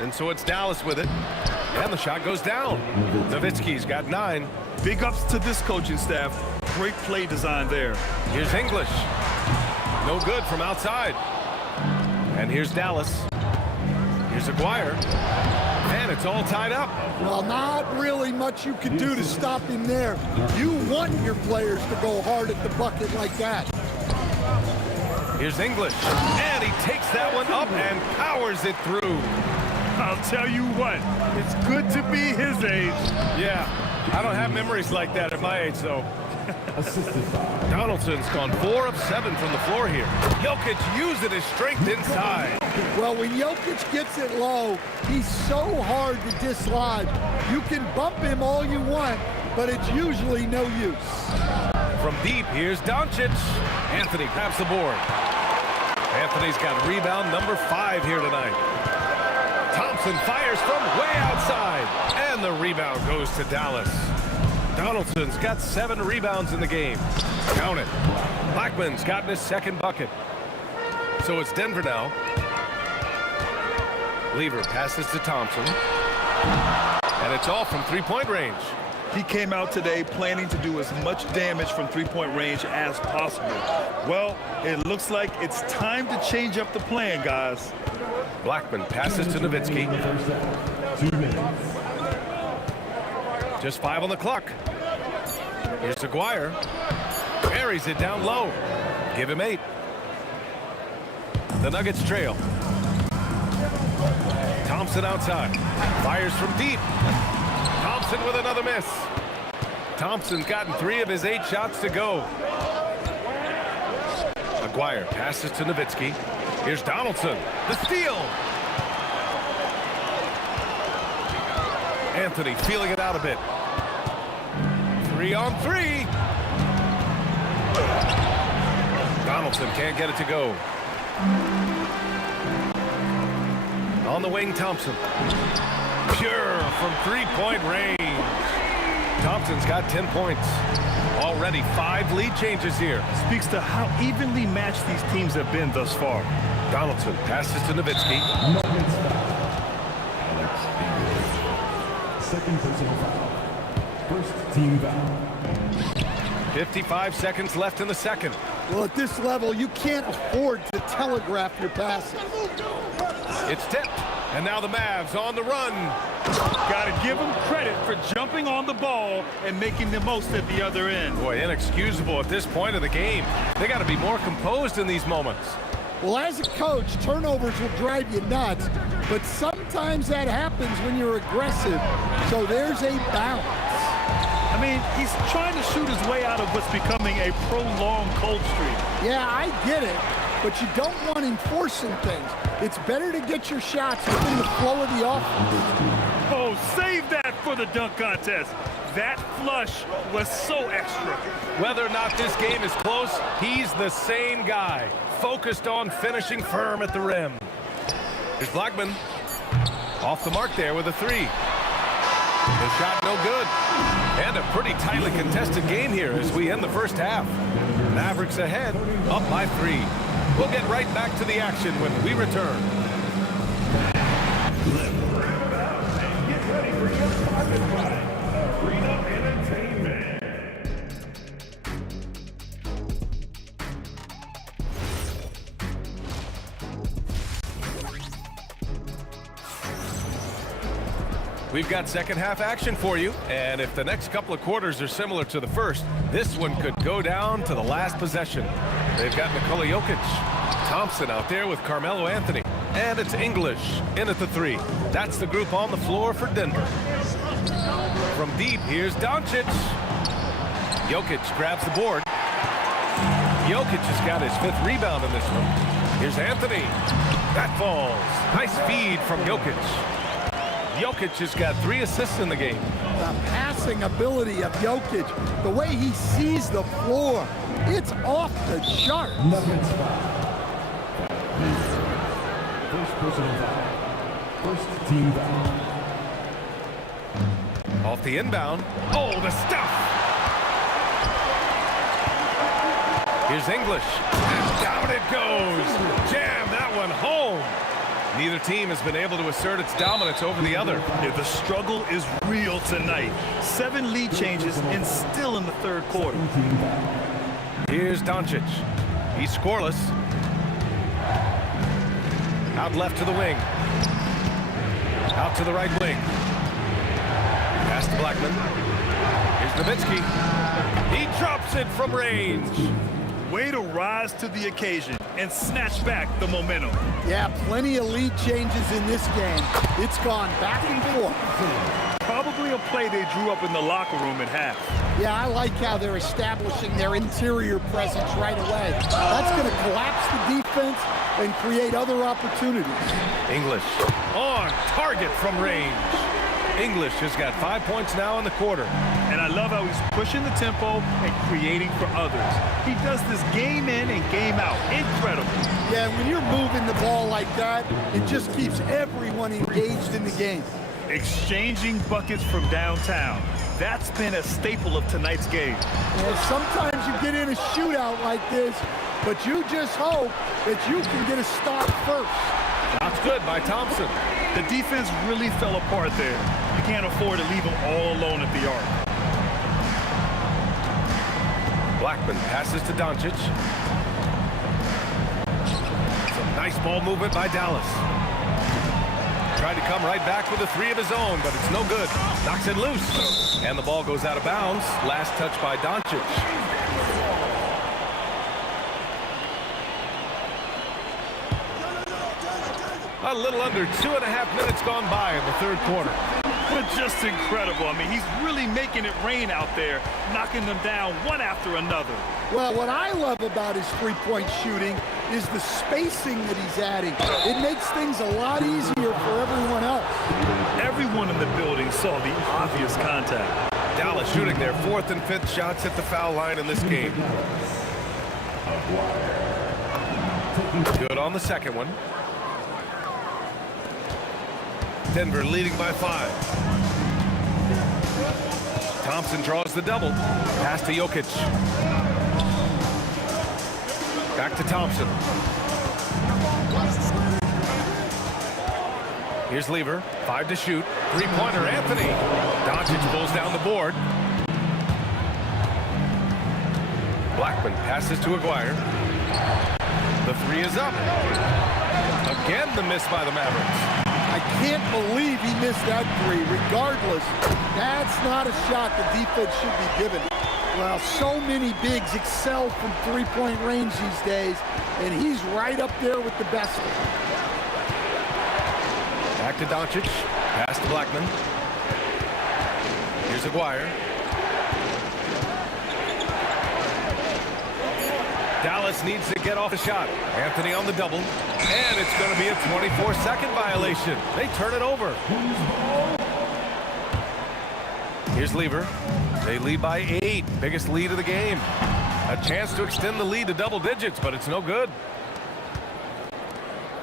And so it's Dallas with it. And the shot goes down. Nowitzki's got 9. Big ups to this coaching staff. Great play design there. Here's English. No good from outside. And here's Dallas. Here's Aguirre. And it's all tied up. Well, not really much you can do to stop him there. You want your players to go hard at the bucket like that. Here's English. And he takes that one up and powers it through. I'll tell you what, it's good to be his age. Yeah, I don't have memories like that at my age, though. Donaldson's gone 4 of 7 from the floor here. Jokic using his strength inside. Well, when Jokic gets it low, he's so hard to dislodge. You can bump him all you want, but it's usually no use. From deep, here's Doncic. Anthony grabs the board. Anthony's got rebound number 5 here tonight. Thompson fires from way outside, and the rebound goes to Dallas. Donaldson's got 7 rebounds in the game. Count it. Blackman's gotten his 2nd bucket. So it's Denver now. Lever passes to Thompson. And it's all from 3-point range. He came out today planning to do as much damage from 3-point range as possible. Well, it looks like it's time to change up the plan, guys. Blackman passes to Nowitzki. 2 minutes. Just 5 on the clock. Here's Aguirre. Buries it down low. Give him 8. The Nuggets trail. Thompson outside. Fires from deep. Thompson with another miss. Thompson's gotten 3 of his 8 shots to go. Aguirre passes to Nowitzki. Here's Donaldson. The steal. Anthony feeling it out a bit. 3 on 3. Donaldson can't get it to go. On the wing, Thompson. Pure from 3-point range. Thompson's got 10 points. Already 5 lead changes here. Speaks to how evenly matched these teams have been thus far. Donaldson passes to Nowitzki. Nuggets foul. Alex English. 2nd personal foul. 1st team foul. 55 seconds left in the 2nd. Well, at this level, you can't afford to telegraph your passes. It's tipped. And now the Mavs on the run. Got to give them credit for jumping on the ball and making the most at the other end. Boy, inexcusable at this point of the game. They got to be more composed in these moments. Well, as a coach, turnovers will drive you nuts, but sometimes that happens when you're aggressive. So there's a balance. I mean, he's trying to shoot his way out of what's becoming a prolonged cold streak. Yeah, I get it, but you don't want him forcing things. It's better to get your shots within the flow of the offense. Oh, save that for the dunk contest. That flush was so extra. Whether or not this game is close, he's the same guy, focused on finishing firm at the rim. Here's Blackman. Off the mark there with a 3. The shot no good. And a pretty tightly contested game here as we end the first half. Mavericks ahead, up by 3. We'll get right back to the action when we return. Get ready for your pocket ride. Arena Entertainment. We've got second half action for you, and if the next couple of quarters are similar to the first, this one could go down to the last possession. They've got Nikola Jokic, Thompson out there with Carmelo Anthony, and it's English in at the 3. That's the group on the floor for Denver. From deep, here's Doncic. Jokic grabs the board. Jokic has got his 5th rebound in this one. Here's Anthony. That falls. Nice feed from Jokic. Jokic has got 3 assists in the game. The passing ability of Jokic, the way he sees the floor, it's off the chart. Nuggets foul. First personal foul. First team foul. Off the inbound. Oh, the stuff! Here's English. And down it goes. Jam that one home. Neither team has been able to assert its dominance over the other. Yeah, the struggle is real tonight. 7 lead changes and still in the third quarter. Here's Doncic. He's scoreless. Out left to the wing. Out to the right wing. Pass to Blackman. Here's Nowitzki. He drops it from range. Way to rise to the occasion and snatch back the momentum. Yeah, plenty of lead changes in this game. It's gone back and forth. Probably a play they drew up in the locker room at half. Yeah, I like how they're establishing their interior presence right away. That's going to collapse the defense and create other opportunities. English on target from range. English has got 5 points now in the quarter. And I love how he's pushing the tempo and creating for others. He does this game in and game out. Incredible. Yeah, when you're moving the ball like that, it just keeps everyone engaged in the game. Exchanging buckets from downtown. That's been a staple of tonight's game. Yeah, sometimes you get in a shootout like this, but you just hope that you can get a stop first. That's good by Thompson. The defense really fell apart there. You can't afford to leave them all alone at the arc. Blackman passes to Doncic. Some nice ball movement by Dallas. Tried to come right back with a 3 of his own, but it's no good. Knocks it loose. And the ball goes out of bounds. Last touch by Doncic. A little under 2.5 minutes gone by in the third quarter. But just incredible. I mean, he's really making it rain out there, knocking them down one after another. Well, what I love about his three-point shooting is the spacing that he's adding. It makes things a lot easier for everyone else. Everyone in the building saw the obvious contact. Dallas shooting their 4th and 5th shots at the foul line in this game. Good on the second one. Denver leading by 5. Thompson draws the double. Pass to Jokic. Back to Thompson. Here's Lever. 5 to shoot. 3-pointer Anthony. Doncic pulls down the board. Blackman passes to Aguirre. The 3 is up. Again the miss by the Mavericks. I can't believe he missed that 3. Regardless, that's not a shot the defense should be given. Well, so many bigs excel from three-point range these days, and he's right up there with the best of them. Back to Doncic. Pass to Blackman. Here's Aguirre. Dallas needs to get off a shot. Anthony on the double. And it's going to be a 24-second violation. They turn it over. Here's Lever. They lead by 8. Biggest lead of the game. A chance to extend the lead to double digits, but it's no good.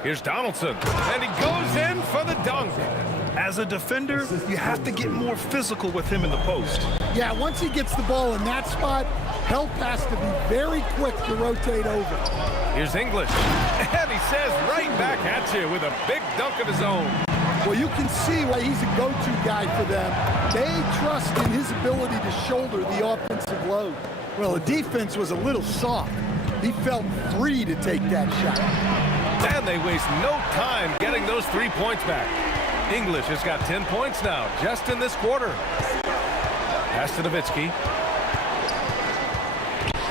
Here's Donaldson. And he goes in for the dunk. As a defender, you have to get more physical with him in the post. Yeah, once he gets the ball in that spot, help has to be very quick to rotate over. Here's English. And he says right back at you with a big dunk of his own. Well, you can see why he's a go-to guy for them. They trust in his ability to shoulder the offensive load. Well, the defense was a little soft. He felt free to take that shot. And they waste no time getting those 3 points back. English has got 10 points now, just in this quarter. Pass to Nowitzki.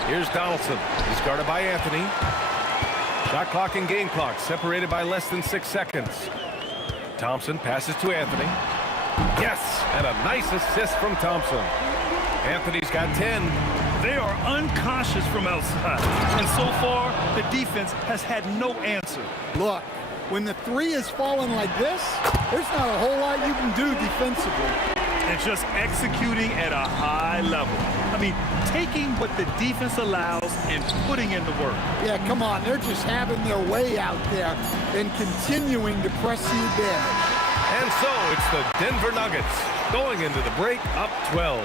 Here's Donaldson. He's guarded by Anthony. Shot clock and game clock separated by less than 6 seconds. Thompson passes to Anthony. Yes, and a nice assist from Thompson. Anthony's got 10. They are unconscious from outside. And so far, the defense has had no answer. Look, when the 3 is falling like this, there's not a whole lot you can do defensively. And just executing at a high level. I I mean, taking what the defense allows and putting in the work. Yeah, come on. They're just having their way out there and continuing to press the advantage. And so it's the Denver Nuggets going into the break up 12.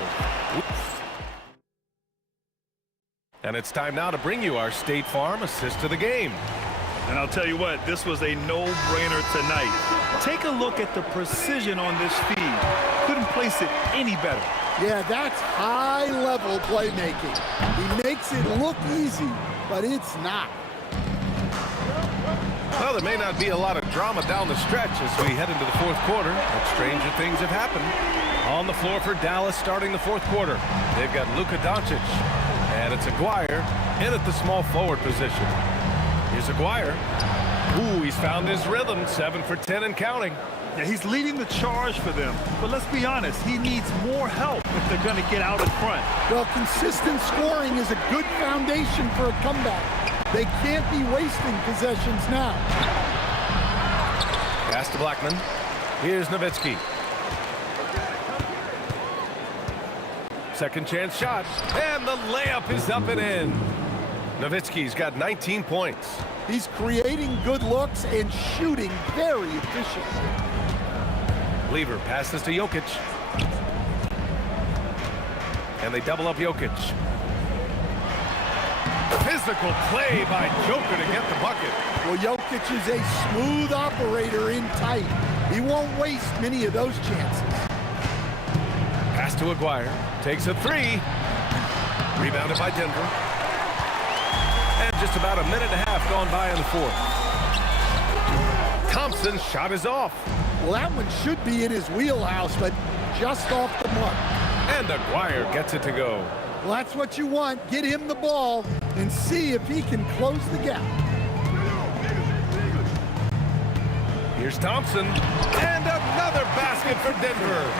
And it's time now to bring you our State Farm assist to the game. And I'll tell you what, this was a no-brainer tonight. Take a look at the precision on this feed. Couldn't place it any better. Yeah, that's high-level playmaking. He makes it look easy, but it's not. Well, there may not be a lot of drama down the stretch as we head into the fourth quarter, but stranger things have happened. On the floor for Dallas starting the fourth quarter, they've got Luka Doncic, and it's Aguirre in at the small forward position. Here's Aguirre. Ooh, he's found his rhythm, 7 for 10 and counting. Yeah, he's leading the charge for them, but let's be honest, he needs more help if they're going to get out in front. Well, consistent scoring is a good foundation for a comeback. They can't be wasting possessions now. Pass to Blackman. Here's Nowitzki. Second chance shot, and the layup is up and in. Nowitzki's got 19 points. He's creating good looks and shooting very efficiently. Lever passes to Jokic. And they double up Jokic. Physical play by Joker to get the bucket. Well, Jokic is a smooth operator in tight. He won't waste many of those chances. Pass to Aguirre. Takes a three. Rebounded by Denver. And just about a minute and a half gone by in the fourth. Thompson's shot is off. Well, that one should be in his wheelhouse, but just off the mark. And Aguirre gets it to go. Well, that's what you want. Get him the ball and see if he can close the gap. Here's Thompson. And another basket for Denver.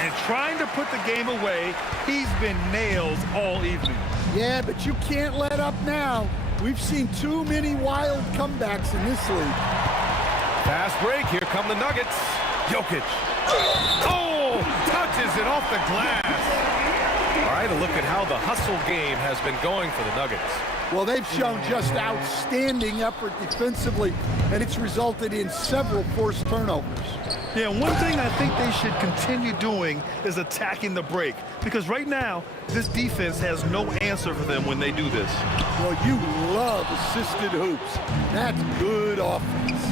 And trying to put the game away, he's been nails all evening. Yeah, but you can't let up now. We've seen too many wild comebacks in this league. Fast break. Here come the Nuggets. Jokic. Oh, touches it off the glass. All right, a look at how the hustle game has been going for the Nuggets. Well, they've shown just outstanding effort defensively, and it's resulted in several forced turnovers. Yeah, one thing I think they should continue doing is attacking the break, because right now, this defense has no answer for them when they do this. Well, you love assisted hoops. That's good offense.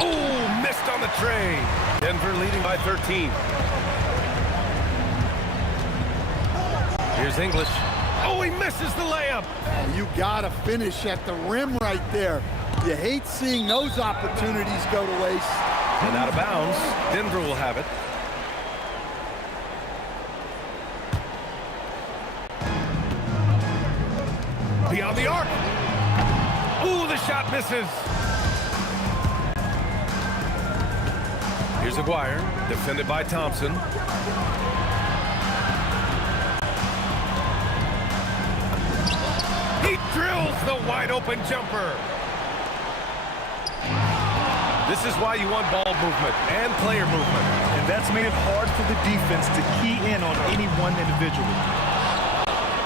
Oh, missed on the tray. Denver leading by 13. Here's English. Oh, he misses the layup. You got to finish at the rim right there. You hate seeing those opportunities go to waste. And out of bounds. Denver will have it. Beyond the arc. Ooh, the shot misses. Here's Aguirre, defended by Thompson. He drills the wide-open jumper. This is why you want ball movement and player movement. And that's made it hard for the defense to key in on any one individual.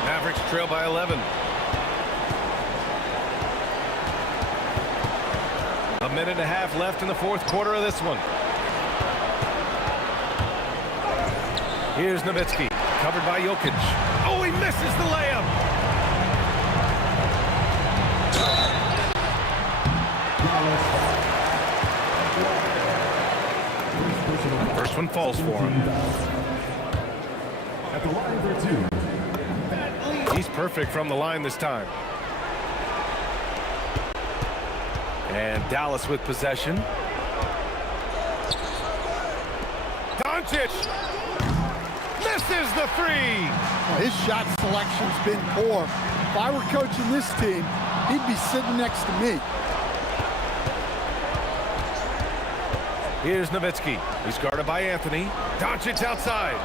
Mavericks trail by 11. A minute and a half left in the fourth quarter of this one. Here's Nowitzki, covered by Jokic. Oh, he misses the layup. First one falls for him. At the line for two. He's perfect from the line this time. And Dallas with possession. Doncic misses the three. Well, his shot selection's been poor. If I were coaching this team, he'd be sitting next to me. Here's Nowitzki. He's guarded by Anthony. Doncic outside.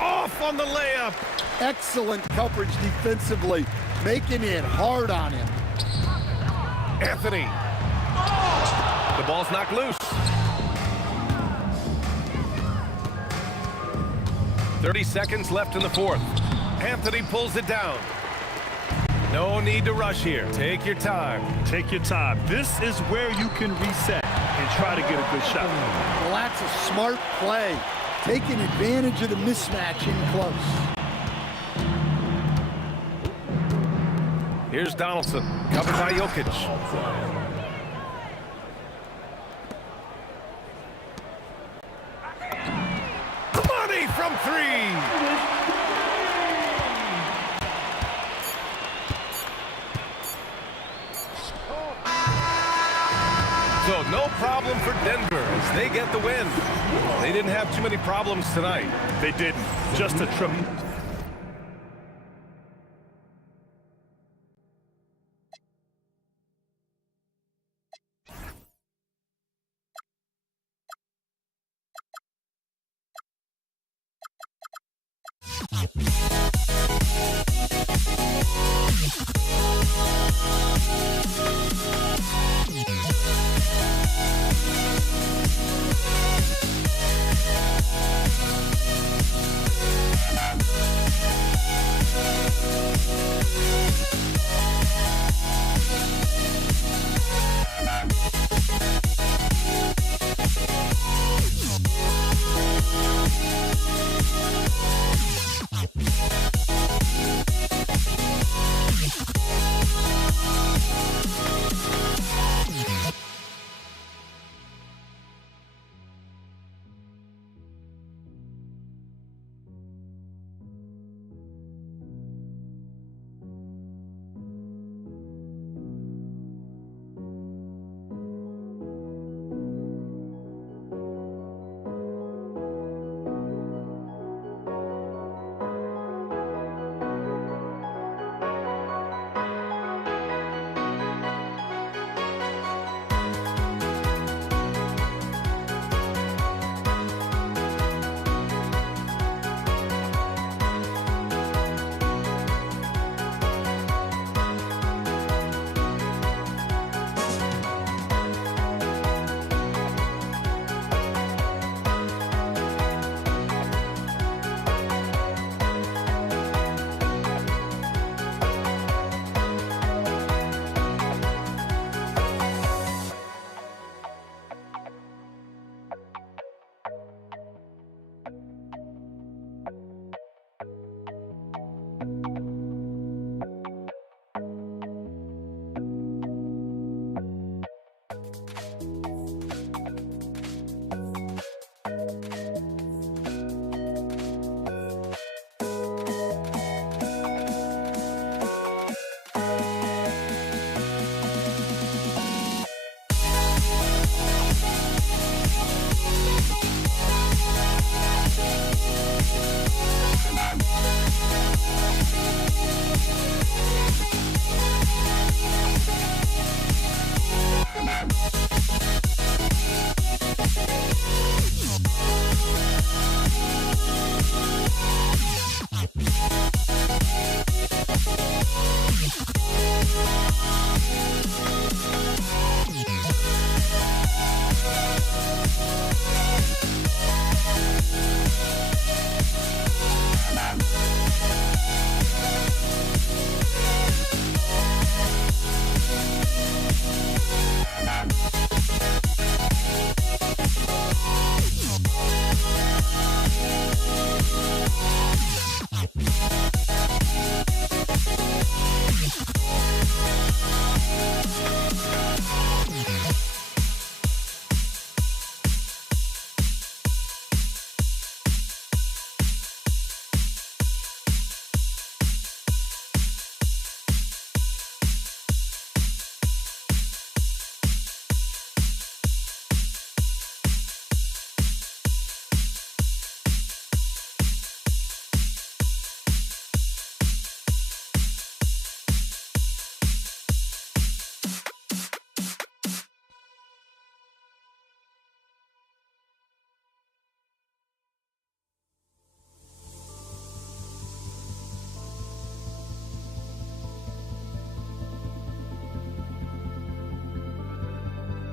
Off on the layup. Excellent coverage defensively, making it hard on him. Anthony. The ball's knocked loose. 30 seconds left in the fourth. Anthony pulls it down. No need to rush here. Take your time. Take your time. This is where you can reset and try to get a good shot. Well, that's a smart play. Taking advantage of the mismatch in close. Here's Donaldson, covered by Jokic. Money from three. So no problem for Denver as they get the win. They didn't have too many problems tonight. They didn't. Just a trip.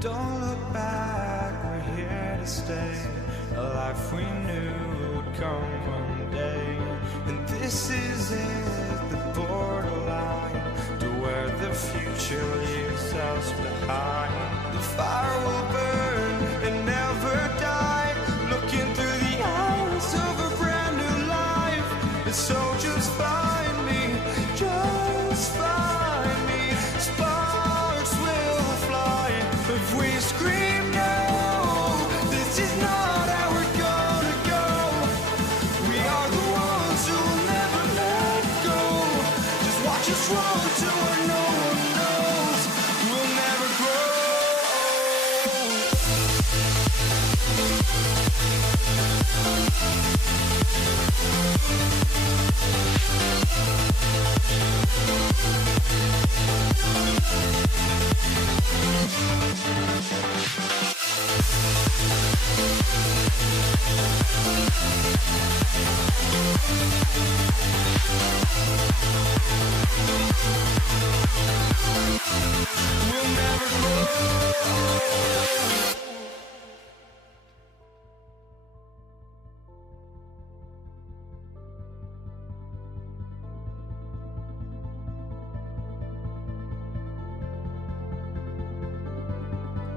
Don't look back. to stay, a life we knew would come one day. And this is it, the borderline to where the future leaves us behind. The fire will burn and never die, looking through the eyes of a brand new life. And so just find me, just find me. Sparks will fly if we scream no. This is not how we're gonna go. We are the ones who will never let go. Just watch us run to where no one knows. We'll never grow. We'll never grow.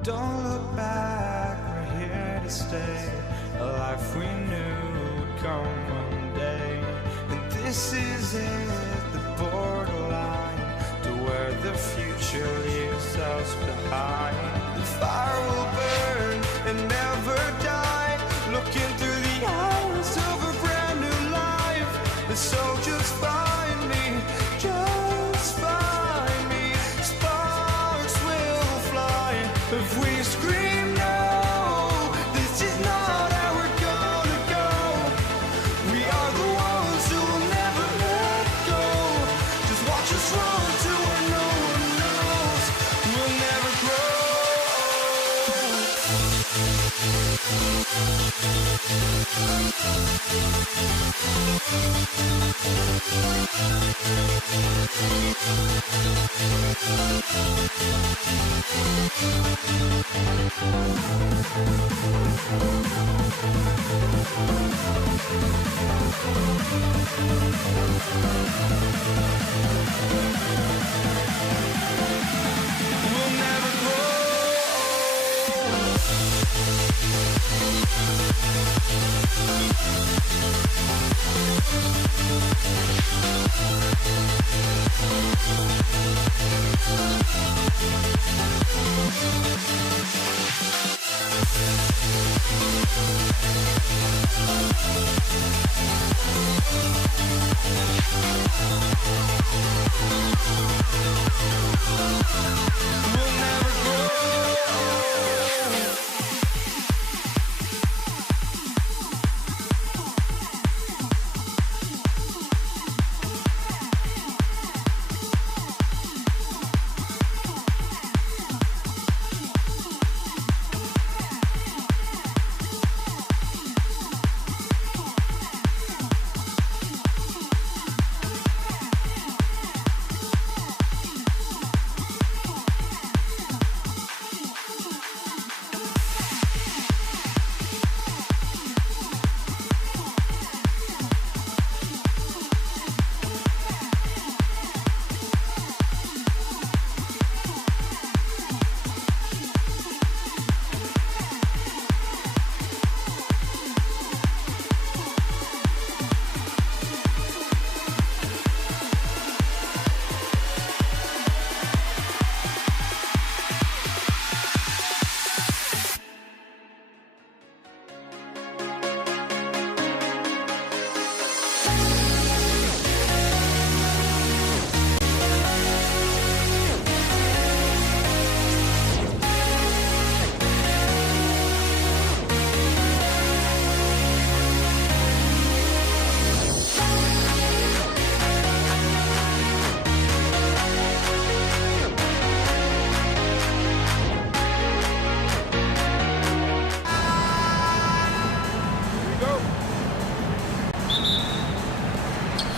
Don't look back, we're here to stay. A life we knew would come one day. And this is it, the borderline to where the future leaves us behind. The fire will burn and never die, looking through the eyes of a brand new life. And so just find me, just find me. Sparks will fly if we scream no. This is not how we're gonna go. We are the ones who will never let go. Just watch us run to where no one knows. We'll never grow. We'll never grow. We'll never grow.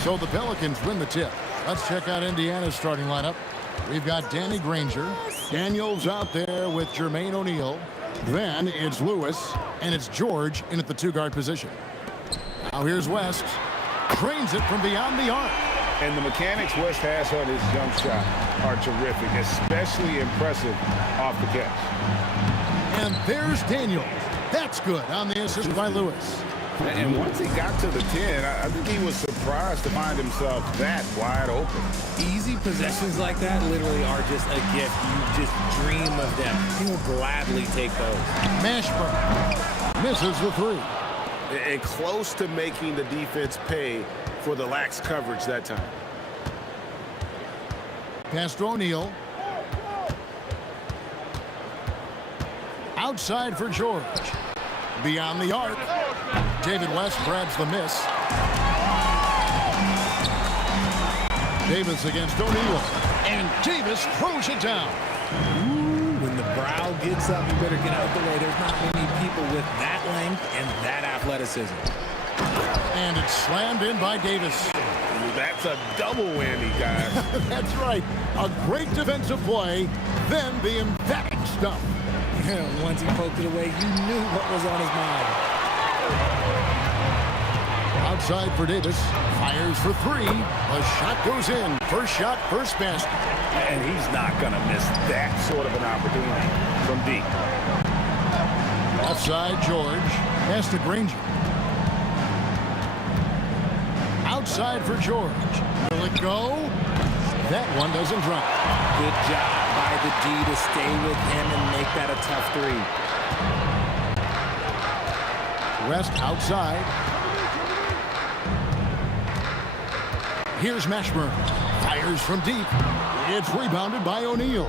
So the Pelicans win the tip. Let's check out Indiana's starting lineup. We've got Danny Granger. Daniels out there with Jermaine O'Neal. Then it's Lewis, and it's George in at the 2-guard position. Now here's West. Drains it from beyond the arc. And the mechanics West has on his jump shot are terrific, especially impressive off the catch. And there's Daniels. That's good on the assist by Lewis. And once he got to the 10, I think he was surprised to find himself that wide open. Easy possessions like that literally are just a gift. You just dream of them. You will gladly take those. Mashburn misses the 3. And close to making the defense pay for the lax coverage that time. Pass to O'Neal. Outside for George. Beyond the arc. David West grabs the miss. Davis against O'Neal. And Davis throws it down. Ooh, when the brow gets up, you better get out of the way. There's not many people with that length and that athleticism. And it's slammed in by Davis. That's a double whammy, guys. That's right. A great defensive play, then the emphatic stuff. Once he poked it away, you knew what was on his mind. Outside for Davis. Fires for 3. A shot goes in. First shot, first basket. And he's not going to miss that sort of an opportunity from deep. Offside, George. Pass to Granger. Outside for George. Will it go? That one doesn't drop. Good job by the D to stay with him and make that a tough 3. West outside. Here's Mashburn. Fires from deep. It's rebounded by O'Neal.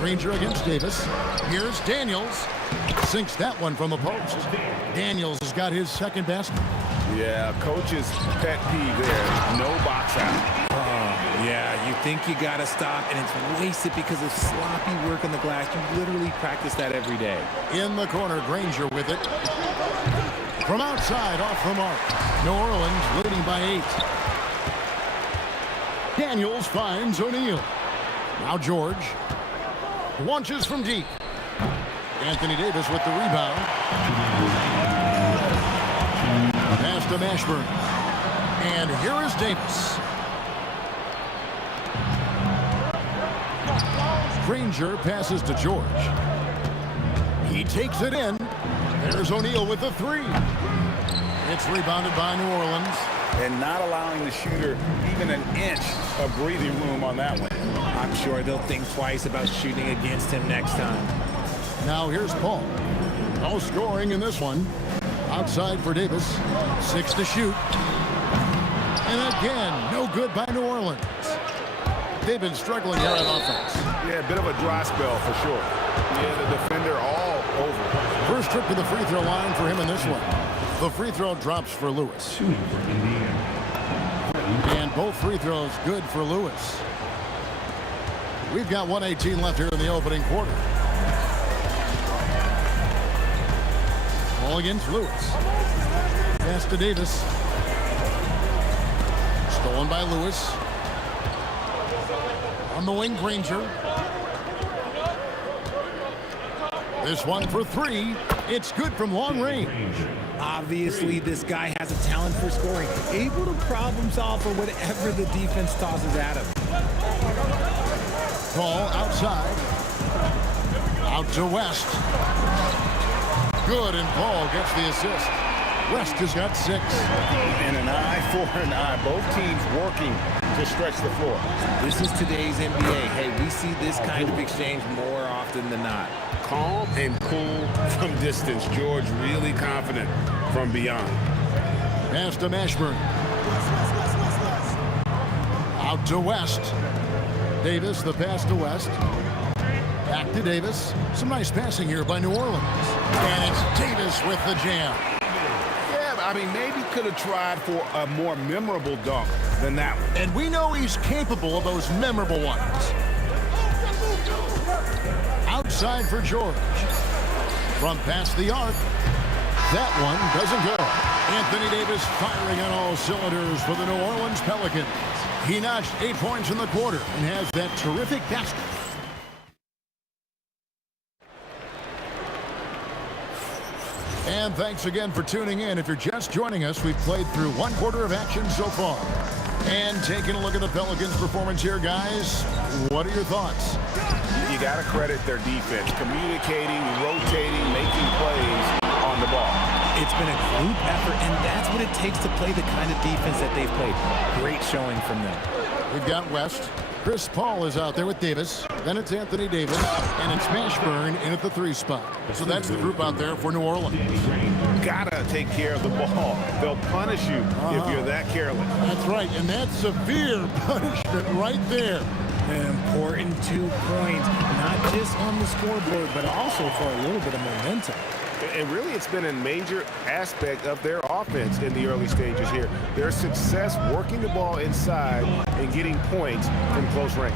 Granger against Davis. Here's Daniels. Sinks that one from the post. Daniels has got his second basket. Yeah, coach's pet peeve there. No box out. Yeah, you think you got to stop, and it's wasted because of sloppy work on the glass. You literally practice that every day. In the corner, Granger with it. From outside, off the mark. New Orleans leading by 8. Daniels finds O'Neal. Now George. Launches from deep. Anthony Davis with the rebound. Pass to Mashburn. And here is Davis. Granger passes to George. He takes it in. There's O'Neal with the 3. It's rebounded by New Orleans. And not allowing the shooter even an inch of breathing room on that one. I'm sure they'll think twice about shooting against him next time. Now here's Paul. No scoring in this one. Outside for Davis. 6 to shoot. And again, no good by New Orleans. They've been struggling here on offense. Yeah, a bit of a dry spell for sure. Yeah, the defender all over. First trip to the free throw line for him in this one. The free throw drops for Lewis. And both free throws good for Lewis. We've got 1:18 left here in the opening quarter. Ball against Lewis. Pass to Davis. Stolen by Lewis. On the wing, Granger. This one for 3. It's good from long range. Obviously, this guy has a talent for scoring. Able to problem solve for whatever the defense tosses at him. Ball outside. Out to West. Good, and Paul gets the assist. West has got 6. And an eye for an eye. Both teams working to stretch the floor. This is today's NBA. Hey, we see this kind of exchange more often than not. Calm and cool from distance. George really confident from beyond. Pass to Mashburn. Out to West. Davis, the pass to West. Back to Davis. Some nice passing here by New Orleans. And it's Davis with the jam. Yeah, I mean, maybe could have tried for a more memorable dunk than that one. And we know he's capable of those memorable ones. Outside for George. From past the arc. That one doesn't go. Anthony Davis firing on all cylinders for the New Orleans Pelicans. He notched 8 points in the quarter and has that terrific basket. And thanks again for tuning in. If you're just joining us, we've played through one quarter of action so far. And taking a look at the Pelicans' performance here, guys, what are your thoughts? You got to credit their defense, communicating, rotating, making plays on the ball. It's been a group effort, and that's what it takes to play the kind of defense that they've played. Great showing from them. We've got West. Chris Paul is out there with Davis. Then it's Anthony Davis. And it's Mashburn in at the 3 spot. So that's the group out there for New Orleans. Gotta take care of the ball. They'll punish you if you're that careless. That's right, and that's severe punishment right there. An important 2 points, not just on the scoreboard, but also for a little bit of momentum. And really, it's been a major aspect of their offense in the early stages here. Their success working the ball inside and getting points from close range.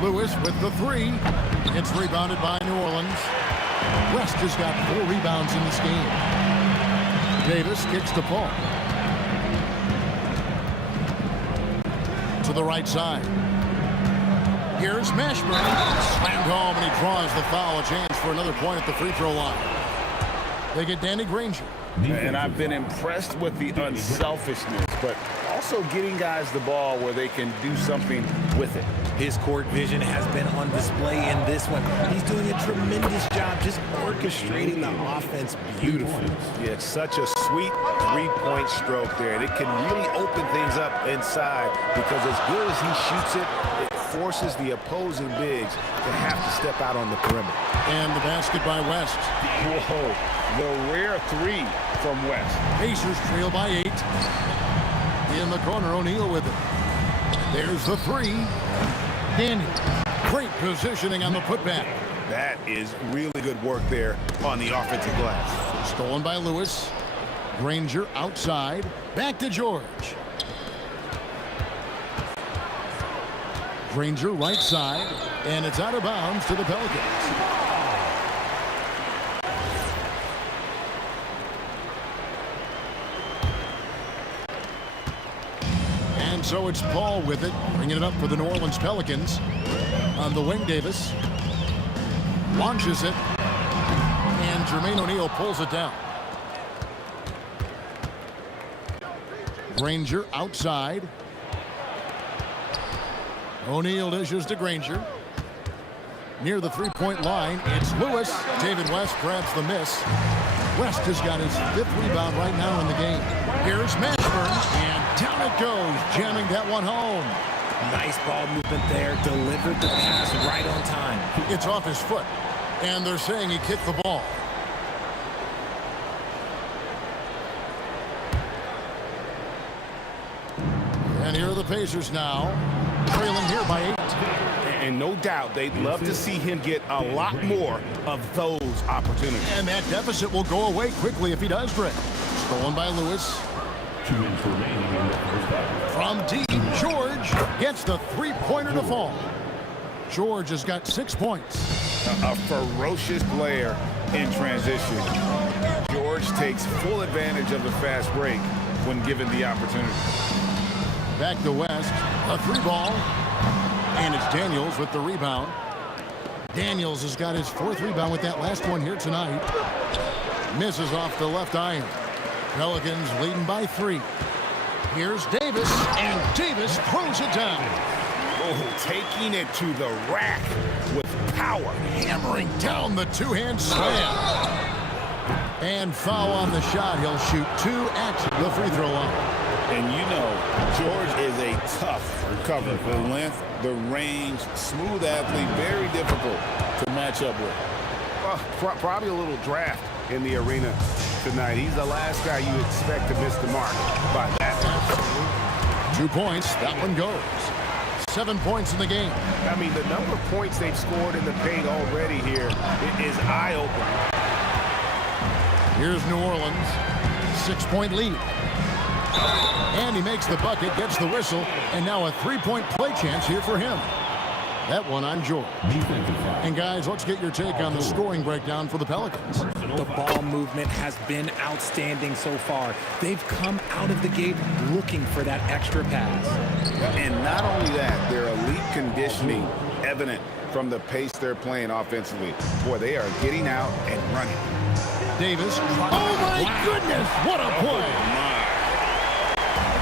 Lewis with the 3. It's rebounded by New Orleans. West has got 4 rebounds in this game. Davis kicks to Paul. To the right side. Here's Mashburn. Slammed home, and he draws the foul. A chance for another point at the free throw line. They get Danny Granger. And I've been impressed with the unselfishness, but also getting guys the ball where they can do something with it. His court vision has been on display in this one. He's doing a tremendous job just orchestrating the offense beautifully. Yeah, it's such a sweet 3-point stroke there, and it can really open things up inside because as good as he shoots it, it forces the opposing bigs to have to step out on the perimeter. And the basket by West. Whoa, the rare 3 from West. Pacers trail by 8. In the corner, O'Neal with it. There's the 3. Daniel. Great positioning on the putback. That is really good work there on the offensive glass. Stolen by Lewis. Granger outside. Back to George. Granger right side. And it's out of bounds to the Pelicans. So it's Paul with it, bringing it up for the New Orleans Pelicans. On the wing, Davis launches it, and Jermaine O'Neal pulls it down. Granger outside. O'Neal dishes to Granger. Near the 3-point line, it's Lewis. David West grabs the miss. West has got his 5th rebound right now in the game. Here's Mashburn, and down it goes, jamming that one home. Nice ball movement there, delivered the pass right on time. It's off his foot, and they're saying he kicked the ball. And here are the Pacers now, trailing here by 8. And no doubt they'd love to see him get a lot more of those opportunities. And that deficit will go away quickly if he does, Greg. Stolen by Lewis. 2 minutes remaining in the first half. From deep, George gets the 3-pointer to fall. George has got 6 points. A ferocious player in transition. George takes full advantage of the fast break when given the opportunity. Back to West. A 3-ball. And it's Daniels with the rebound. Daniels has got his 4th rebound with that last one here tonight. Misses off the left iron. Pelicans leading by 3. Here's Davis, and Davis throws it down. Oh, taking it to the rack with power. Hammering down the 2-hand slam. And foul on the shot. He'll shoot 2 at the free throw line. And you know, George is a tough cover. The length, the range, smooth athlete, very difficult to match up with. Probably a little draft in the arena tonight. He's the last guy you expect to miss the mark by that. 2 points. That one goes. 7 points in the game. I mean, the number of points they've scored in the paint already here is eye-opening. Here's New Orleans. 6-point lead. And he makes the bucket, gets the whistle, and now a 3-point play chance here for him. That one on George. And guys, let's get your take on the scoring breakdown for the Pelicans. The ball movement has been outstanding so far. They've come out of the gate looking for that extra pass. And not only that, their elite conditioning evident from the pace they're playing offensively. Boy, they are getting out and running. Davis. Oh, my goodness. What a play.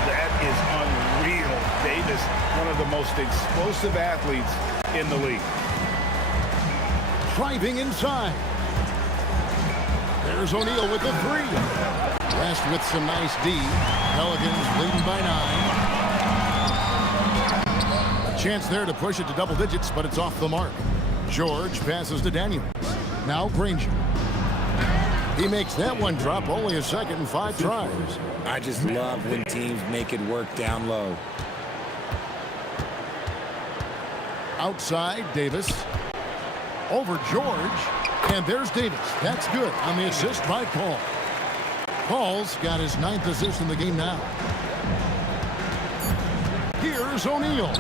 That is unreal. Davis, one of the most explosive athletes in the league. Driving inside. There's O'Neal with the three. West with some nice D. Pelicans leading by 9. A chance there to push it to double digits, but it's off the mark. George passes to Daniels. Now Granger. He makes that one drop, only a second and 5 tries. I just love when teams make it work down low. Outside, Davis. Over George. And there's Davis. That's good on the assist by Paul. Paul's got his 9th assist in the game now. Here's O'Neal.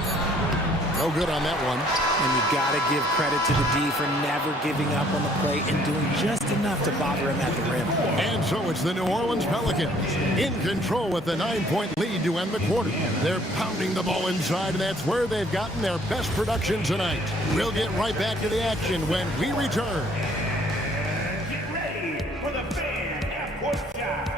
No good on that one. And you got to give credit to the D for never giving up on the play and doing just enough to bother him at the rim. And so it's the New Orleans Pelicans in control with a 9-point lead to end the quarter. They're pounding the ball inside, and that's where they've gotten their best production tonight. We'll get right back to the action when we return. Get ready for the fan half-court shot.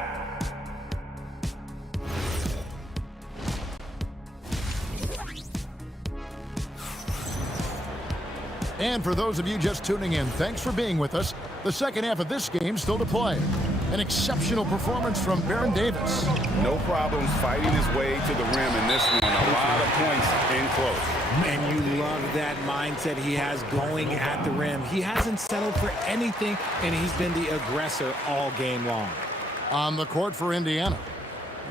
And for those of you just tuning in, thanks for being with us. The second half of this game still to play. An exceptional performance from Baron Davis. No problems fighting his way to the rim in this one. A lot of points in close. And you love that mindset he has going at the rim. He hasn't settled for anything, and he's been the aggressor all game long. On the court for Indiana,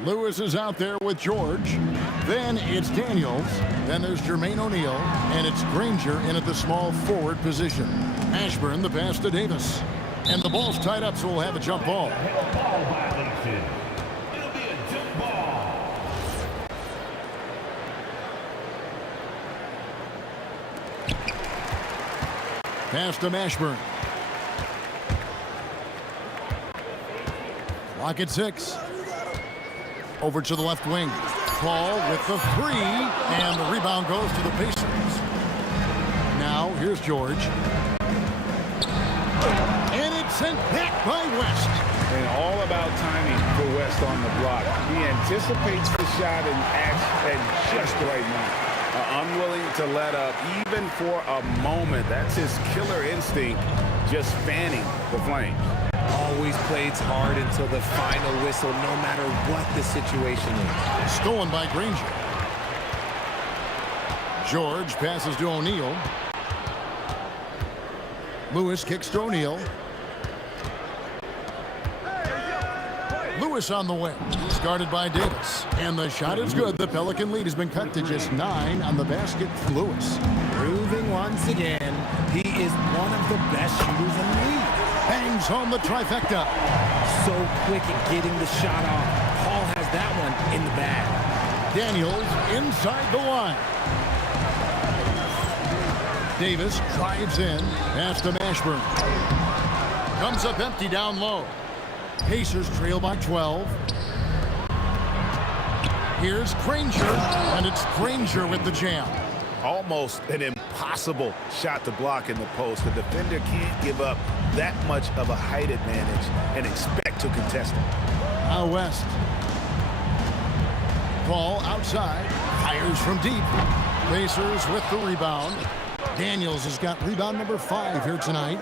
Lewis is out there with George. Then it's Daniels. Then there's Jermaine O'Neal. And it's Granger in at the small forward position. Ashburn the pass to Davis. And the ball's tied up, so we'll have a jump ball. Ball violation. It'll be a jump ball. Pass to Ashburn. Clock at 6. Over to the left wing. Paul with the 3, and the rebound goes to the Pacers. Now, here's George. And it's sent back by West. And all about timing for West on the block. He anticipates the shot and acts at just the right moment. Unwilling to let up even for a moment. That's his killer instinct, just fanning the flames. Always plays hard until the final whistle, no matter what the situation is. Stolen by Granger. George passes to O'Neal. Lewis kicks to O'Neal. Lewis on the wing. Started by Davis. And the shot is good. The Pelican lead has been cut to just 9 on the basket for Lewis. Proving once again, he is one of the best shooters in the league. Bangs home the trifecta. So quick at getting the shot off. Paul has that one in the bag. Daniels inside the line. Davis drives in. Pass to Ashburn. Comes up empty down low. Pacers trail by 12. Here's Granger, and it's Granger with the jam. Almost an impossible shot to block in the post. The defender can't give up that much of a height advantage and expect to contest it. Now West. Paul outside. Fires from deep. Pacers with the rebound. Daniels has got rebound number 5 here tonight.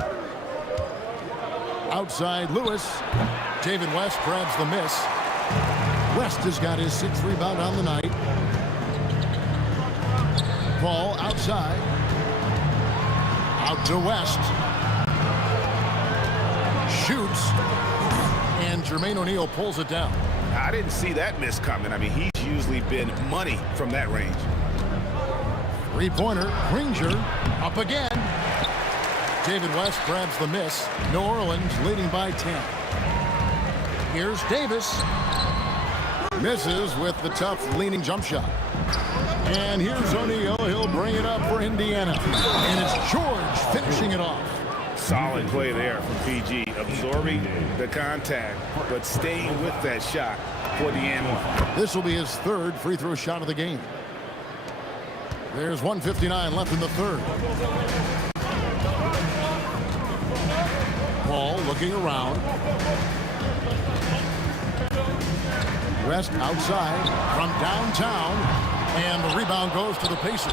Outside Lewis. David West grabs the miss. West has got his 6th rebound on the night. Paul outside. Out to West. Shoots. And Jermaine O'Neal pulls it down. I didn't see that miss coming. I mean, he's usually been money from that range. 3-pointer. Granger up again. David West grabs the miss. New Orleans leading by 10. Here's Davis. Misses with the tough leaning jump shot. And here's O'Neal. He'll bring it up for Indiana. And it's George finishing it off. Solid play there from PG. Absorbing the contact, but staying with that shot for the and one. This will be his 3rd free throw shot of the game. There's 1:59 left in the 3rd. Paul looking around. West outside from downtown. And the rebound goes to the Pacers.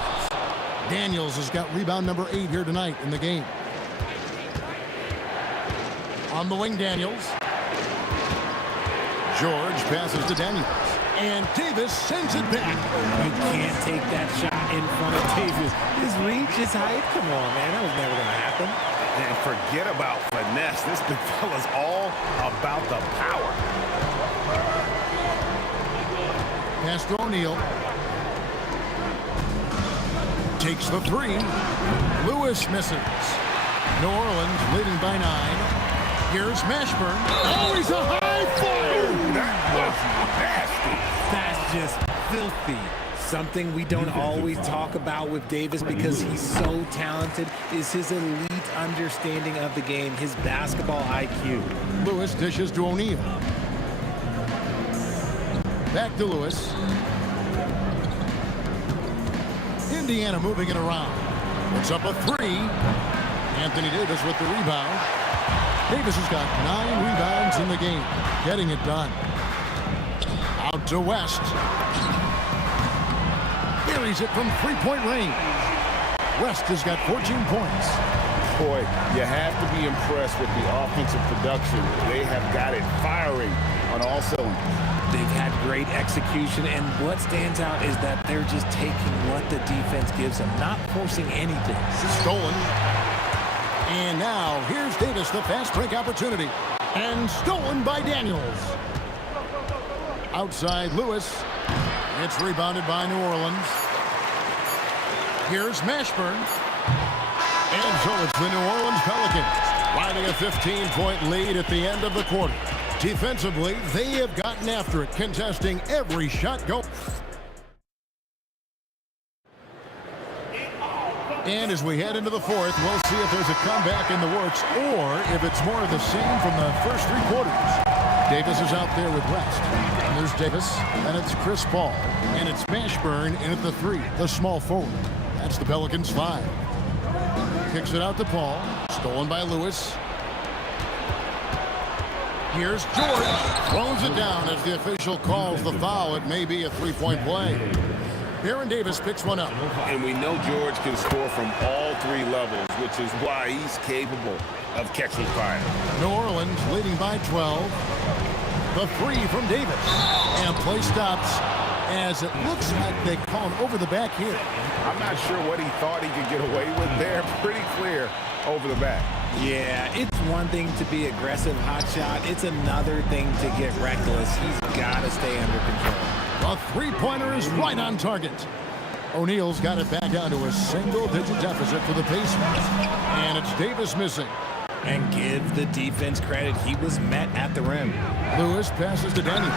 Daniels has got rebound number 8 here tonight in the game. On the wing, Daniels. George passes to Daniels. And Davis sends it back. You can't take that shot in front of Davis. His reach is height. Come on, man. That was never going to happen. And forget about finesse. This big fella's all about the power. Pass to O'Neal. Takes the 3. Lewis misses. New Orleans leading by 9. Here's Mashburn. Oh, he's a high flyer! That was nasty. That's just filthy. Something we don't always talk about with Davis because he's so talented is his elite understanding of the game, his basketball IQ. Lewis dishes to O'Neal. Back to Lewis. Indiana moving it around. It's up a 3. Anthony Davis with the rebound. Davis has got 9 rebounds in the game. Getting it done. Out to West. Carries it from 3-point range. West has got 14 points. Boy, you have to be impressed with the offensive production. They have got it firing on all cylinders. They've had great execution, and what stands out is that they're just taking what the defense gives them, not forcing anything. Stolen. And now, here's Davis, the fast break opportunity. And stolen by Daniels. Outside Lewis. It's rebounded by New Orleans. Here's Mashburn. And so it's the New Orleans Pelicans riding a 15-point lead at the end of the quarter. Defensively, they have gotten after it, contesting every shot go. And as we head into the fourth, we'll see if there's a comeback in the works or if it's more of the same from the first 3 quarters. Davis is out there with West. And there's Davis, and it's Chris Paul. And it's Mashburn in at the 3, the small forward. That's the Pelicans' 5. Kicks it out to Paul. Stolen by Lewis. Here's George. Throws it down as the official calls the foul. It may be a 3-point play. Baron Davis picks one up. And we know George can score from all 3 levels, which is why he's capable of catching fire. New Orleans leading by 12. The 3 from Davis. And play stops as it looks like they call him over the back here. I'm not sure what he thought he could get away with there. Pretty clear over the back. Yeah, it's one thing to be aggressive hot shot. It's another thing to get reckless. He's got to stay under control. A 3-pointer is right on target. O'Neal's got it back down to a single-digit deficit for the Pacers. And it's Davis missing. And give the defense credit. He was met at the rim. Lewis passes to Daniels.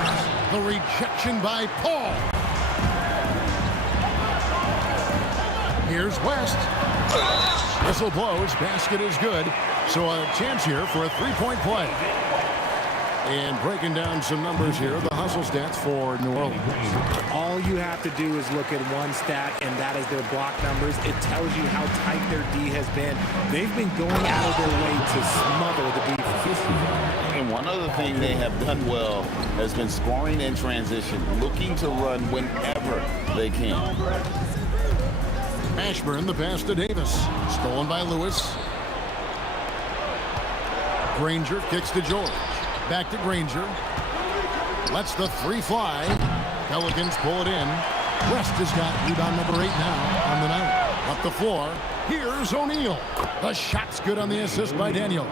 The rejection by Paul. Here's West. Whistle blows. Basket is good. So a chance here for a 3-point play. And breaking down some numbers here, the hustle stats for New Orleans. All you have to do is look at one stat, and that is their block numbers. It tells you how tight their D has been. They've been going out of their way to smother the defense. And one other thing they have done well has been scoring in transition, looking to run whenever they can. Mashburn, the pass to Davis. Stolen by Lewis. Granger kicks to George. Back to Granger. Lets the 3 fly. Pelicans pull it in. West has got rebound number 8 now on the night. Up the floor. Here's O'Neal. The shot's good on the assist by Daniels.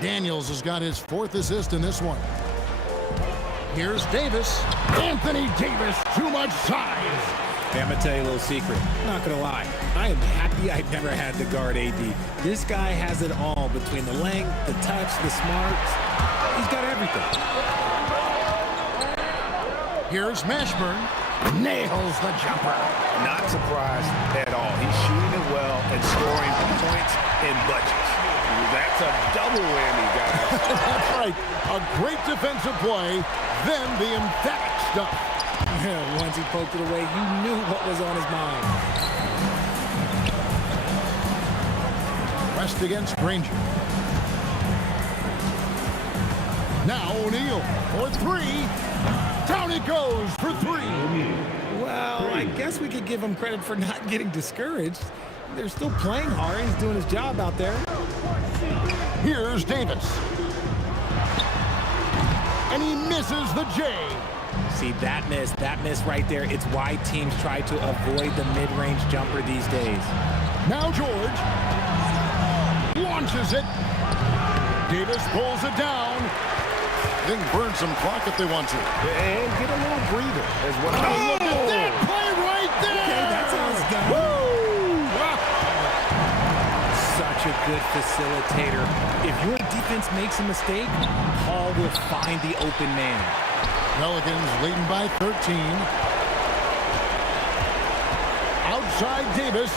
Daniels has got his 4th assist in this one. Here's Davis. Anthony Davis, too much size. Hey, I'm going to tell you a little secret. I'm not going to lie. I am happy I never had to guard AD. This guy has it all between the length, the touch, the smarts. He's got everything. Here's Mashburn. Nails the jumper. Not surprised at all. He's shooting it well and scoring points in bunches. That's a double whammy, guys. That's right. A great defensive play, then the emphatic stuff. Once he poked it away, you knew what was on his mind. West against Granger. Now O'Neal for three. Down it goes for three. Well, I guess we could give him credit for not getting discouraged. They're still playing hard. He's doing his job out there. Here's Davis. And he misses the J. See, that miss right there, it's why teams try to avoid the mid-range jumper these days. Now George launches it. Davis pulls it down. They can burn some clock if they want to. And get a little breather as well. Oh, look at that play right there. Okay, that's how it's done. Woo! Such a good facilitator. If your defense makes a mistake, Paul will find the open man. Pelicans leading by 13. Outside Davis.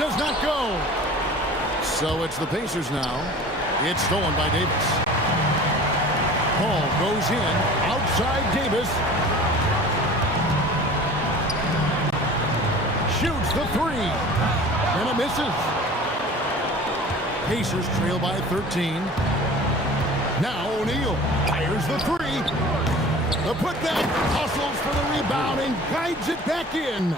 Does not go. So it's the Pacers now. It's stolen by Davis. Paul goes in. Outside Davis. Shoots the three. And it misses. Pacers trail by 13. Now O'Neal fires the three. The putback, hustles for the rebound and guides it back in.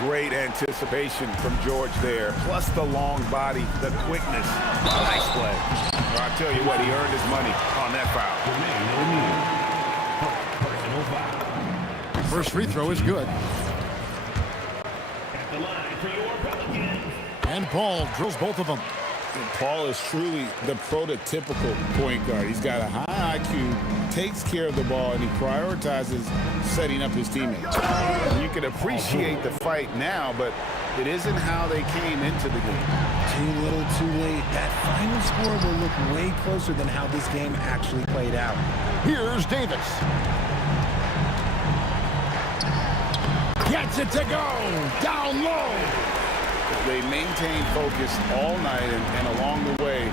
Great anticipation from George there, plus the long body, the quickness. Nice play. Well, I tell you what, he earned his money on that foul. First free throw is good. And Paul drills both of them. Paul is truly the prototypical point guard. He's got a high IQ, takes care of the ball, and he prioritizes setting up his teammates. You can appreciate the fight now, but it isn't how they came into the game. Too little, too late. That final score will look way closer than how this game actually played out. Here's Davis. Gets it to go. Down low. They maintained focus all night and along the way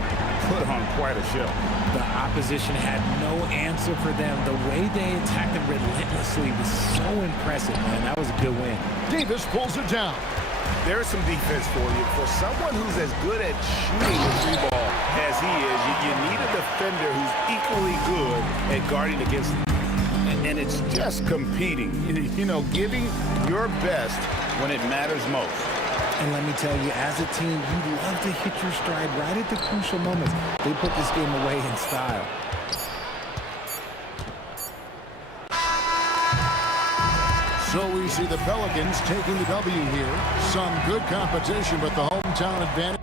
put on quite a show. The opposition had no answer for them. The way they attacked them relentlessly was so impressive, man. That was a good win. Davis pulls it down. There's some defense for you. For someone who's as good at shooting the three ball as he is, you need a defender who's equally good at guarding against him. And it's just competing, you know, giving your best when it matters most. And let me tell you, as a team, you love to hit your stride right at the crucial moments. They put this game away in style. So we see the Pelicans taking the W here. Some good competition, but the hometown advantage.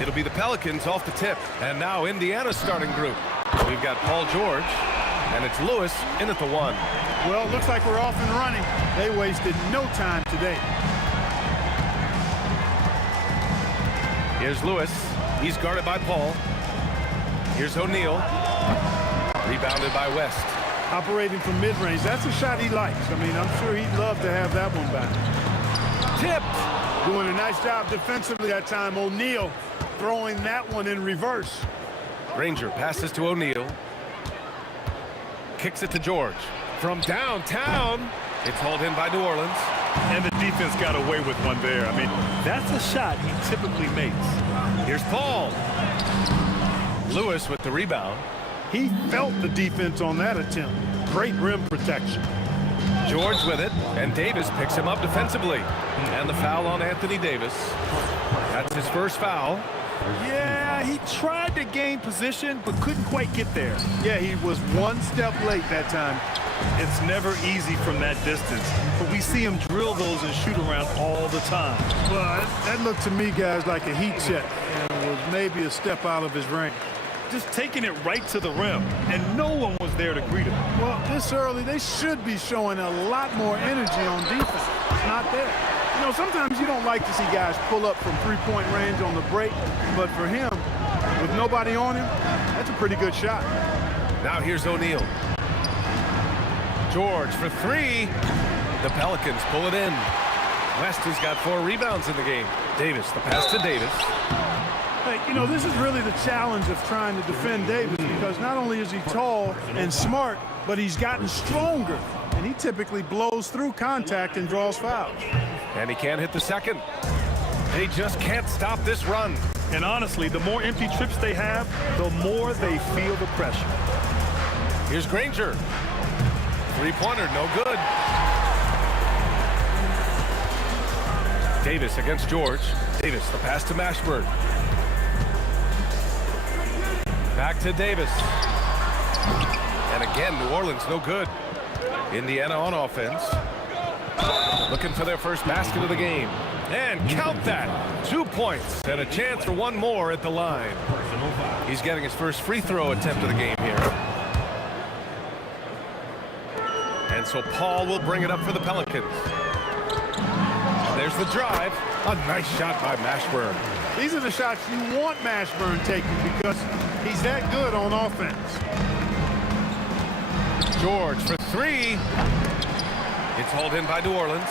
It'll be the Pelicans off the tip. And now Indiana's starting group. We've got Paul George, and it's Lewis in at the 1. Well, it looks like we're off and running. They wasted no time today. Here's Lewis. He's guarded by Paul. Here's O'Neal. Rebounded by West. Operating from mid-range, that's a shot he likes. I mean, I'm sure he'd love to have that one back. Tipped. Doing a nice job defensively that time. O'Neal throwing that one in reverse. Granger passes to O'Neal. Kicks it to George. From downtown, it's hauled in by New Orleans. And the defense got away with one there. I mean, that's a shot he typically makes. Here's Paul. Lewis with the rebound. He felt the defense on that attempt. Great rim protection. George with it, and Davis picks him up defensively. And the foul on Anthony Davis. That's his first foul. Yeah, he tried to gain position, but couldn't quite get there. Yeah, he was one step late that time. It's never easy from that distance, but we see him drill those and shoot around all the time. Well, that looked to me, guys, like a heat check, and was maybe a step out of his range. Just taking it right to the rim, and no one was there to greet him. Well, this early, they should be showing a lot more energy on defense. It's not there. You know, sometimes you don't like to see guys pull up from three-point range on the break, but for him, with nobody on him, that's a pretty good shot. Now here's O'Neal. George for 3. The Pelicans pull it in. West has got 4 rebounds in the game. Davis, the pass to Davis. Hey, you know, this is really the challenge of trying to defend Davis, because not only is he tall and smart, but he's gotten stronger, and he typically blows through contact and draws fouls. And he can't hit the second. They just can't stop this run. And honestly, the more empty trips they have, the more they feel the pressure. Here's Granger. Three-pointer, no good. Davis against George. Davis, the pass to Mashburn. Back to Davis. And again, New Orleans, no good. Indiana on offense. Looking for their first basket of the game. And count that. 2 points and a chance for one more at the line. He's getting his first free throw attempt of the game here. And so Paul will bring it up for the Pelicans. There's the drive. A nice shot by Mashburn. These are the shots you want Mashburn taking, because he's that good on offense. George for 3. It's hauled in by New Orleans.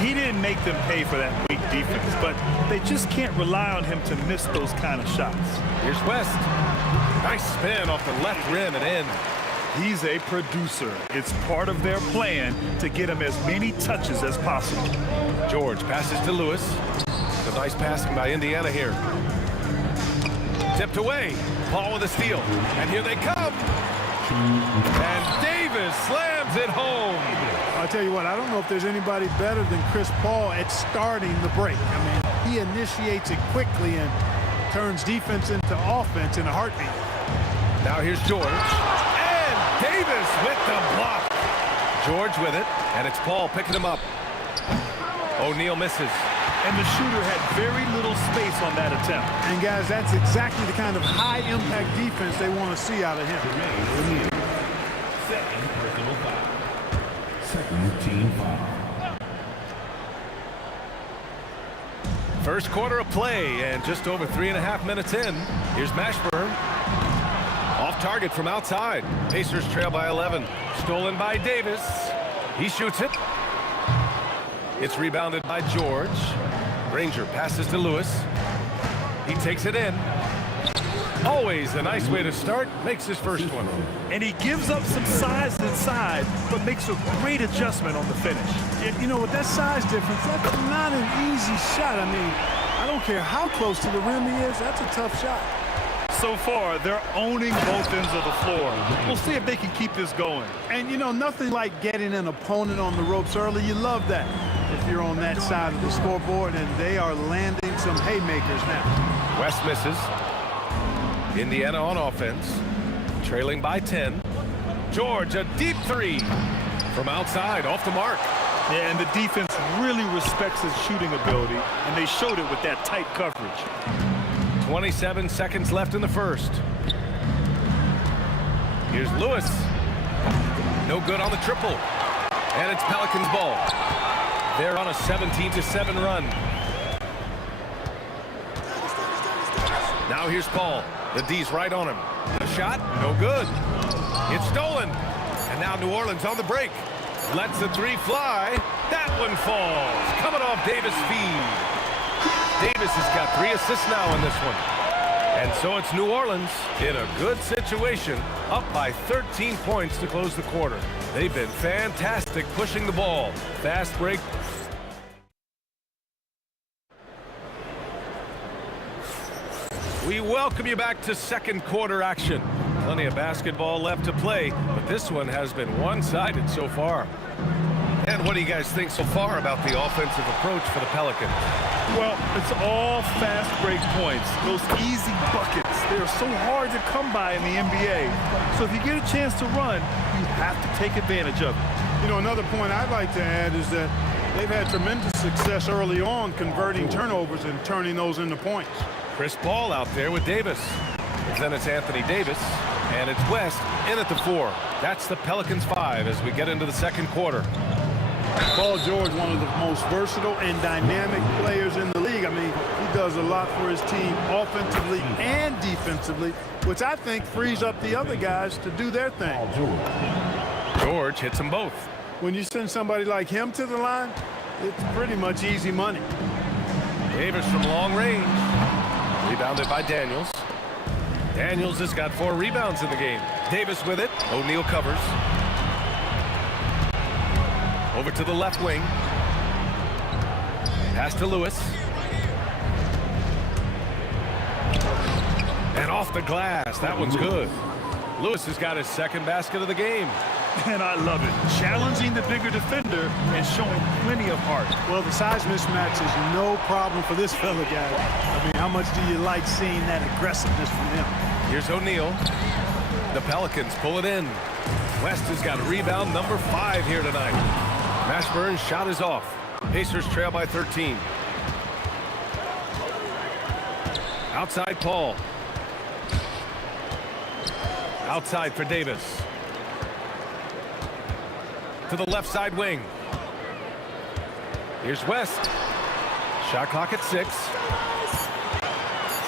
He didn't make them pay for that weak defense, but they just can't rely on him to miss those kind of shots. Here's West. Nice spin off the left rim and in. He's a producer. It's part of their plan to get him as many touches as possible. George passes to Lewis. It's a nice passing by Indiana here. Tipped away. Paul with a steal. And here they come. And Davis slams it home. I'll tell you what, I don't know if there's anybody better than Chris Paul at starting the break. I mean, he initiates it quickly and turns defense into offense in a heartbeat. Now here's George. And Davis with the block. George with it, and it's Paul picking him up. O'Neal misses. And the shooter had very little space on that attempt. And guys, that's exactly the kind of high-impact defense they want to see out of him. Second personal foul. Second team foul. First quarter of play, and just over 3.5 minutes in. Here's Mashburn. Off target from outside. Pacers trail by 11. Stolen by Davis. He shoots it. It's rebounded by George. Granger passes to Lewis. He takes it in. Always a nice way to start. Makes his first one. And he gives up some size inside, but makes a great adjustment on the finish. And, you know, with that size difference, that's not an easy shot. I mean, I don't care how close to the rim he is. That's a tough shot. So far, they're owning both ends of the floor. We'll see if they can keep this going. And, you know, nothing like getting an opponent on the ropes early. You love that if you're on that side of the scoreboard, and they are landing some haymakers now. West misses. Indiana on offense, trailing by 10. George, a deep three from outside, off the mark. Yeah, and the defense really respects his shooting ability, and they showed it with that tight coverage. 27 seconds left in the first. Here's Lewis. No good on the triple. And it's Pelicans ball. They're on a 17-7 run. Now here's Paul. The D's right on him. The shot, no good. It's stolen. And now New Orleans on the break. Lets the three fly. That one falls. Coming off Davis' feed. Davis has got 3 assists now in this one. And so it's New Orleans in a good situation, up by 13 points to close the quarter. They've been fantastic pushing the ball. Fast break. We welcome you back to second quarter action. Plenty of basketball left to play, but this one has been one-sided so far. And what do you guys think so far about the offensive approach for the Pelicans? Well, it's all fast break points. Those easy buckets. They're so hard to come by in the NBA. So if you get a chance to run, you have to take advantage of it. You know, another point I'd like to add is that they've had tremendous success early on converting turnovers and turning those into points. Chris Paul out there with Davis. Then it's Anthony Davis, and it's West in at the 4. That's the Pelicans 5 as we get into the second quarter. Paul George, one of the most versatile and dynamic players in the league. I mean, he does a lot for his team offensively and defensively, which I think frees up the other guys to do their thing. George hits them both. When you send somebody like him to the line, it's pretty much easy money. Davis from long range. Rebounded by Daniels. Daniels has got 4 rebounds in the game. Davis with it. O'Neal covers. Over to the left wing. Pass to Lewis. And off the glass. That one's good. Lewis has got his second basket of the game. And I love it. Challenging the bigger defender and showing plenty of heart. Well, the size mismatch is no problem for this fella, guys. I mean, how much do you like seeing that aggressiveness from him? Here's O'Neal. The Pelicans pull it in. West has got rebound number 5 here tonight. Mashburn's shot is off. Pacers trail by 13. Outside Paul. Outside for Davis. To the left side wing. Here's West. Shot clock at 6.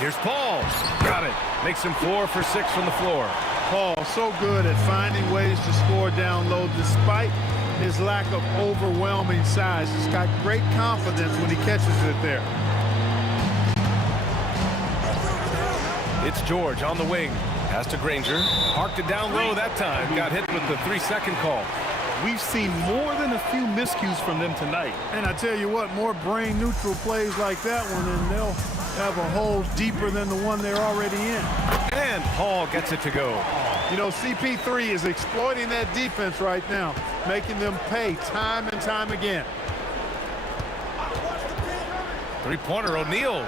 Here's Paul. Got it. Makes him 4 for 6 from the floor. Paul, so good at finding ways to score down low despite his lack of overwhelming size. He's got great confidence when he catches it there. It's George on the wing. Pass to Granger. Parked it down low that time. Got hit with the 3-second call. We've seen more than a few miscues from them tonight. And I tell you what, more brain neutral plays like that one, and have a hole deeper than the one they're already in. And Paul gets it to go. You know, CP3 is exploiting that defense right now, making them pay time and time again. Three-pointer, O'Neal.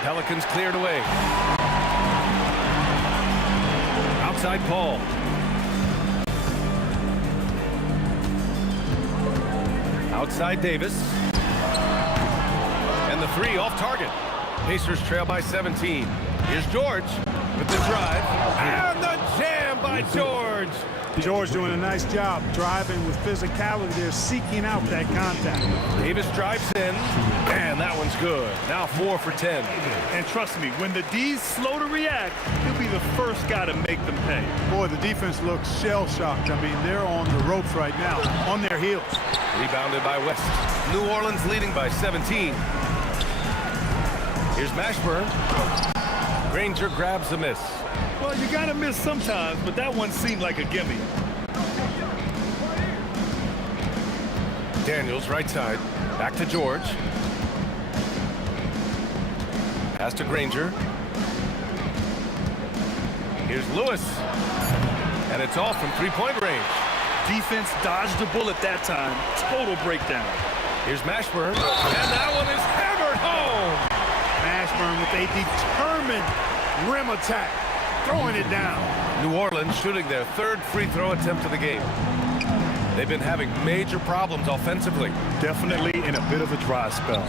Pelicans cleared away. Outside Paul. Outside Davis. And the three off target. Pacers trail by 17. Here's George with the drive. And the jam by George. George doing a nice job driving with physicality. They're seeking out that contact. Davis drives in, and that one's good. Now 4 for 10. And trust me, when the D's slow to react, he'll be the first guy to make them pay. Boy, the defense looks shell-shocked. I mean, they're on the ropes right now, on their heels. Rebounded by West. New Orleans leading by 17. Here's Mashburn. Granger grabs the miss. Well, you got to miss sometimes, but that one seemed like a gimme. Daniels right side. Back to George. Pass to Granger. Here's Lewis. And it's off from three-point range. Defense dodged the bullet that time. Total breakdown. Here's Mashburn. And that one is hammered home. Mashburn with a determined rim attack, throwing it down. New Orleans shooting their third free throw attempt of the game. They've been having major problems offensively. Definitely in a bit of a dry spell.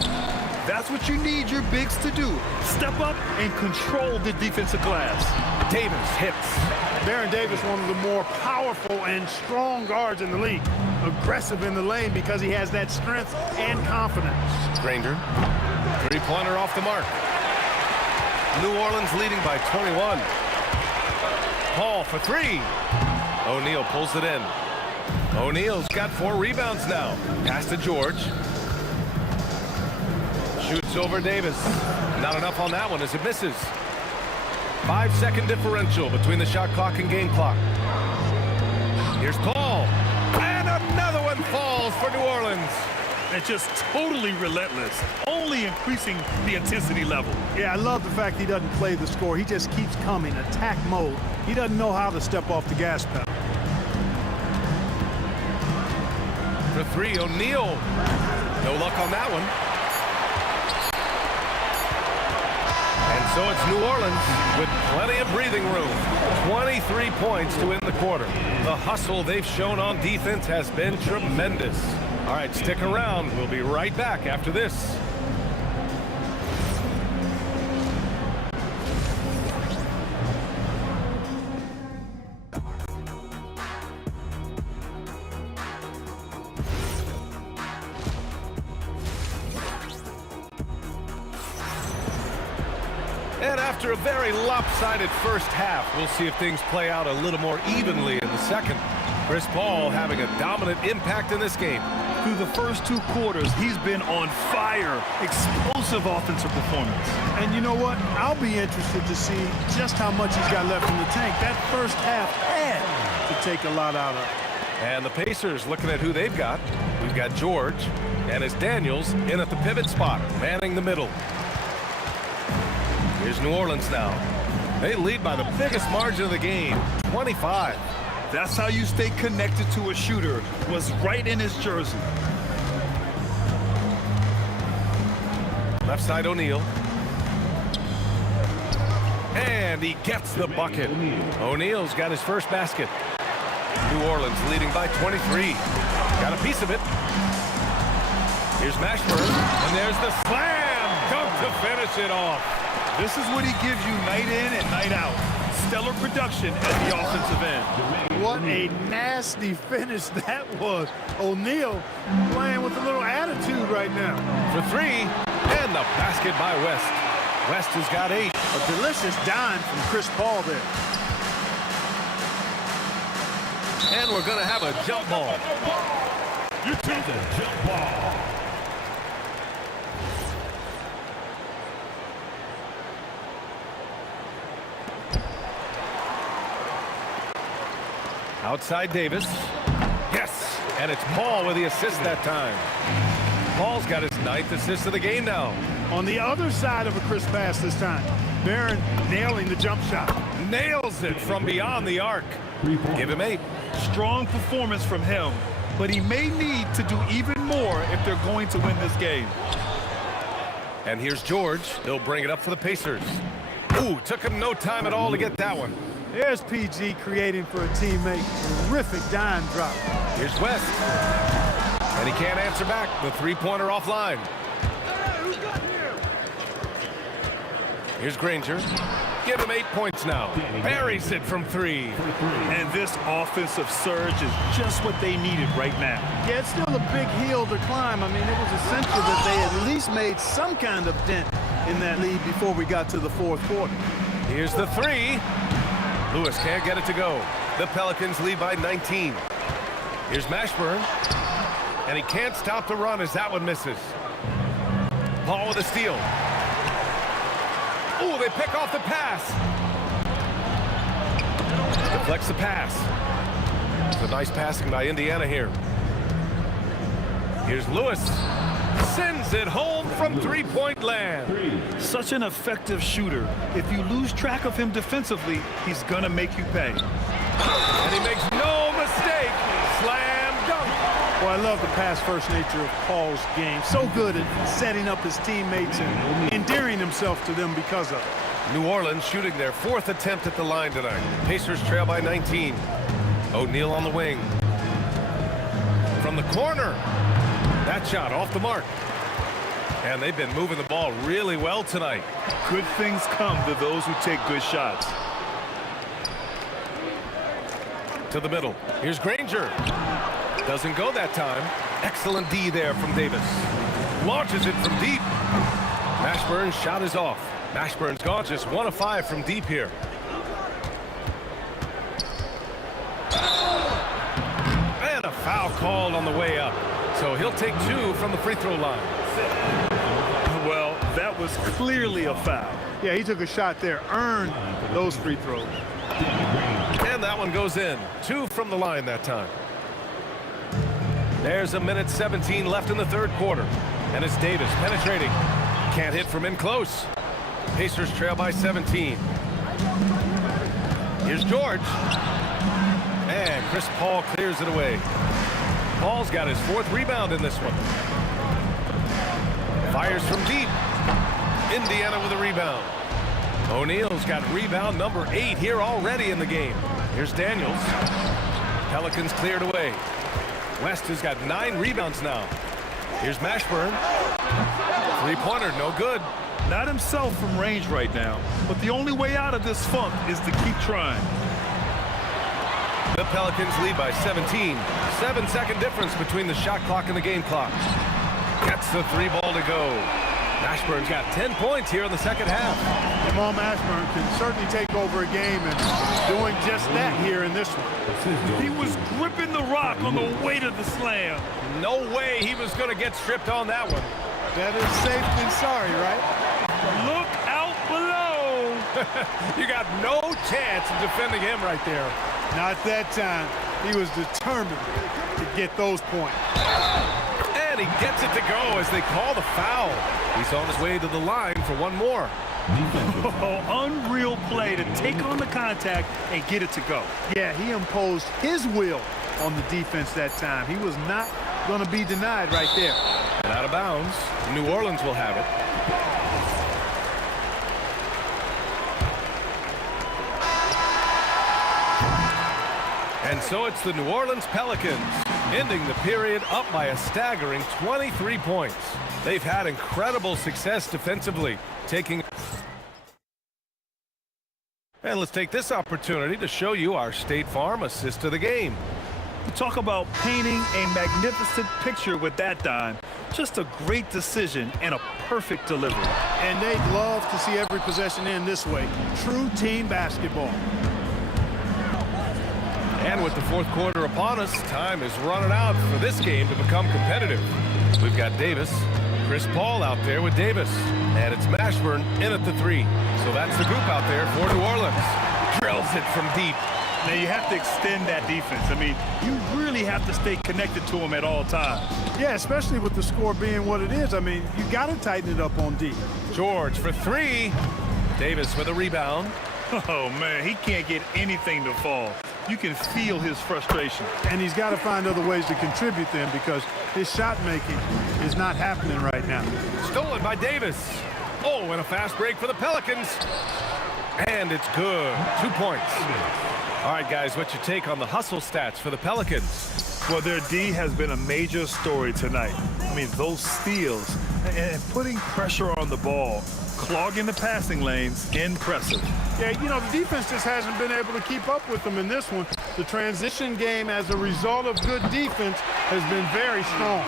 That's what you need your bigs to do. Step up and control the defensive glass. Davis hits. Baron Davis, one of the more powerful and strong guards in the league. Aggressive in the lane because he has that strength and confidence. Granger. Three-pointer off the mark. New Orleans leading by 21. Paul for three. O'Neal pulls it in. O'Neal's got 4 rebounds now. Pass to George. Shoots over Davis. Not enough on that one as it misses. 5-second differential between the shot clock and game clock. Here's Paul. And another one falls for New Orleans. And just totally relentless, only increasing the intensity level. Yeah, I love the fact he doesn't play the score. He just keeps coming, attack mode. He doesn't know how to step off the gas pedal. For three, O'Neal. No luck on that one. And so it's New Orleans with plenty of breathing room. 23 points to end the quarter. The hustle they've shown on defense has been tremendous. All right, stick around. We'll be right back after this. And after a very lopsided first half, we'll see if things play out a little more evenly in the second. Chris Paul having a dominant impact in this game. Through the first 2 quarters, he's been on fire. Explosive offensive performance. And you know what? I'll be interested to see just how much he's got left in the tank. That first half had to take a lot out of. And the Pacers looking at who they've got. We've got George, and it's Daniels in at the pivot spot, manning the middle. Here's New Orleans now. They lead by the biggest margin of the game, 25. That's how you stay connected to a shooter. Was right in his jersey. Left side O'Neal. And he gets the bucket. O'Neal's got his first basket. New Orleans leading by 23. Got a piece of it. Here's Mashburn. And there's the slam. Dunk to finish it off. This is what he gives you night in and night out. Stellar production at the offensive end. What a nasty finish that was. O'Neal playing with a little attitude right now. For three, and the basket by West. West has got 8. A delicious dime from Chris Paul there. And we're going to have a jump ball. You take the jump ball. Outside Davis. Yes, and it's Paul with the assist that time. Paul's got his 9th assist of the game now. On the other side of a crisp pass this time. Barron nailing the jump shot. Nails it from beyond the arc. Give him 8. Strong performance from him, but he may need to do even more if they're going to win this game. And here's George. He'll bring it up for the Pacers. Ooh, took him no time at all to get that one. There's PG creating for a teammate. Terrific dime drop. Here's West. And he can't answer back. The three-pointer offline. Here's Granger. Give him 8 points now. Buries it from 3. And this offensive surge is just what they needed right now. Yeah, it's still a big hill to climb. I mean, it was essential that they at least made some kind of dent in that lead before we got to the fourth quarter. Here's the 3. Lewis can't get it to go. The Pelicans lead by 19. Here's Mashburn. And he can't stop the run as that one misses. Paul with a steal. Ooh, they pick off the pass. Deflects the pass. It's a nice passing by Indiana here. Here's Lewis. Sends it home from three-point land. Such an effective shooter. If you lose track of him defensively, he's gonna make you pay. And he makes no mistake. Slam dunk. Well, I love the pass-first nature of Paul's game. So good at setting up his teammates and endearing himself to them because of it. New Orleans shooting their 4th attempt at the line tonight. Pacers trail by 19. O'Neal on the wing. From the corner. That shot off the mark. And they've been moving the ball really well tonight. Good things come to those who take good shots. To the middle. Here's Granger. Doesn't go that time. Excellent D there from Davis. Launches it from deep. Mashburn's shot is off. Mashburn's gone just 1 of 5 from deep here. And a foul called on the way up. So he'll take 2 from the free throw line. Well, that was clearly a foul. Yeah, he took a shot there, earned those free throws. And that one goes in. 2 from the line that time. There's a minute 17 left in the third quarter. And it's Davis penetrating. Can't hit from in close. Pacers trail by 17. Here's George. And Chris Paul clears it away. Paul's got his 4th rebound in this one. Fires from deep. Indiana with a rebound. O'Neal's got rebound number 8 here already in the game. Here's Daniels. Pelicans cleared away. West has got 9 rebounds now. Here's Mashburn. Three-pointer, no good. Not himself from range right now, but the only way out of this funk is to keep trying. The Pelicans lead by 17. 7-second difference between the shot clock and the game clock. Gets the 3 ball to go. Mashburn's got 10 points here in the second half. Jamal Mashburn can certainly take over a game and doing just that here in this one. He was gripping the rock on the way to the slam. No way he was going to get stripped on that one. Better safe than sorry, right? Look out below. You got no chance of defending him right there. Not that time. He was determined to get those points. And he gets it to go as they call the foul. He's on his way to the line for one more. Oh, unreal play to take on the contact and get it to go. Yeah, he imposed his will on the defense that time. He was not going to be denied right there. And out of bounds, New Orleans will have it. And so it's the New Orleans Pelicans ending the period up by a staggering 23 points. They've had incredible success defensively, taking. And let's take this opportunity to show you our State Farm assist of the game. Talk about painting a magnificent picture with that dime. Just a great decision and a perfect delivery. And they'd love to see every possession end this way. True team basketball. And with the fourth quarter upon us, time is running out for this game to become competitive. We've got Davis, Chris Paul out there with Davis, and it's Mashburn in at the 3. So that's the group out there for New Orleans. Drills it from deep. Now, you have to extend that defense. I mean, you really have to stay connected to them at all times. Yeah, especially with the score being what it is. I mean, you got to tighten it up on D. George for three. Davis with a rebound. Oh, man, he can't get anything to fall. You can feel his frustration. And he's got to find other ways to contribute them because his shot making is not happening right now. Stolen by Davis. Oh, and a fast break for the Pelicans. And it's good. 2 points. All right, guys, what's your take on the hustle stats for the Pelicans? Well, their D has been a major story tonight. I mean, those steals and putting pressure on the ball, clogging the passing lanes, impressive. Yeah, you know, the defense just hasn't been able to keep up with them in this one. The transition game, as a result of good defense, has been very strong.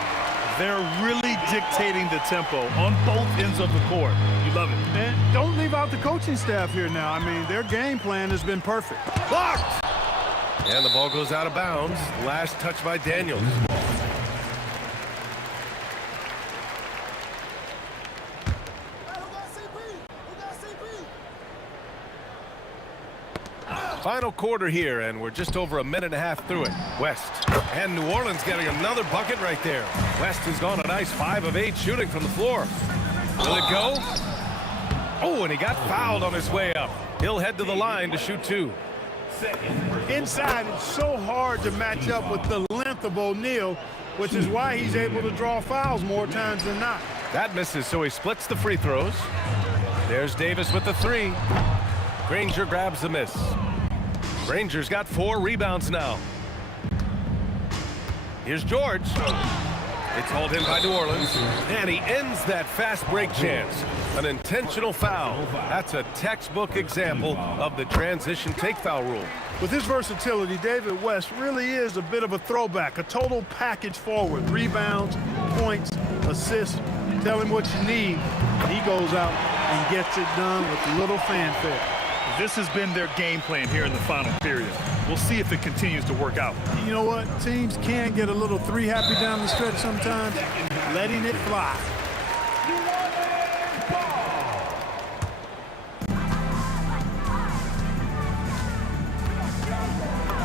They're really dictating the tempo on both ends of the court. You love it. And don't leave out the coaching staff here now. I mean, their game plan has been perfect. Blocked! And the ball goes out of bounds. Last touch by Daniels. Final quarter here, and we're just over a minute and a half through it. West. And New Orleans getting another bucket right there. West has gone a nice 5 of 8 shooting from the floor. Will it go? Oh, and he got fouled on his way up. He'll head to the line to shoot 2. Inside, it's so hard to match up with the length of O'Neal, which is why he's able to draw fouls more times than not. That misses, so he splits the free throws. There's Davis with the 3. Granger grabs the miss. Granger's got 4 rebounds now. Here's George. It's hauled in by New Orleans. And he ends that fast break chance. An intentional foul. That's a textbook example of the transition take foul rule. With his versatility, David West really is a bit of a throwback, a total package forward. Rebounds, points, assists. Tell him what you need, and he goes out and gets it done with a little fanfare. This has been their game plan here in the final period. We'll see if it continues to work out. You know what? Teams can get a little three-happy down the stretch sometimes, letting it fly.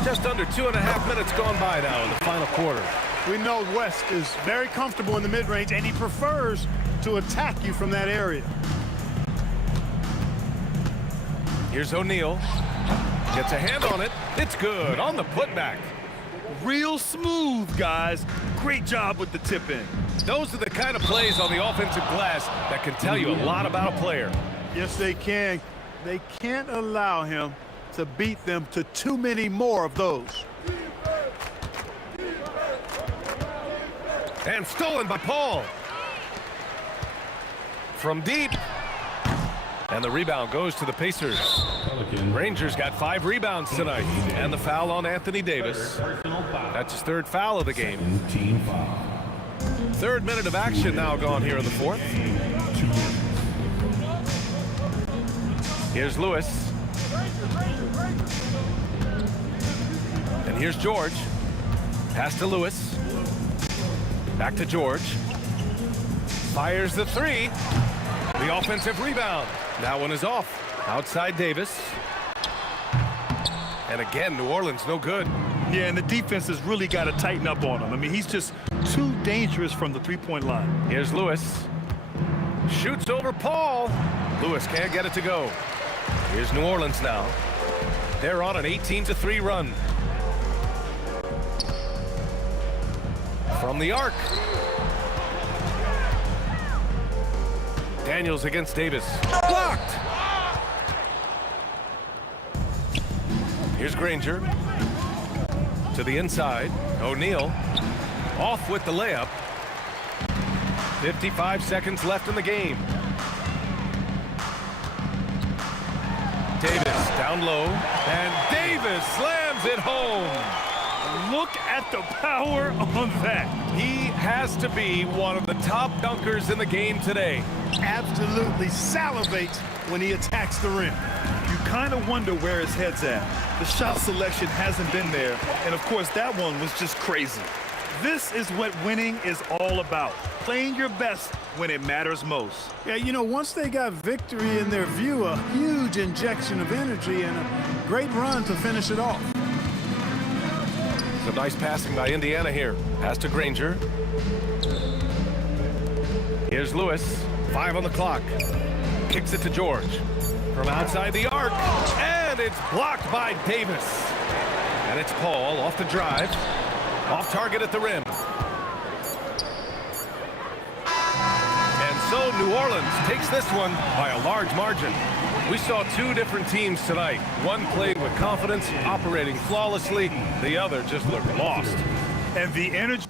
Just under 2.5 minutes gone by now in the final quarter. We know West is very comfortable in the mid-range, and he prefers to attack you from that area. Here's O'Neal. Gets a hand on it. It's good on the putback. Real smooth, guys. Great job with the tip in. Those are the kind of plays on the offensive glass that can tell you a lot about a player. Yes, they can. They can't allow him to beat them to too many more of those. And stolen by Paul. From deep. And the rebound goes to the Pacers. Rangers got 5 rebounds tonight. And the foul on Anthony Davis. That's his 3rd foul of the game. 3rd minute of action now gone here in the 4th. Here's Lewis. And here's George. Pass to Lewis. Back to George. Fires the 3. The offensive rebound. That one is off. Outside Davis. And again, New Orleans no good. Yeah, and the defense has really got to tighten up on him. I mean, he's just too dangerous from the three-point line. Here's Lewis. Shoots over Paul. Lewis can't get it to go. Here's New Orleans now. They're on an 18-3 run. From the arc. Daniels against Davis. Blocked! Here's Granger. To the inside. O'Neal. Off with the layup. 55 seconds left in the game. Davis down low. And Davis slams it home. Look at the power on that. He has to be one of the top dunkers in the game today. Absolutely salivates when he attacks the rim. You kind of wonder where his head's at. The shot selection hasn't been there. And, of course, that one was just crazy. This is what winning is all about. Playing your best when it matters most. Yeah, you know, once they got victory in their view, a huge injection of energy and a great run to finish it off. Some nice passing by Indiana here. Pass to Granger. Here's Lewis. 5 on the clock. Kicks it to George. From outside the arc. And it's blocked by Davis. And it's Paul off the drive. Off target at the rim. And so New Orleans takes this one by a large margin. We saw two different teams tonight. One played with confidence, operating flawlessly. The other just looked lost. And the energy.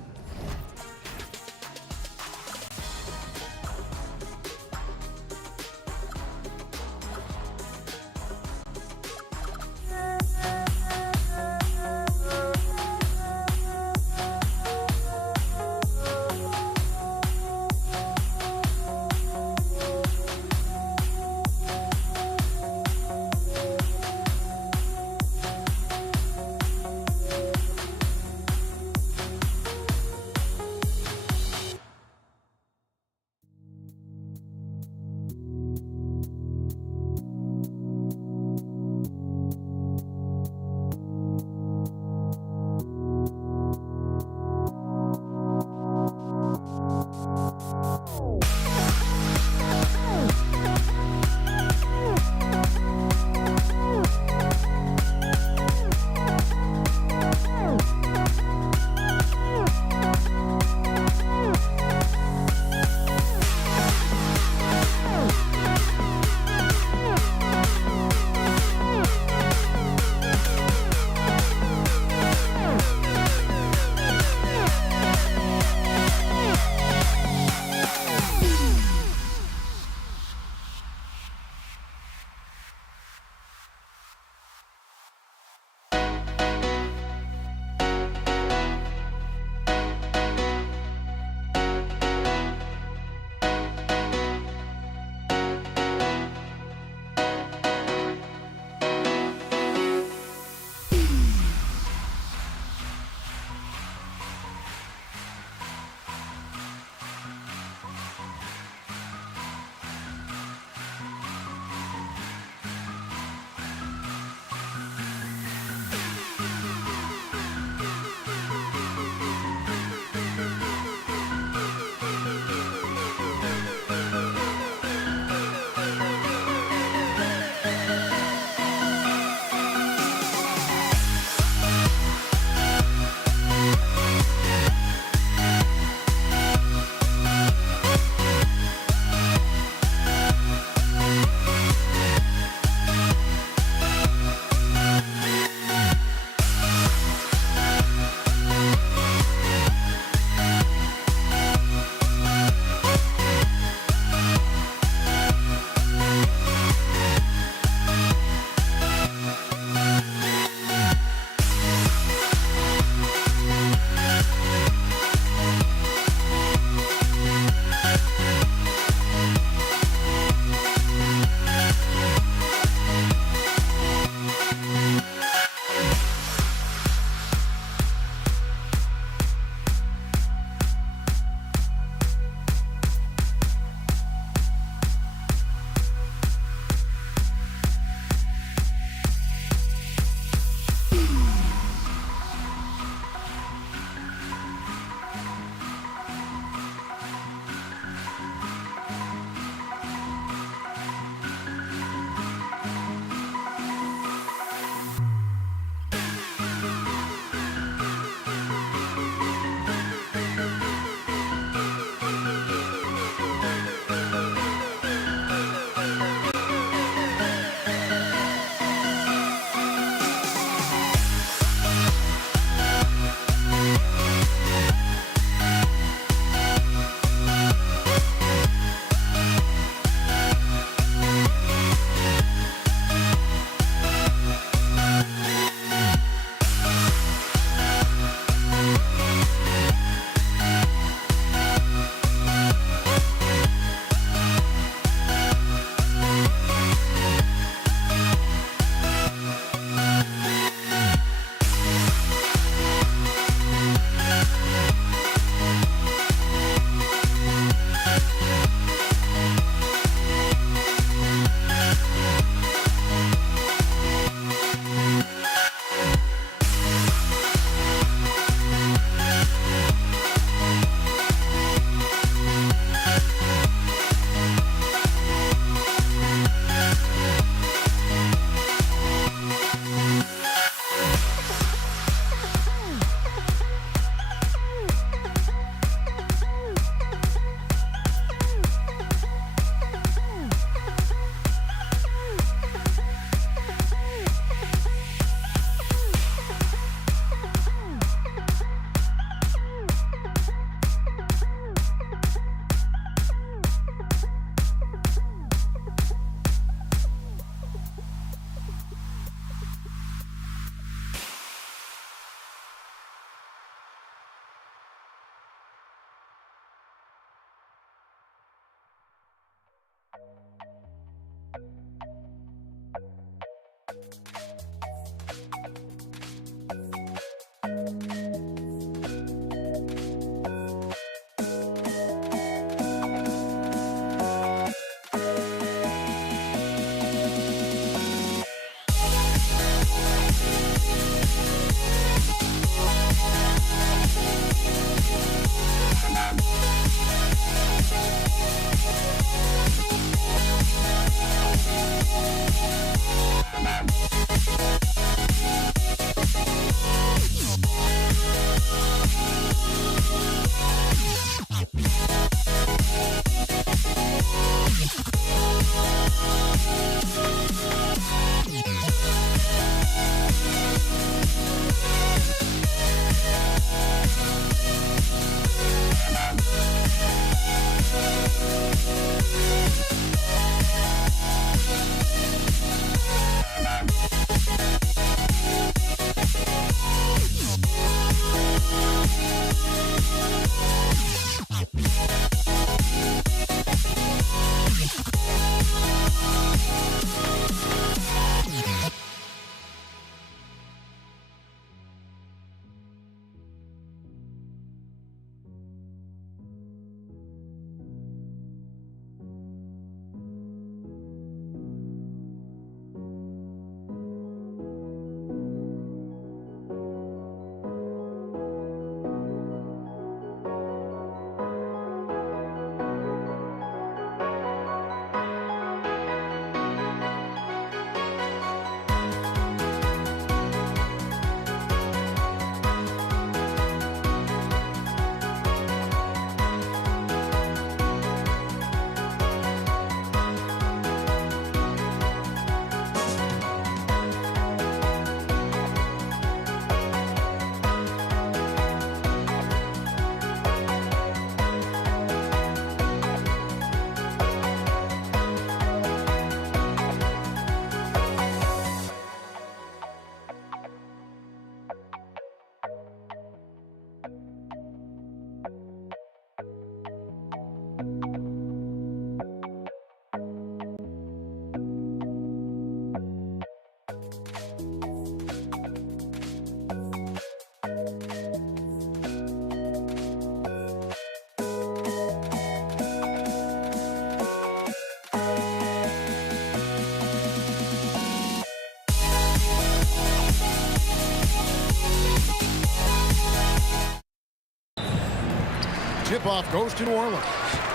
tip-off goes to New Orleans.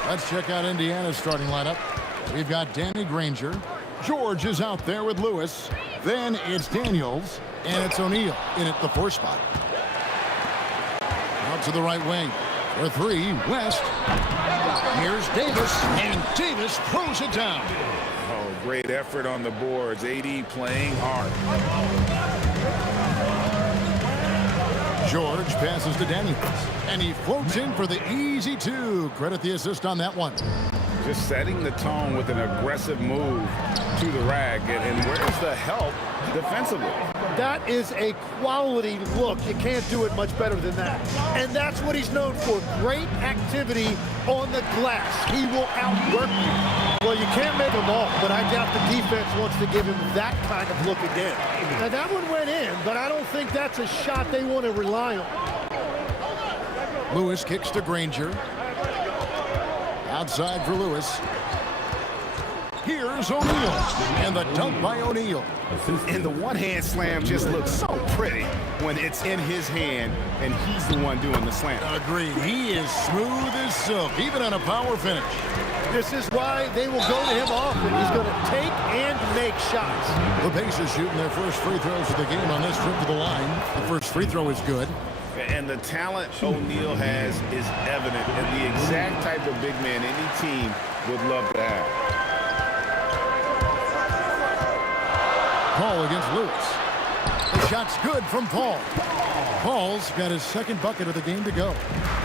Let's check out Indiana's starting lineup. We've got Danny Granger. George is out there with Lewis. Then it's Daniels, and it's O'Neal in at the 4 spot. Out to the right wing. For 3, West. Here's Davis, and Davis throws it down. Oh, great effort on the boards. AD playing hard. George passes to Daniels, and he floats in for the easy 2. Credit the assist on that one. Just setting the tone with an aggressive move to the rack. And where's the help defensively? That is a quality look. You can't do it much better than that. And that's what he's known for. Great activity on the glass. He will outwork you. Well, you can't make them all, but I doubt the defense wants to give him that kind of look again. Now, that one went in, but I don't think that's a shot they want to rely on. Lewis kicks to Granger. Outside for Lewis. Here's O'Neal, and the dunk by O'Neal. And the one-hand slam just looks so pretty when it's in his hand, and he's the one doing the slam. Agreed. He is smooth as silk, even on a power finish. This is why they will go to him often. He's going to take and make shots. The Pacers shooting their first free throws of the game on this trip to the line. The first free throw is good. And the talent O'Neal has is evident, and the exact type of big man any team would love to have. Paul against Lewis. The shot's good from Paul. Paul's got his second bucket of the game to go.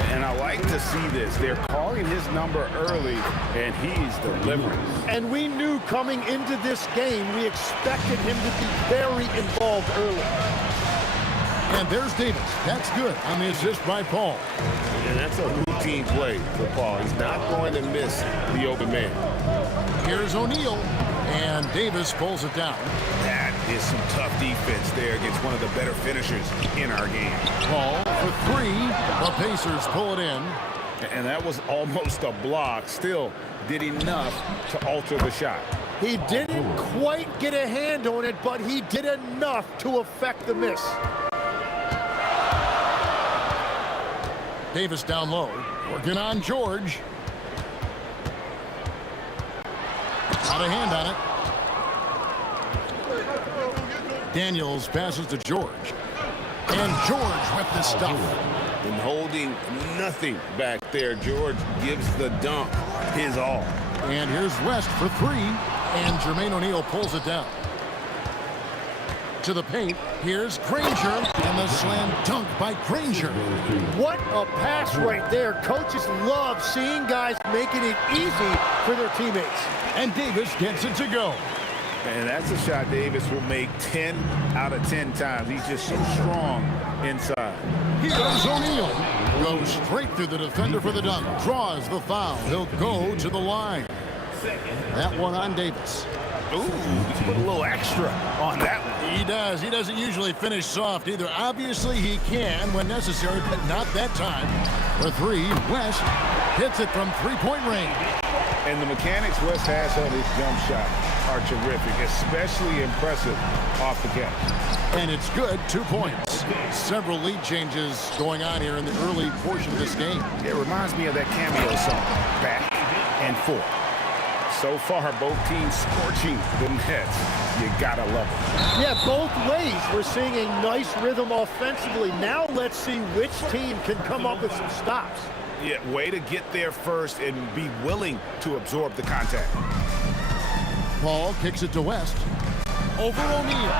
And I like to see this. They're calling his number early, and he's delivering. And we knew coming into this game, we expected him to be very involved early. And there's Davis. That's good on the assist by Paul. And that's a routine play for Paul. He's not going to miss the open man. Here's O'Neal, and Davis pulls it down. That is some tough defense there against one of the better finishers in our game. Paul for 3. The Pacers pull it in. And that was almost a block. Still did enough to alter the shot. He didn't quite get a hand on it, but he did enough to affect the miss. Davis down low, working on George. Got a hand on it. Daniels passes to George. And George with the stuff. And holding nothing back there, George gives the dunk his all. And here's West for 3. And Jermaine O'Neal pulls it down. To the paint, here's Granger, and the slam dunk by Granger. What a pass right there. Coaches love seeing guys making it easy for their teammates. And Davis gets it to go. And that's a shot Davis will make 10 out of 10 times. He's just so strong inside. Here's O'Neal. Goes straight through the defender for the dunk. Draws the foul. He'll go to the line. That one on Davis. Ooh, he's put a little extra on that one. He does. He doesn't usually finish soft either. Obviously, he can when necessary, but not that time. For 3, West hits it from three-point range. And the mechanics West has on his jump shot are terrific, especially impressive off the catch. And it's good, 2 points. Several lead changes going on here in the early portion of this game. It reminds me of that cameo song, Back and Forth. So far, both teams scorching the nets. You gotta love it. Yeah, both ways. We're seeing a nice rhythm offensively. Now let's see which team can come up with some stops. Yeah, way to get there first and be willing to absorb the contact. Paul kicks it to West. Over O'Neal.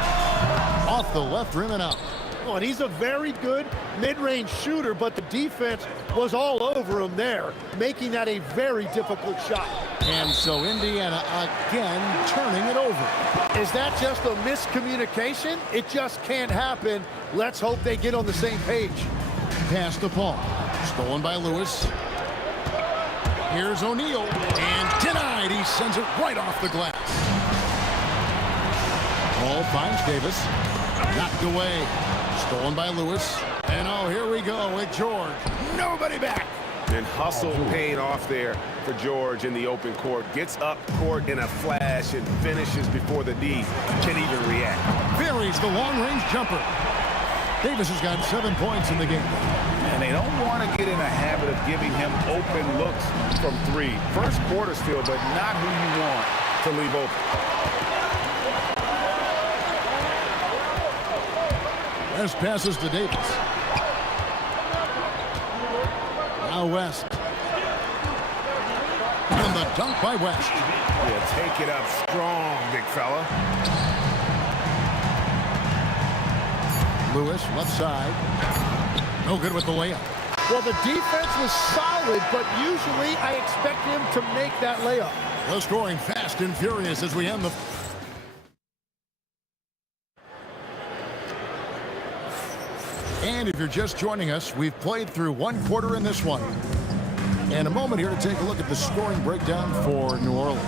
Off the left rim and out. Oh, and he's a very good mid-range shooter, but the defense was all over him there, making that a very difficult shot. And so Indiana again turning it over. Is that just a miscommunication? It just can't happen. Let's hope they get on the same page. Pass to Paul. Stolen by Lewis. Here's O'Neal. And denied. He sends it right off the glass. Paul finds Davis. Knocked away. Stolen by Lewis. And oh, here we go with George. Nobody back. And hustle paying off there for George in the open court. Gets up court in a flash and finishes before the D can even react. Buries the long-range jumper. Davis has got 7 points in the game. And they don't want to get in a habit of giving him open looks from three. First quarter still, but not who you want to leave open. West passes to Davis. Now West. And the dunk by West. Yeah, take it up strong, big fella. Lewis, left side. No good with the layup. Well, the defense was solid, but usually I expect him to make that layup. The scoring fast and furious as we end the... And if you're just joining us, we've played through one quarter in this one. And a moment here to take a look at the scoring breakdown for New Orleans.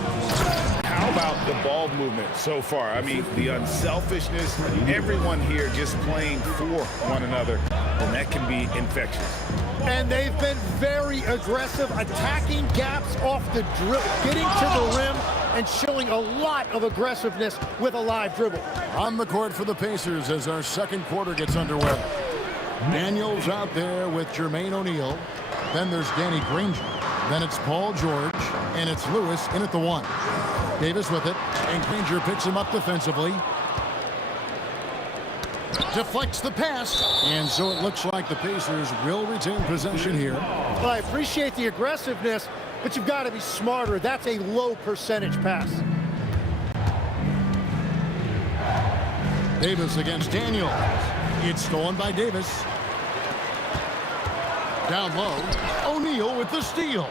How about the ball movement so far? I mean, the unselfishness, everyone here just playing for one another, and that can be infectious. And they've been very aggressive, attacking gaps off the dribble, getting to the rim, and showing a lot of aggressiveness with a live dribble. On the court for the Pacers as our second quarter gets underway. Daniels out there with Jermaine O'Neal. Then there's Danny Granger. Then it's Paul George, and it's Lewis in at the one. Davis with it, and Granger picks him up defensively. Deflects the pass, and so it looks like the Pacers will retain possession here. Well, I appreciate the aggressiveness, but you've got to be smarter. That's a low percentage pass. Davis against Daniels. It's stolen by Davis. Down low, O'Neal with the steal.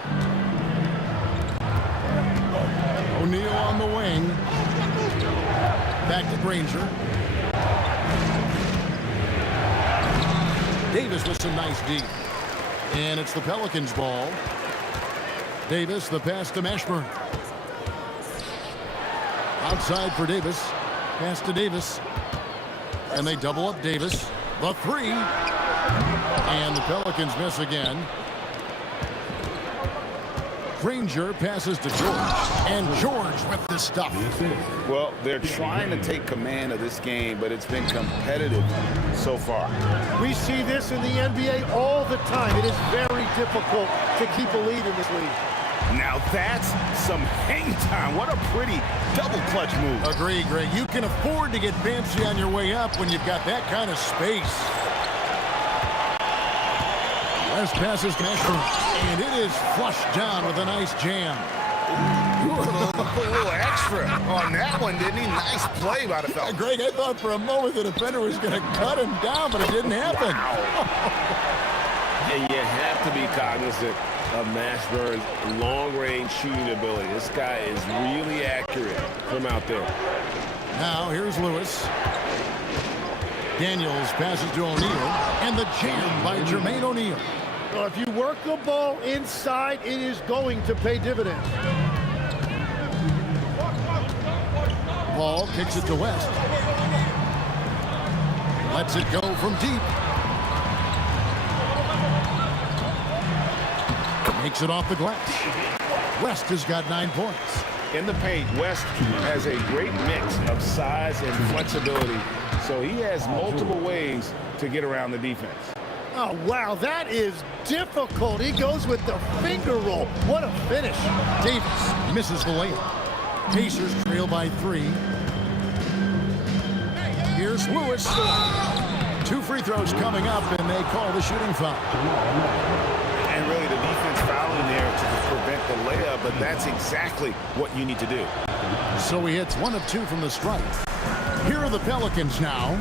O'Neal on the wing. Back to Granger. Davis with some nice deep. And it's the Pelicans ball. Davis, the pass to Mashburn. Outside for Davis. Pass to Davis. And they double up Davis. The three. And the Pelicans miss again. Granger passes to George. And George with the stuff. Well, they're trying to take command of this game, but it's been competitive so far. We see this in the NBA all the time. It is very difficult to keep a lead in this league. Now that's some hang time. What a pretty double clutch move. Agree, Greg. You can afford to get fancy on your way up when you've got that kind of space. West passes to Mashburn, and it is flushed down with a nice jam. A little extra on that one, didn't he? Nice play by the fella. Greg, I thought for a moment the defender was going to cut him down, but it didn't happen. And you have to be cognizant of Mashburn's long-range shooting ability. This guy is really accurate from out there. Now here's Lewis. Daniels passes to O'Neal, and the jam by Jermaine O'Neal. Well, if you work the ball inside, it is going to pay dividends. Ball kicks it to West. Lets it go from deep. Makes it off the glass. West has got 9 points. In the paint, West has a great mix of size and flexibility, so he has multiple ways to get around the defense. Oh, wow, that is difficult. He goes with the finger roll. What a finish. Davis misses the layup. Pacers trail by 3. Here's Lewis. 2 free throws coming up, and they call the shooting foul. And really the defense fouling there to prevent the layup, but that's exactly what you need to do. So he hits 1 of 2 from the strike. Here are the Pelicans now.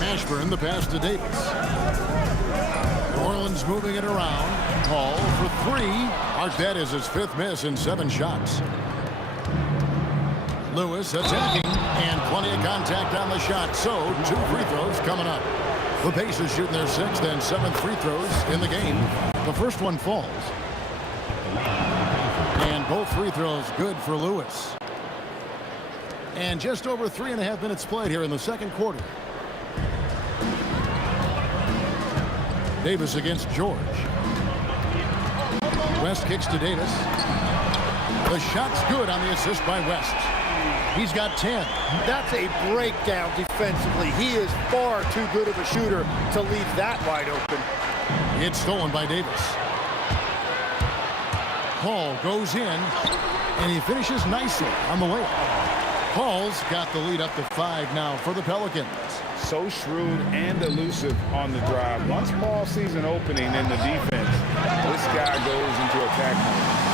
Mashburn, the pass to Davis. New Orleans moving it around. Paul for 3. Arquette is his 5th miss in 7 shots. Lewis attacking, and plenty of contact on the shot. So 2 free throws coming up. The Pacers shooting their 6th and 7th free throws in the game. The first one falls. And both free throws good for Lewis. And just over 3.5 minutes played here in the second quarter. Davis against George. West kicks to Davis. The shot's good on the assist by West. He's got 10. That's a breakdown defensively. He is far too good of a shooter to leave that wide open. It's stolen by Davis. Paul goes in, and he finishes nicely on the layup. Paul's got the lead up to 5 now for the Pelicans. So shrewd and elusive on the drive. Once Paul sees an opening in the defense, this guy goes into attack mode.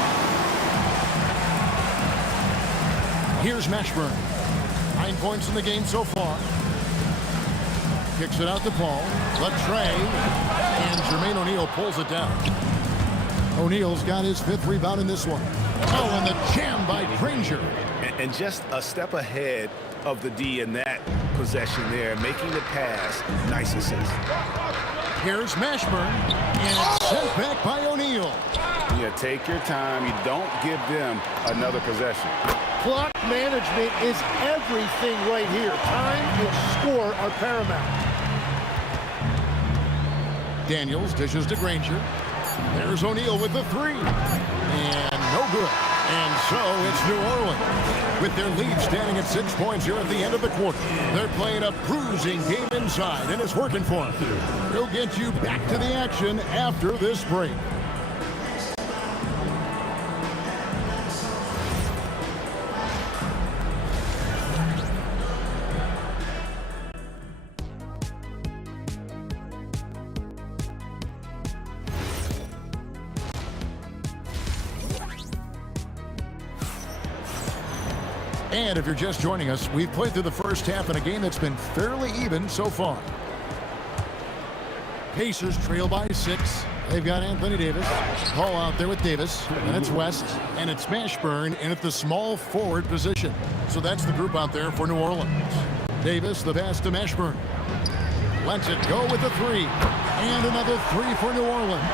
Here's Mashburn. 9 points in the game so far. Kicks it out to Paul. Latrey. And Jermaine O'Neal pulls it down. O'Neal's got his 5th rebound in this one. Oh, and the jam by Granger. And just a step ahead of the D in that possession there, making the pass. Nice assist. Here's Mashburn. And sent back by O'Neal. Yeah, take your time. You don't give them another possession. Clock management is everything right here. Time and score are paramount. Daniels dishes to Granger. There's O'Neal with the 3. And no good. And so it's New Orleans with their lead standing at 6 points here at the end of the quarter. They're playing a bruising game inside, and it's working for them. We'll get you back to the action after this break. And if you're just joining us, we've played through the first half in a game that's been fairly even so far. Pacers trail by 6. They've got Anthony Davis. Paul out there with Davis. And it's West. And it's Mashburn in at the small forward position. So that's the group out there for New Orleans. Davis, the pass to Mashburn. Lets it go with the 3. And another 3 for New Orleans.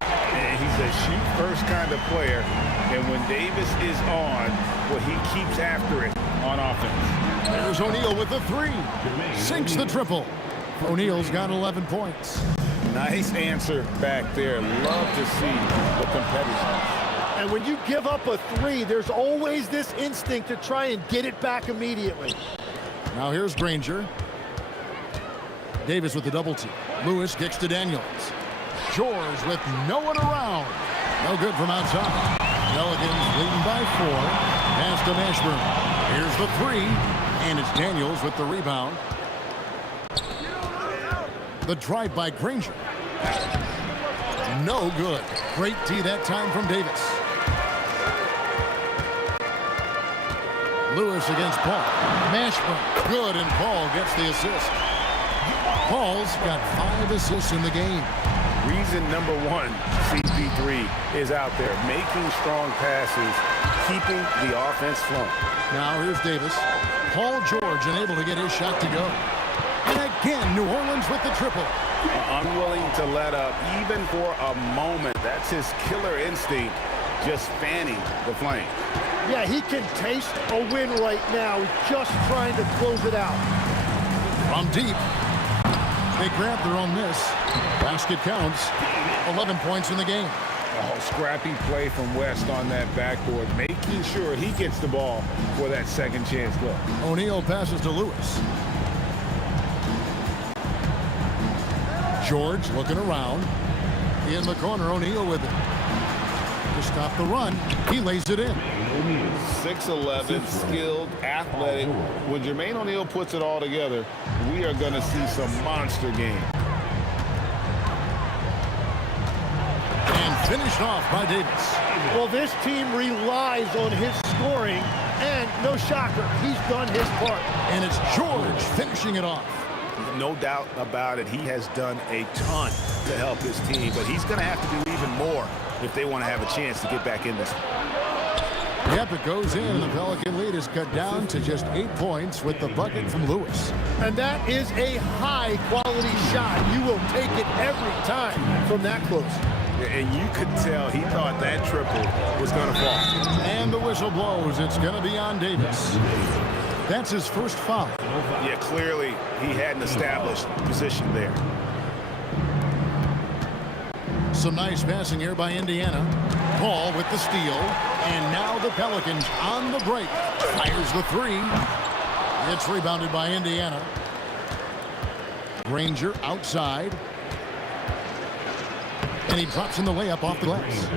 And he's a shoot-first kind of player. And when Davis is on, well, he keeps after it on offense. There's O'Neal with the 3. Sinks the triple. O'Neal's got 11 points. Nice answer back there. Love to see the competitiveness. And when you give up a 3, there's always this instinct to try and get it back immediately. Now here's Granger. Davis with the double team. Lewis kicks to Daniels. George with no one around. No good from outside. Pelicans leading by 4. Pass to Mashburn. Here's the 3. And it's Daniels with the rebound. The drive by Granger. No good. Great D that time from Davis. Lewis against Paul. Mashburn. Good, and Paul gets the assist. Paul's got 5 assists in the game. Reason number 1, CP3 is out there making strong passes, keeping the offense flowing. Now here's Davis. Paul George unable to get his shot to go. And again, New Orleans with the triple. Unwilling to let up even for a moment. That's his killer instinct, just fanning the flame. Yeah, he can taste a win right now. He's just trying to close it out. From deep. They grab their own miss. Basket counts. 11 points in the game. Oh, scrappy play from West on that backboard, making sure he gets the ball for that second chance look. O'Neal passes to Lewis. George looking around. In the corner, O'Neal with it. To stop the run, he lays it in. 6'11", skilled, athletic. When Jermaine O'Neal puts it all together, we are going to see some monster game. And finished off by Davis. Well, this team relies on his scoring, and no shocker, he's done his part. And it's George finishing it off. No doubt about it. He has done a ton to help his team, but he's going to have to do even more if they want to have a chance to get back in this. Yep, it goes in, and the Pelican lead is cut down to just 8 points with the bucket from Lewis. And that is a high-quality shot. You will take it every time from that close. And you could tell he thought that triple was going to fall. And the whistle blows. It's going to be on Davis. That's his first foul. Yeah, clearly he had an established position there. Some nice passing here by Indiana. Paul with the steal. And now the Pelicans on the break. Fires the three. It's rebounded by Indiana. Granger outside. And he drops in the layup off the glass.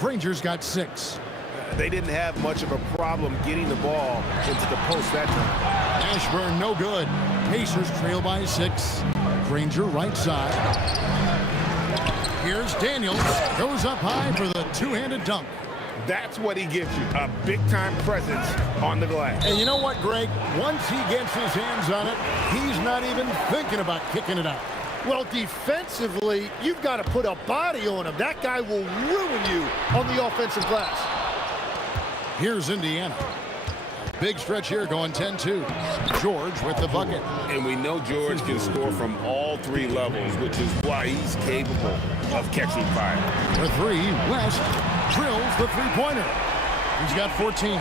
Granger's got 6. They didn't have much of a problem getting the ball into the post that time. Ashburn no good. Pacers trail by 6. Granger right side. Here's Daniels. Goes up high for the two-handed dunk. That's what he gives you, a big-time presence on the glass. And you know what, Greg? Once he gets his hands on it, he's not even thinking about kicking it out. Well, defensively, you've got to put a body on him. That guy will ruin you on the offensive glass. Here's Indiana. Big stretch here going 10-2. George with the bucket. And we know George can score from all 3 levels, which is why he's capable of catching fire. For 3, West drills the three-pointer. He's got 14.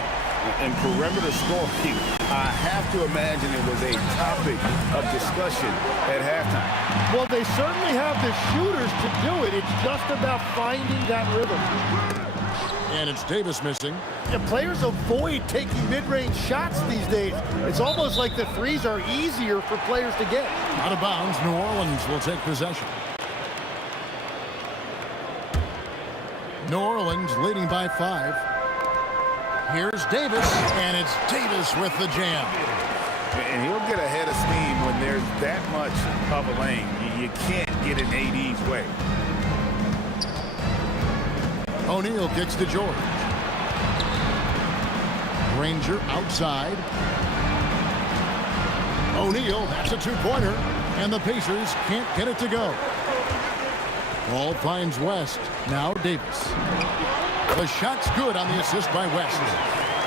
And perimeter scoring, I have to imagine it was a topic of discussion at halftime. Well, they certainly have the shooters to do it. It's just about finding that rhythm. And it's Davis missing. The players avoid taking mid-range shots these days. It's almost like the threes are easier for players to get. Out of bounds, New Orleans will take possession. New Orleans leading by 5. Here's Davis, and it's Davis with the jam. And he'll get ahead of steam when there's that much of a lane. You can't get in AD's way. O'Neal kicks to George. Granger outside. O'Neal, that's a two-pointer, and the Pacers can't get it to go. Ball finds West. Now Davis. The shot's good on the assist by West.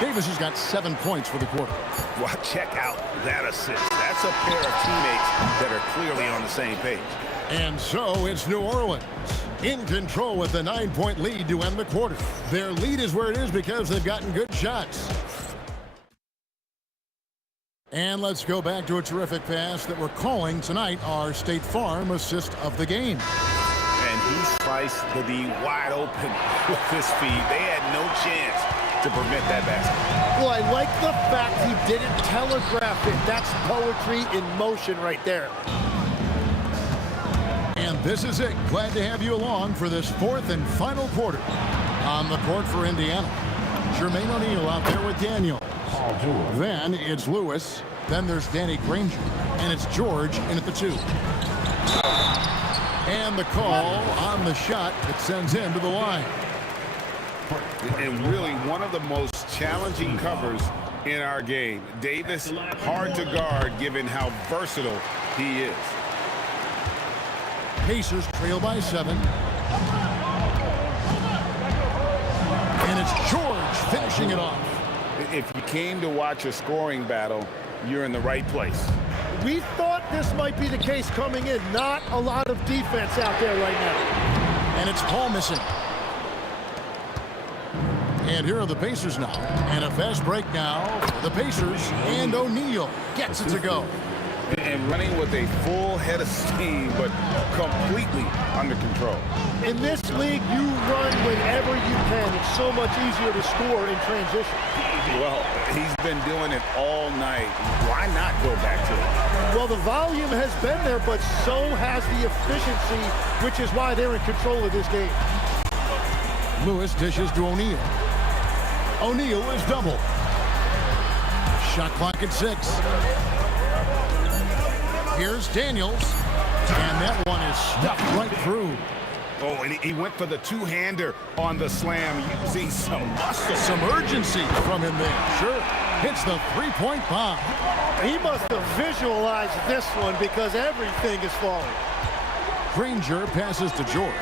Davis has got 7 points for the quarter. Well, check out that assist. That's a pair of teammates that are clearly on the same page. And so it's New Orleans in control with a 9-point lead to end the quarter. Their lead is where it is because they've gotten good shots. And let's go back to a terrific pass that we're calling tonight our State Farm assist of the game. And he sliced the D wide open with his feed. They had no chance to prevent that basket. Well, I like the fact he didn't telegraph it. That's poetry in motion right there. And this is it. Glad to have you along for this 4th and final quarter. On the court for Indiana, Jermaine O'Neal out there with Daniel. Then it's Lewis. Then there's Danny Granger. And it's George in at the 2. And the call on the shot that sends him to the line. And really one of the most challenging covers in our game. Davis, hard to guard given how versatile he is. Pacers trail by 7. And it's George finishing it off. If you came to watch a scoring battle, you're in the right place. We thought this might be the case coming in. Not a lot of defense out there right now. And it's Paul missing. And here are the Pacers now. And a fast break now for the Pacers. And O'Neal gets it to go. And running with a full head of steam, but completely under control. In this league, you run whenever you can. It's so much easier to score in transition. Well, he's been doing it all night. Why not go back to it? Well, the volume has been there, but so has the efficiency, which is why they're in control of this game. Lewis dishes to O'Neal. O'Neal is double. Shot clock at 6. Here's Daniels, and that one is stuffed right through. Oh, and he went for the two-hander on the slam, using some muscle. Some urgency from him there. Sure, hits the three-point bomb. He must have visualized this one because everything is falling. Granger passes to George.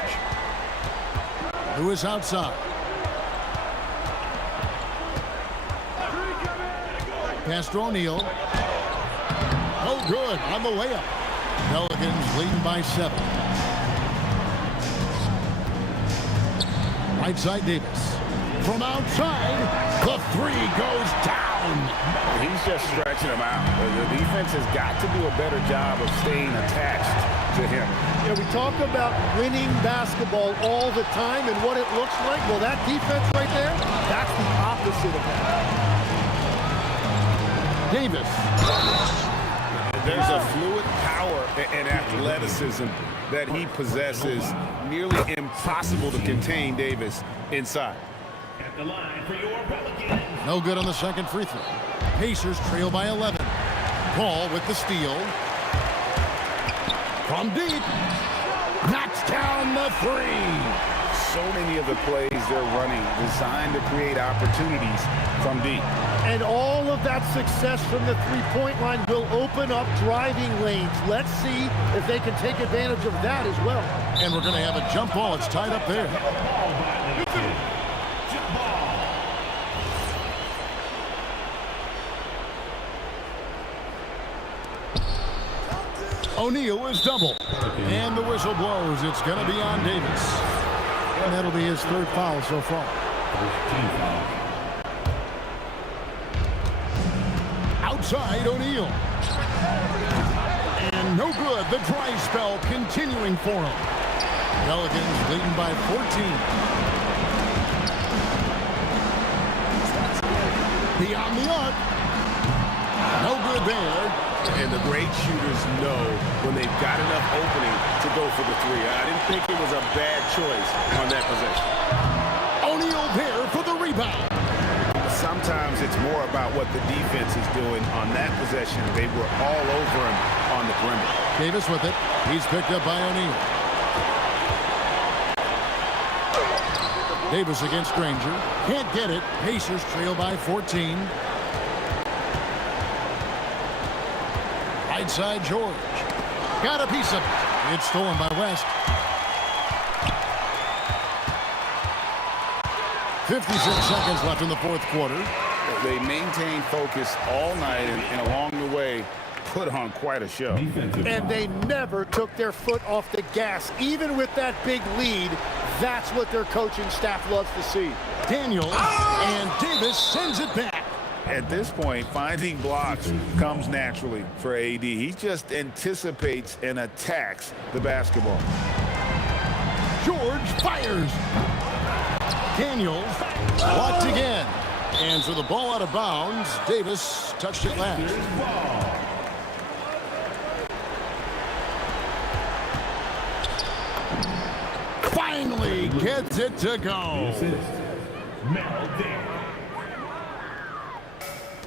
Lewis outside. Pass to O'Neal. Oh, good on the layup. Pelicans leading by 7. Right side Davis. From outside, the 3 goes down. He's just stretching him out. The defense has got to do a better job of staying attached to him. Yeah, we talk about winning basketball all the time and what it looks like. Well, that defense right there, that's the opposite of that. Davis. There's a fluid power and athleticism that he possesses. Nearly impossible to contain Davis inside. At the line for your Pelicans. No good on the second free throw. Pacers trail by 11. Paul with the steal. From deep. Knocks down the three. So many of the plays they're running designed to create opportunities from deep. And all of that success from the three-point line will open up driving lanes. Let's see if they can take advantage of that as well. And we're going to have a jump ball. It's tied up there. O'Neal is double. And the whistle blows. It's going to be on Davis. And that'll be his third foul so far. Outside O'Neal. And no good. The dry spell continuing for him. Pelicans leading by 14. Beyond the arc. No good there. And the great shooters know when they've got enough opening to go for the three. I didn't think it was a bad choice on that possession. O'Neal there for the rebound. Sometimes it's more about what the defense is doing on that possession. They were all over him on the perimeter. Davis with it. He's picked up by O'Neal. Davis against Granger. Can't get it. Pacers trail by 14. Right side George. Got a piece of it. It's stolen by West. 56 seconds left in the fourth quarter. They maintained focus all night and along the way put on quite a show. And they never took their foot off the gas. Even with that big lead, that's what their coaching staff loves to see. Daniels and Davis sends it back. At this point, finding blocks comes naturally for AD. He just anticipates and attacks the basketball. George fires. Daniels blocked again. And so the ball out of bounds. Davis touched it last. Finally gets it to go.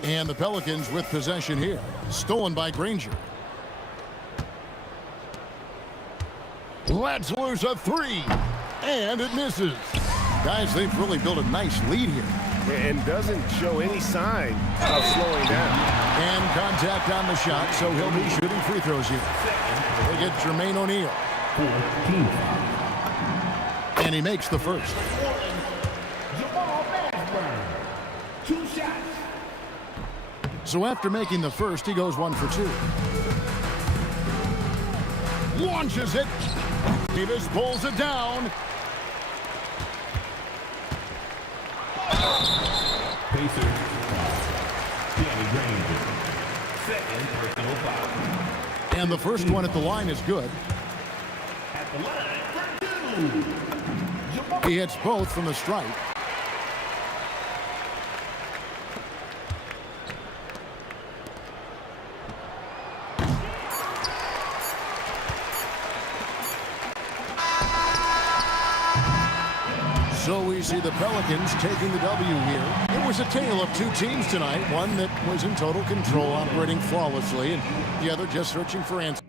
And the Pelicans with possession here. Stolen by Granger. Let's lose a three. And it misses. Guys, they've really built a nice lead here. And doesn't show any sign of slowing down. And contact on the shot, so he'll be shooting free throws here. They get Jermaine O'Neal. And he makes the first. So after making the first, he goes 1 for 2. Launches it. Davis pulls it down. Pacers. Danny Granger. Second personal foul. And the first one at the line is good. At the line for 2. He hits both from the stripe. So we see the Pelicans taking the W here. It was a tale of two teams tonight. One that was in total control, operating flawlessly, and the other just searching for answers.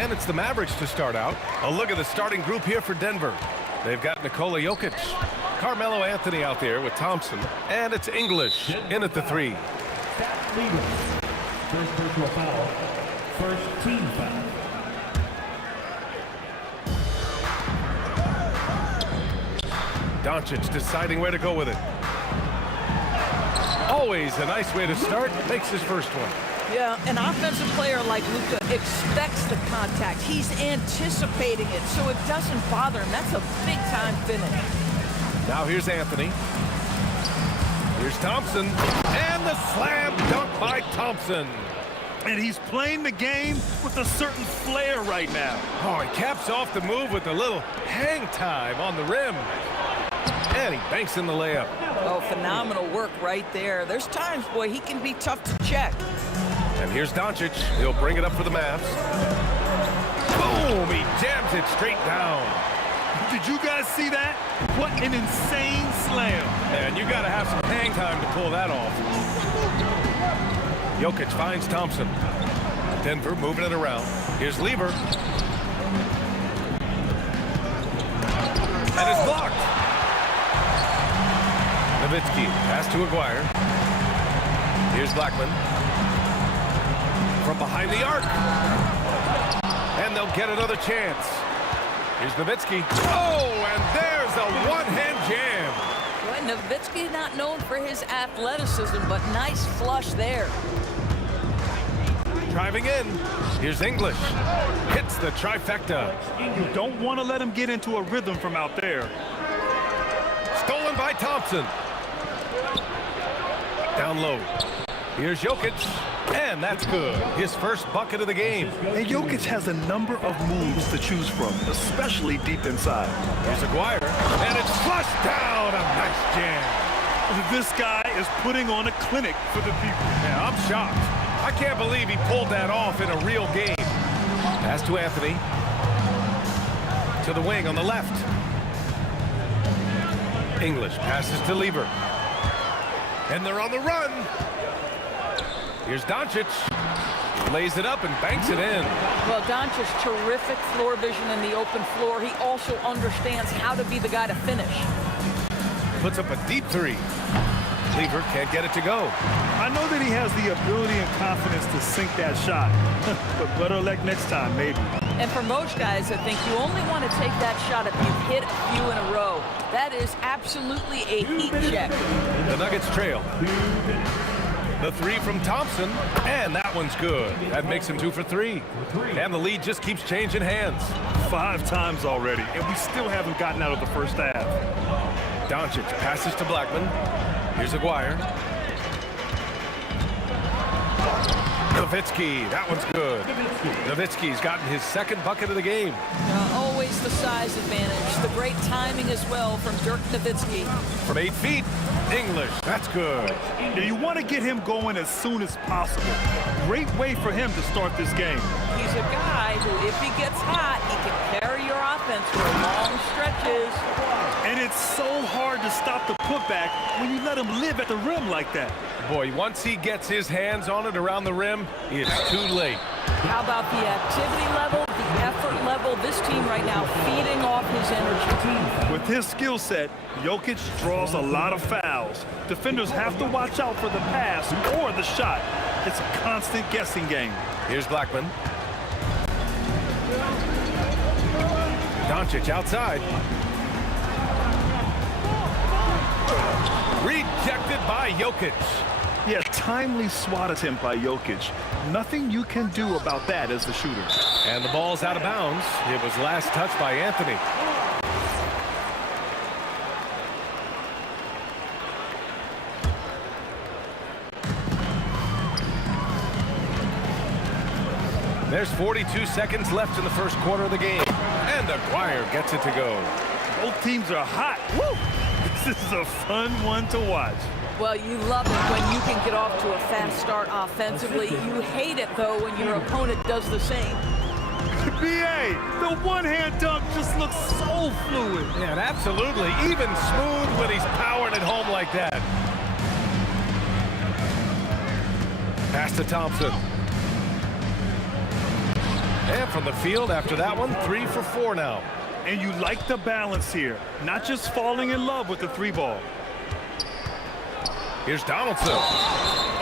And it's the Mavericks to start out. A look at the starting group here for Denver. They've got Nikola Jokic, Carmelo Anthony out there with Thompson, and it's English in at the 3. First personal foul. First team foul. Doncic deciding where to go with it. Always a nice way to start. Makes his first one. Yeah, an offensive player like Luka expects the contact. He's anticipating it, so it doesn't bother him. That's a big-time finish. Now here's Anthony. Here's Thompson. And the slam dunk by Thompson. And he's playing the game with a certain flair right now. Oh, he caps off the move with a little hang time on the rim. And he banks in the layup. Oh, phenomenal work right there. There's times, boy, he can be tough to check. And here's Doncic. He'll bring it up for the Mavs. Boom! He jams it straight down. Did you guys see that? What an insane slam. And you got to have some hang time to pull that off. Jokic finds Thompson. Denver moving it around. Here's Lever. And it's blocked. Nowitzki pass to Aguirre. Here's Blackman. From behind the arc. And they'll get another chance. Here's Nowitzki. Oh, and there's a one-hand jam. Boy, Nowitzki not known for his athleticism, but nice flush there. Driving in. Here's English. Hits the trifecta. You don't want to let him get into a rhythm from out there. Stolen by Thompson. Down low. Here's Jokic. And that's good. His first bucket of the game. And Jokic has a number of moves to choose from, especially deep inside. Here's Aguirre. And it's flushed down. A nice jam. This guy is putting on a clinic for the people. Yeah, I'm shocked. I can't believe he pulled that off in a real game. Pass to Anthony. To the wing on the left. English passes to Lever. And they're on the run. Here's Doncic. He lays it up and banks it in. Well, Doncic, terrific floor vision in the open floor. He also understands how to be the guy to finish. Puts up a deep 3. Lever can't get it to go. I know that he has the ability and confidence to sink that shot, but better luck next time, maybe. And for most guys, I think you only want to take that shot if you've hit a few in a row. That is absolutely a heat check. The Nuggets trail. The 3 from Thompson, and that one's good. That makes him 2 for 3. And the lead just keeps changing hands. 5 times already, and we still haven't gotten out of the first half. Doncic passes to Blackman. Here's Aguirre. Nowitzki, that one's good. Nowitzki's gotten his second bucket of the game. Always the size advantage. The great timing as well from Dirk Nowitzki. From 8 feet, English, that's good. Yeah, you want to get him going as soon as possible. Great way for him to start this game. He's a guy who, if he gets hot, he can carry your offense for long stretches. And it's so hard to stop the putback when you let him live at the rim like that. Boy, once he gets his hands on it around the rim, it's too late. How about the activity level, the effort level? This team right now feeding off his energy. With his skill set, Jokic draws a lot of fouls. Defenders have to watch out for the pass or the shot. It's a constant guessing game. Here's Blackman. Doncic outside. Rejected by Jokic. Yeah, timely swat attempt by Jokic. Nothing you can do about that as the shooter. And the ball's out of bounds. It was last touched by Anthony. There's 42 seconds left in the first quarter of the game. And Aguirre gets it to go. Both teams are hot. Woo! This is a fun one to watch. Well, you love it when you can get off to a fast start offensively. You hate it, though, when your opponent does the same. B.A., the one-hand dunk just looks so fluid. Yeah, and absolutely. Even smooth when he's powering it home like that. Pass to Thompson. And from the field after that one, 3 for 4 now. And you like the balance here, not just falling in love with the 3 ball. Here's Donaldson.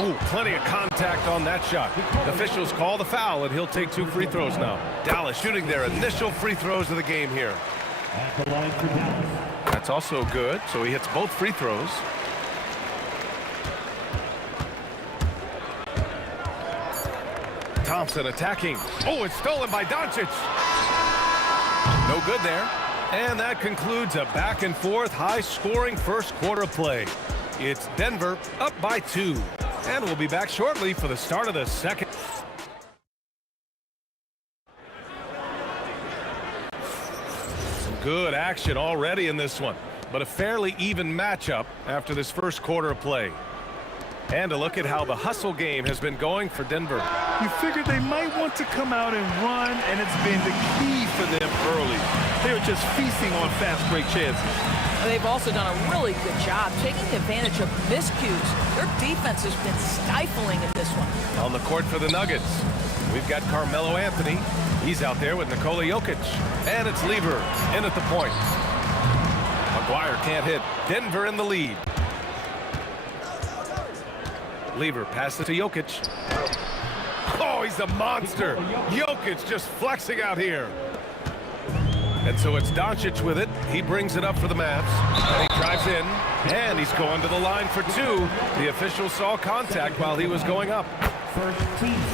Oh, plenty of contact on that shot. The officials call the foul, and he'll take 2 free throws now. Dallas shooting their initial free throws of the game here. At the line for Dallas. That's also good, so he hits both free throws. Thompson attacking. Oh, it's stolen by Doncic. No good there. And that concludes a back-and-forth, high-scoring first quarter of play. It's Denver up by 2. And we'll be back shortly for the start of the second. Some good action already in this one, but a fairly even matchup after this first quarter of play. And a look at how the hustle game has been going for Denver. You figured they might want to come out and run, and it's been the key for them early. They're just feasting on fast break chances. They've also done a really good job taking advantage of miscues. Their defense has been stifling in this one. On the court for the Nuggets, we've got Carmelo Anthony. He's out there with Nikola Jokic. And it's Lever in at the point. Maguire can't hit. Denver in the lead. Lever passes to Jokic. Oh, he's a monster. Jokic just flexing out here. And so it's Doncic with it. He brings it up for the Mavs. And he drives in. And he's going to the line for 2. The official saw contact while he was going up.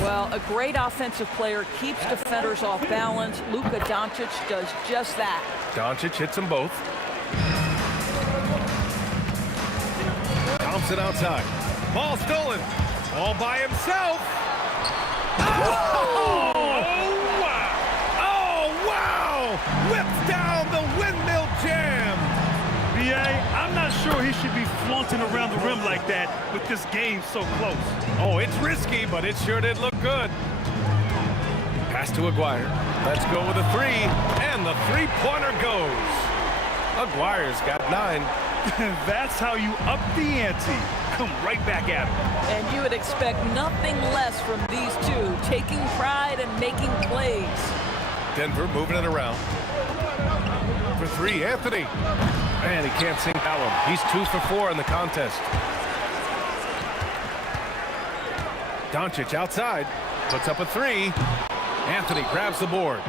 Well, a great offensive player keeps defenders off balance. Luka Doncic does just that. Doncic hits them both. Thompson outside. Ball stolen. All by himself. Oh, wow. Oh, wow. Whips down the windmill jam. B.A., I'm not sure he should be flaunting around the rim like that with this game so close. Oh, it's risky, but it sure did look good. Pass to Aguirre. Let's go with a 3. And the three-pointer goes. Aguirre's got 9. That's how you up the ante. Come right back at him. And you would expect nothing less from these two, taking pride and making plays. Denver moving it around. For 3, Anthony. And he can't sink that one. He's 2 for 4 in the contest. Doncic outside. Puts up a 3. Anthony grabs the board.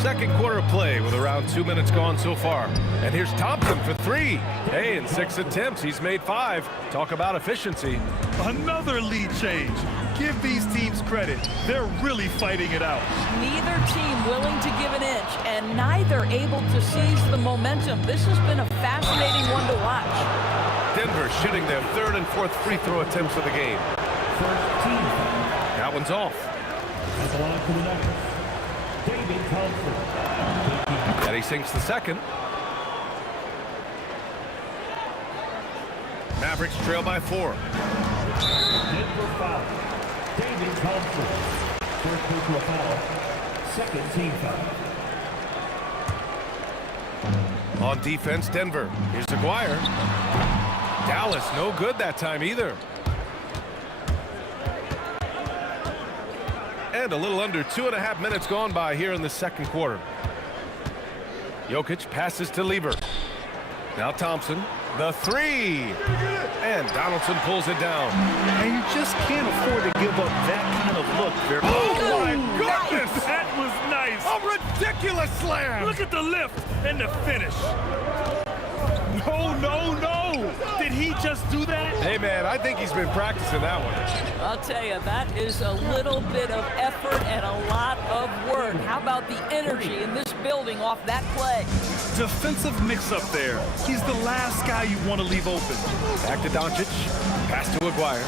Second quarter of play with around 2 minutes gone so far. And here's Thompson for 3. Hey, in 6 attempts, he's made 5. Talk about efficiency. Another lead change. Give these teams credit. They're really fighting it out. Neither team willing to give an inch, and neither able to seize the momentum. This has been a fascinating one to watch. Denver shooting their 3rd and 4th free throw attempts of the game. That one's off. At the line for the Nuggets, David Thompson. And he sinks the second. Mavericks trail by 4. Denver foul. David Thompson. First personal foul. Second team foul. On defense, Denver. Here's Aguirre. Dallas, no good that time either. And a little under 2.5 minutes gone by here in the second quarter. Jokic passes to Lever. Now Thompson, the 3. And Donaldson pulls it down. And you just can't afford to give up that kind of look. Oh, my goodness! That was nice. A ridiculous slam! Look at the lift and the finish. No, no, no. Did he just do that? Hey, man, I think he's been practicing that one. I'll tell you, that is a little bit of effort and a lot of work. How about the energy in this building off that play? Defensive mix-up there. He's the last guy you want to leave open. Back to Doncic. Pass to Aguirre.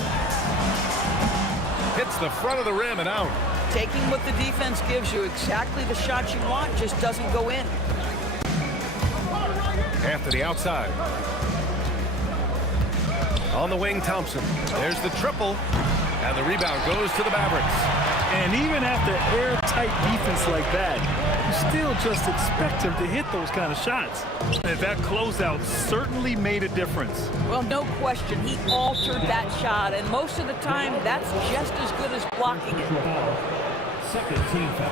Hits the front of the rim and out. Taking what the defense gives you, exactly the shot you want, just doesn't go in. Anthony outside. On the wing, Thompson. There's the triple. And the rebound goes to the Mavericks. And even after airtight defense like that, you still just expect him to hit those kind of shots. And that closeout certainly made a difference. Well, no question, he altered that shot, and most of the time, that's just as good as blocking it. Second team foul.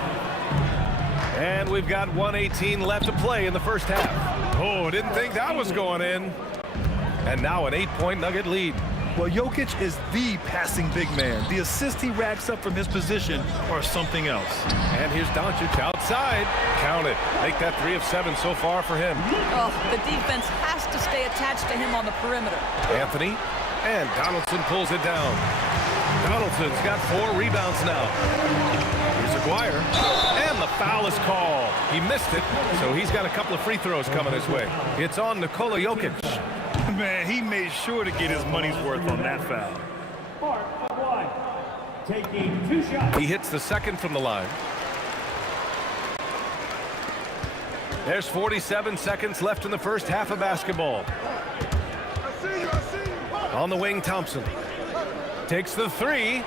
And we've got 1:18 left to play in the first half. Oh, didn't think that was going in. And now an 8-point Nugget lead. Well, Jokic is the passing big man. The assists he racks up from his position are something else. And here's Doncic outside. Count it. Make that 3 of 7 so far for him. Oh, the defense has to stay attached to him on the perimeter. Anthony, and Donaldson pulls it down. Donaldson's got 4 rebounds now. Here's Aguirre, and the foul is called. He missed it, so he's got a couple of free throws coming his way. It's on Nikola Jokic. Man, he made sure to get his money's worth on that foul. Mark one. Taking 2 shots. He hits the second from the line. There's 47 seconds left in the first half of basketball. On the wing, Thompson takes the 3.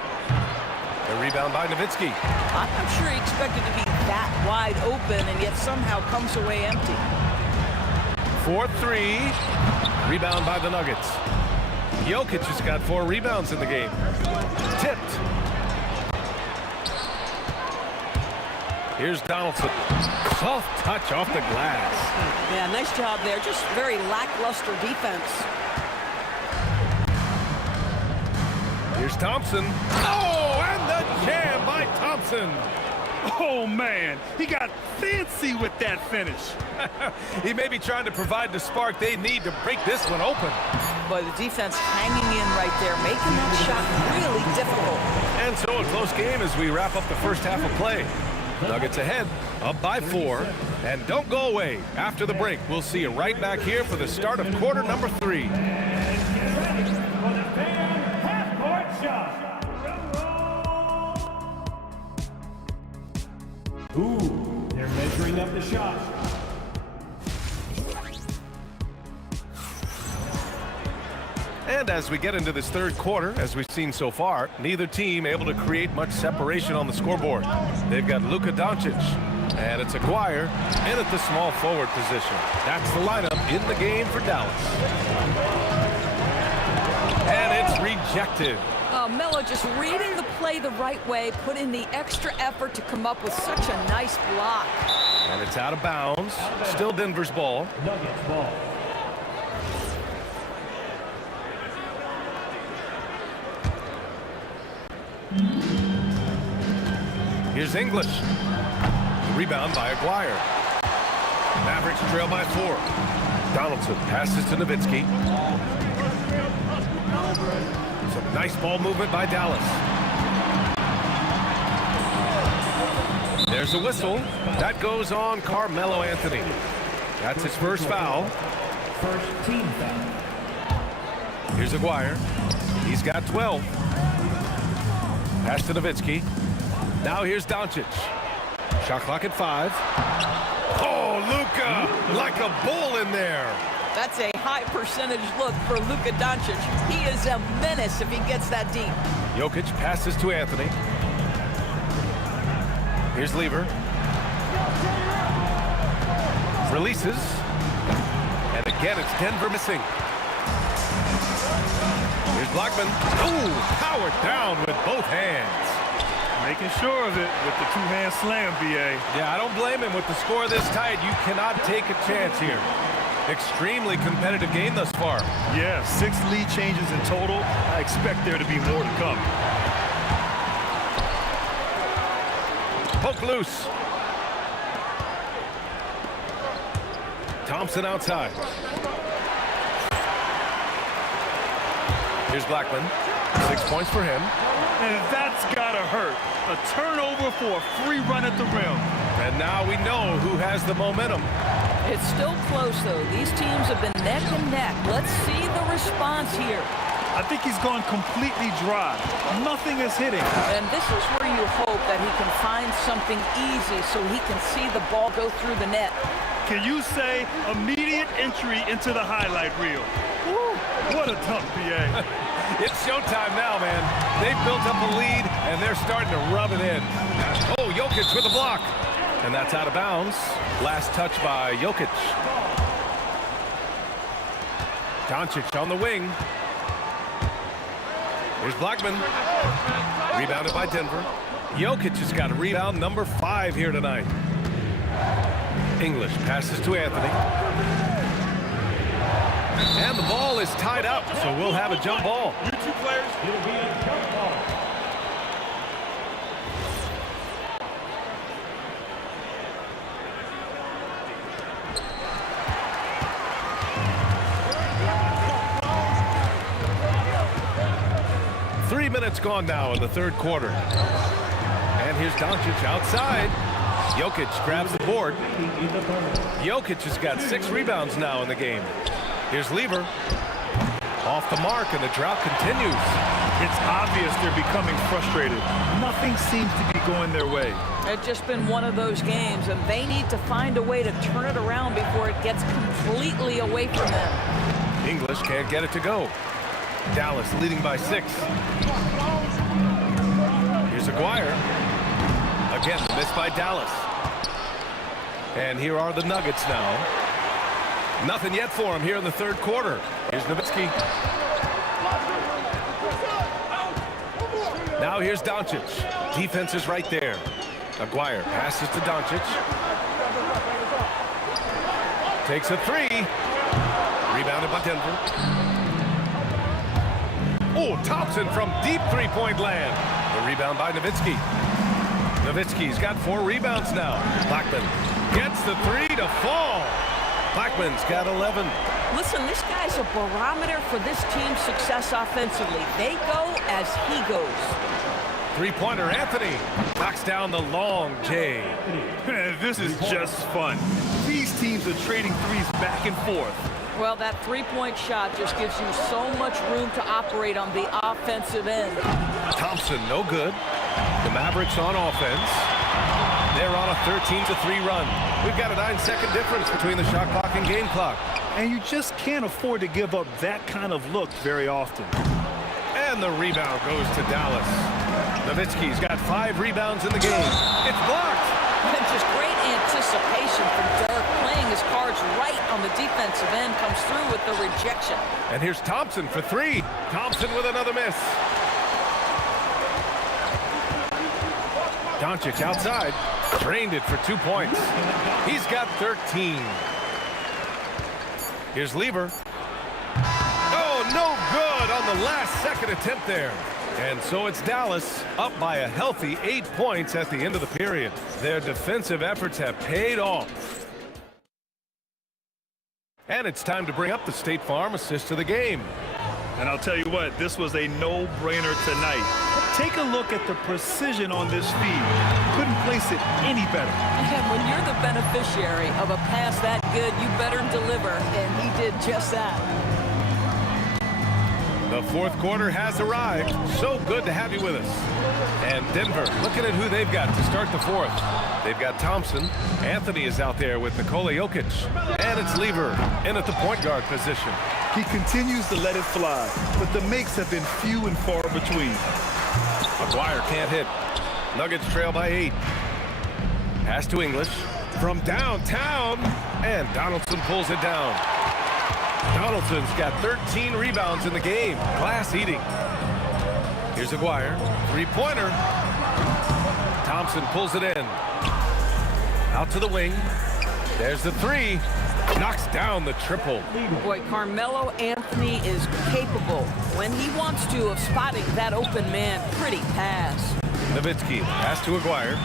The rebound by Nowitzki. I'm not sure he expected to be that wide open and yet somehow comes away empty. 4-3. Rebound by the Nuggets. Jokic has got 4 rebounds in the game. Tipped. Here's Donaldson. Soft touch off the glass. Yeah, nice job there. Just very lackluster defense. Here's Thompson. Oh, and the jam by Thompson. Oh, man, he got fancy with that finish. He may be trying to provide the spark they need to break this one open. But the defense hanging in right there, making that shot really difficult. And so a close game as we wrap up the first half of play. Nuggets ahead, up by 4. And don't go away. After the break, we'll see you right back here for the start of quarter number 3. Ooh, they're measuring up the shot. And as we get into this third quarter, as we've seen so far, neither team able to create much separation on the scoreboard. They've got Luka Doncic, and it's Aguirre in at the small forward position. That's the lineup in the game for Dallas. And it's rejected. Melo just reading the play the right way, put in the extra effort to come up with such a nice block. And it's out of bounds. Still Denver's ball. Nuggets ball. Here's English. Rebound by Aguirre. Mavericks trail by 4. Donaldson passes to Nowitzki. Some nice ball movement by Dallas. There's a whistle. That goes on Carmelo Anthony. That's his first foul. First team foul. Here's Aguirre. He's got 12. Pass to Nowitzki. Now here's Doncic. Shot clock at 5. Oh, Luka, like a bull in there. That's a high percentage look for Luka Doncic. He is a menace if he gets that deep. Jokic passes to Anthony. Here's Lever. Releases. And again, it's Denver missing. Here's Blackman. Ooh, powered down with both hands. Making sure of it with the 2-hand slam, B.A. Yeah, I don't blame him. With the score this tight, you cannot take a chance here. Extremely competitive game thus far. Yeah, 6 lead changes in total. I expect there to be more to come. Poke loose. Thompson outside. Here's Blackman. 6 points for him. And that's gotta hurt. A turnover for a free run at the rim. And now we know who has the momentum. It's still close, though. These teams have been neck and neck. Let's see the response here. I think he's gone completely dry. Nothing is hitting. And this is where you hope that he can find something easy so he can see the ball go through the net. Can you say immediate entry into the highlight reel? Woo, what a dunk, B.A. It's showtime now, man. They've built up a lead, and they're starting to rub it in. Oh, Jokic with a block. And that's out of bounds. Last touch by Jokic. Doncic on the wing. Here's Blackman. Rebounded by Denver. Jokic has got a rebound number 5 here tonight. English passes to Anthony. And the ball is tied up, so we'll have a jump ball. You two players, it'll be a jump ball. Three minutes gone now in the third quarter. And here's Doncic outside. Jokic grabs the board. Jokic has got 6 rebounds now in the game. Here's Lever. Off the mark, and the drought continues. It's obvious they're becoming frustrated. Nothing seems to be going their way. It's just been one of those games, and they need to find a way to turn it around before it gets completely away from them. English can't get it to go. Dallas leading by 6. Here's Aguirre. Again, the miss by Dallas. And here are the Nuggets now. Nothing yet for him here in the third quarter. Here's Nowitzki. Now here's Doncic. Defense is right there. Aguirre passes to Doncic. Takes a 3. Rebounded by Denver. Oh, Thompson from deep three-point land. The rebound by Nowitzki. Nowitzki's got 4 rebounds now. Blackman gets the 3 to fall. Blackman's got 11. Listen, this guy's a barometer for this team's success offensively. They go as he goes. Three-pointer Anthony knocks down the long J. This is just fun. These teams are trading threes back and forth. Well, that three-point shot just gives you so much room to operate on the offensive end. Thompson, no good. The Mavericks on offense. They're on a 13-3 run. We've got a 9-second difference between the shot clock and game clock. And you just can't afford to give up that kind of look very often. And the rebound goes to Dallas. Nowitzki's got 5 rebounds in the game. It's blocked. And just great anticipation from Dirk, playing his cards right on the defensive end, comes through with the rejection. And here's Thompson for 3. Thompson with another miss. Doncic outside. Drained it for 2 points. He's got 13. Here's Lever. Oh, no good on the last second attempt there. And so it's Dallas up by a healthy 8 points at the end of the period. Their defensive efforts have paid off. And it's time to bring up the State Farm assist of the game. And I'll tell you what, this was a no-brainer tonight. Take a look at the precision on this feed. Couldn't place it any better. And when you're the beneficiary of a pass that good, you better deliver, and he did just that. The fourth quarter has arrived. So good to have you with us. And Denver looking at who they've got to start the fourth. They've got Thompson. Anthony is out there with Nikola Jokic. And it's Lever in at the point guard position. He continues to let it fly, but the makes have been few and far between. Aguirre can't hit. Nuggets trail by 8. Pass to English from downtown, and Donaldson pulls it down. Donaldson's got 13 rebounds in the game. Glass eating. Here's Aguirre. Three-pointer. Thompson pulls it in. Out to the wing. There's the 3. Knocks down the triple. Boy, Carmelo Anthony is capable, when he wants to, of spotting that open man. Pretty pass. Nowitzki pass to Aguirre.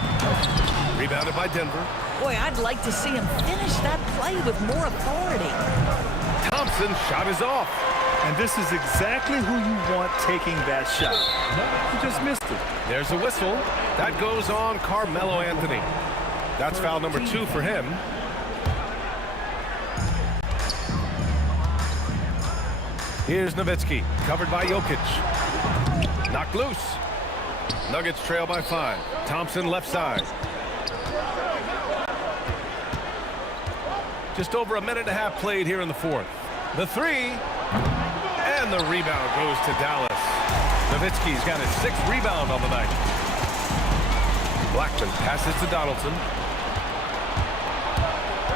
Rebounded by Denver. Boy, I'd like to see him finish that play with more authority. Thompson's shot is off. And this is exactly who you want taking that shot. He just missed it. There's a whistle. That goes on Carmelo Anthony. That's foul number 2 for him. Here's Nowitzki, covered by Jokic. Knocked loose. Nuggets trail by 5. Thompson left side. Just over a minute and a half played here in the fourth. The 3, and the rebound goes to Dallas. Nowitzki's got his 6th rebound on the night. Blackman passes to Donaldson.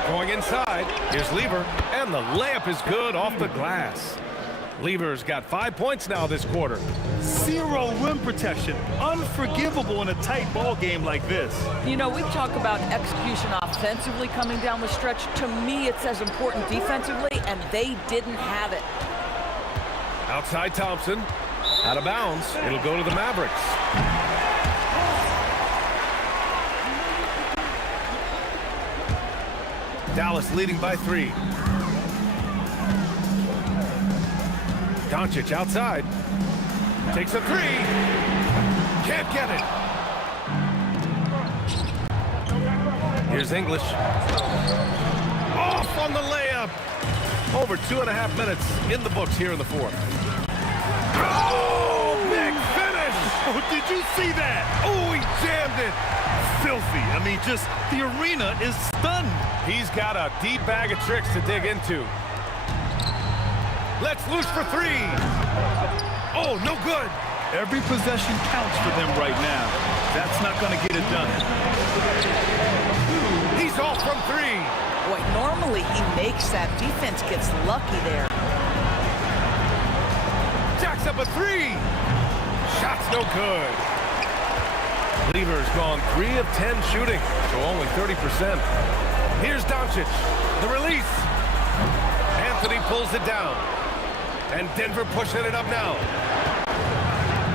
Going inside, here's Lever, and the layup is good off the glass. Lever's got 5 points now this quarter. Zero rim protection. Unforgivable in a tight ball game like this. You know, we talk about execution offensively coming down the stretch. To me, it's as important defensively, and they didn't have it. Outside Thompson. Out of bounds. It'll go to the Mavericks. Dallas leading by 3. Doncic outside. Takes a 3. Can't get it. Here's English. Off on the layup. Over 2.5 minutes in the books here in the fourth. Oh, big finish! Oh, did you see that? Oh, he jammed it. Filthy. I mean, just the arena is stunned. He's got a deep bag of tricks to dig into. Let's loose for 3. Oh, no good. Every possession counts for them right now. That's not going to get it done. He's off from 3. Boy, normally he makes that. Defense gets lucky there. Jacks up a 3. Shot's no good. Lever's gone 3 of 10 shooting, so only 30%. Here's Doncic. The release. Anthony pulls it down. And Denver pushing it up now.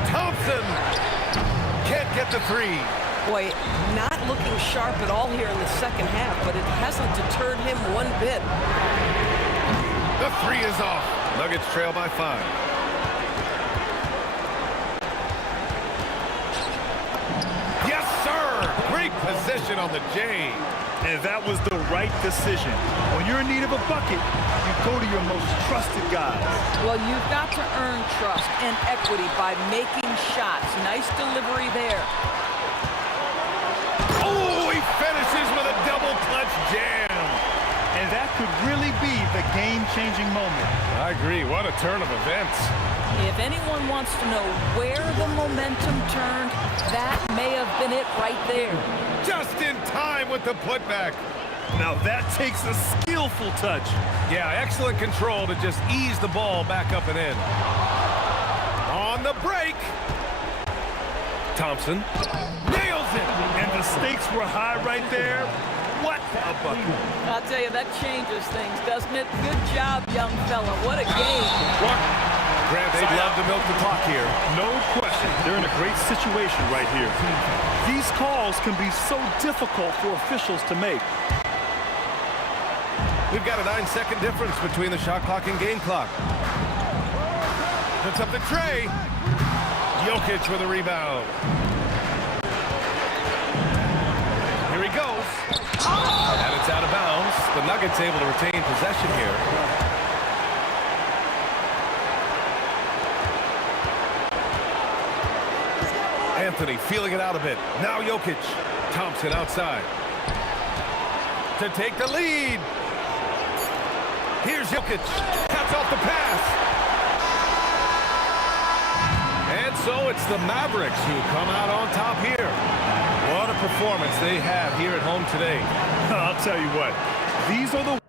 Thompson can't get the 3. Boy, not looking sharp at all here in the second half, but it hasn't deterred him one bit. The 3 is off. Nuggets trail by 5. Yes, sir. Great position on the J. And that was the right decision. When you're in need of a bucket, you go to your most trusted guys. Well, you've got to earn trust and equity by making shots. Nice delivery there. Oh, he finishes with a double clutch jam. And that could really be the game-changing moment. I agree. What a turn of events. If anyone wants to know where the momentum turned, that may have been it right there. Just in time with the putback. Now that takes a skillful touch. Yeah, excellent control to just ease the ball back up and in. On the break. Thompson nails it. And the stakes were high right there. What a bucket. I'll tell you, that changes things, doesn't it? Good job, young fella. What a game. Grant, they'd love to milk the clock here. No question. They're in a great situation right here. These calls can be so difficult for officials to make. We've got a 9-second difference between the shot clock and game clock. Puts up the tray. Jokic with a rebound. Here he goes. And it's out of bounds. The Nuggets able to retain possession here. Anthony feeling it out a bit. Now Jokic. Thompson outside. To take the lead. Here's Jokic. Cuts off the pass. And so it's the Mavericks who come out on top here. What a performance they have here at home today. I'll tell you what. These are the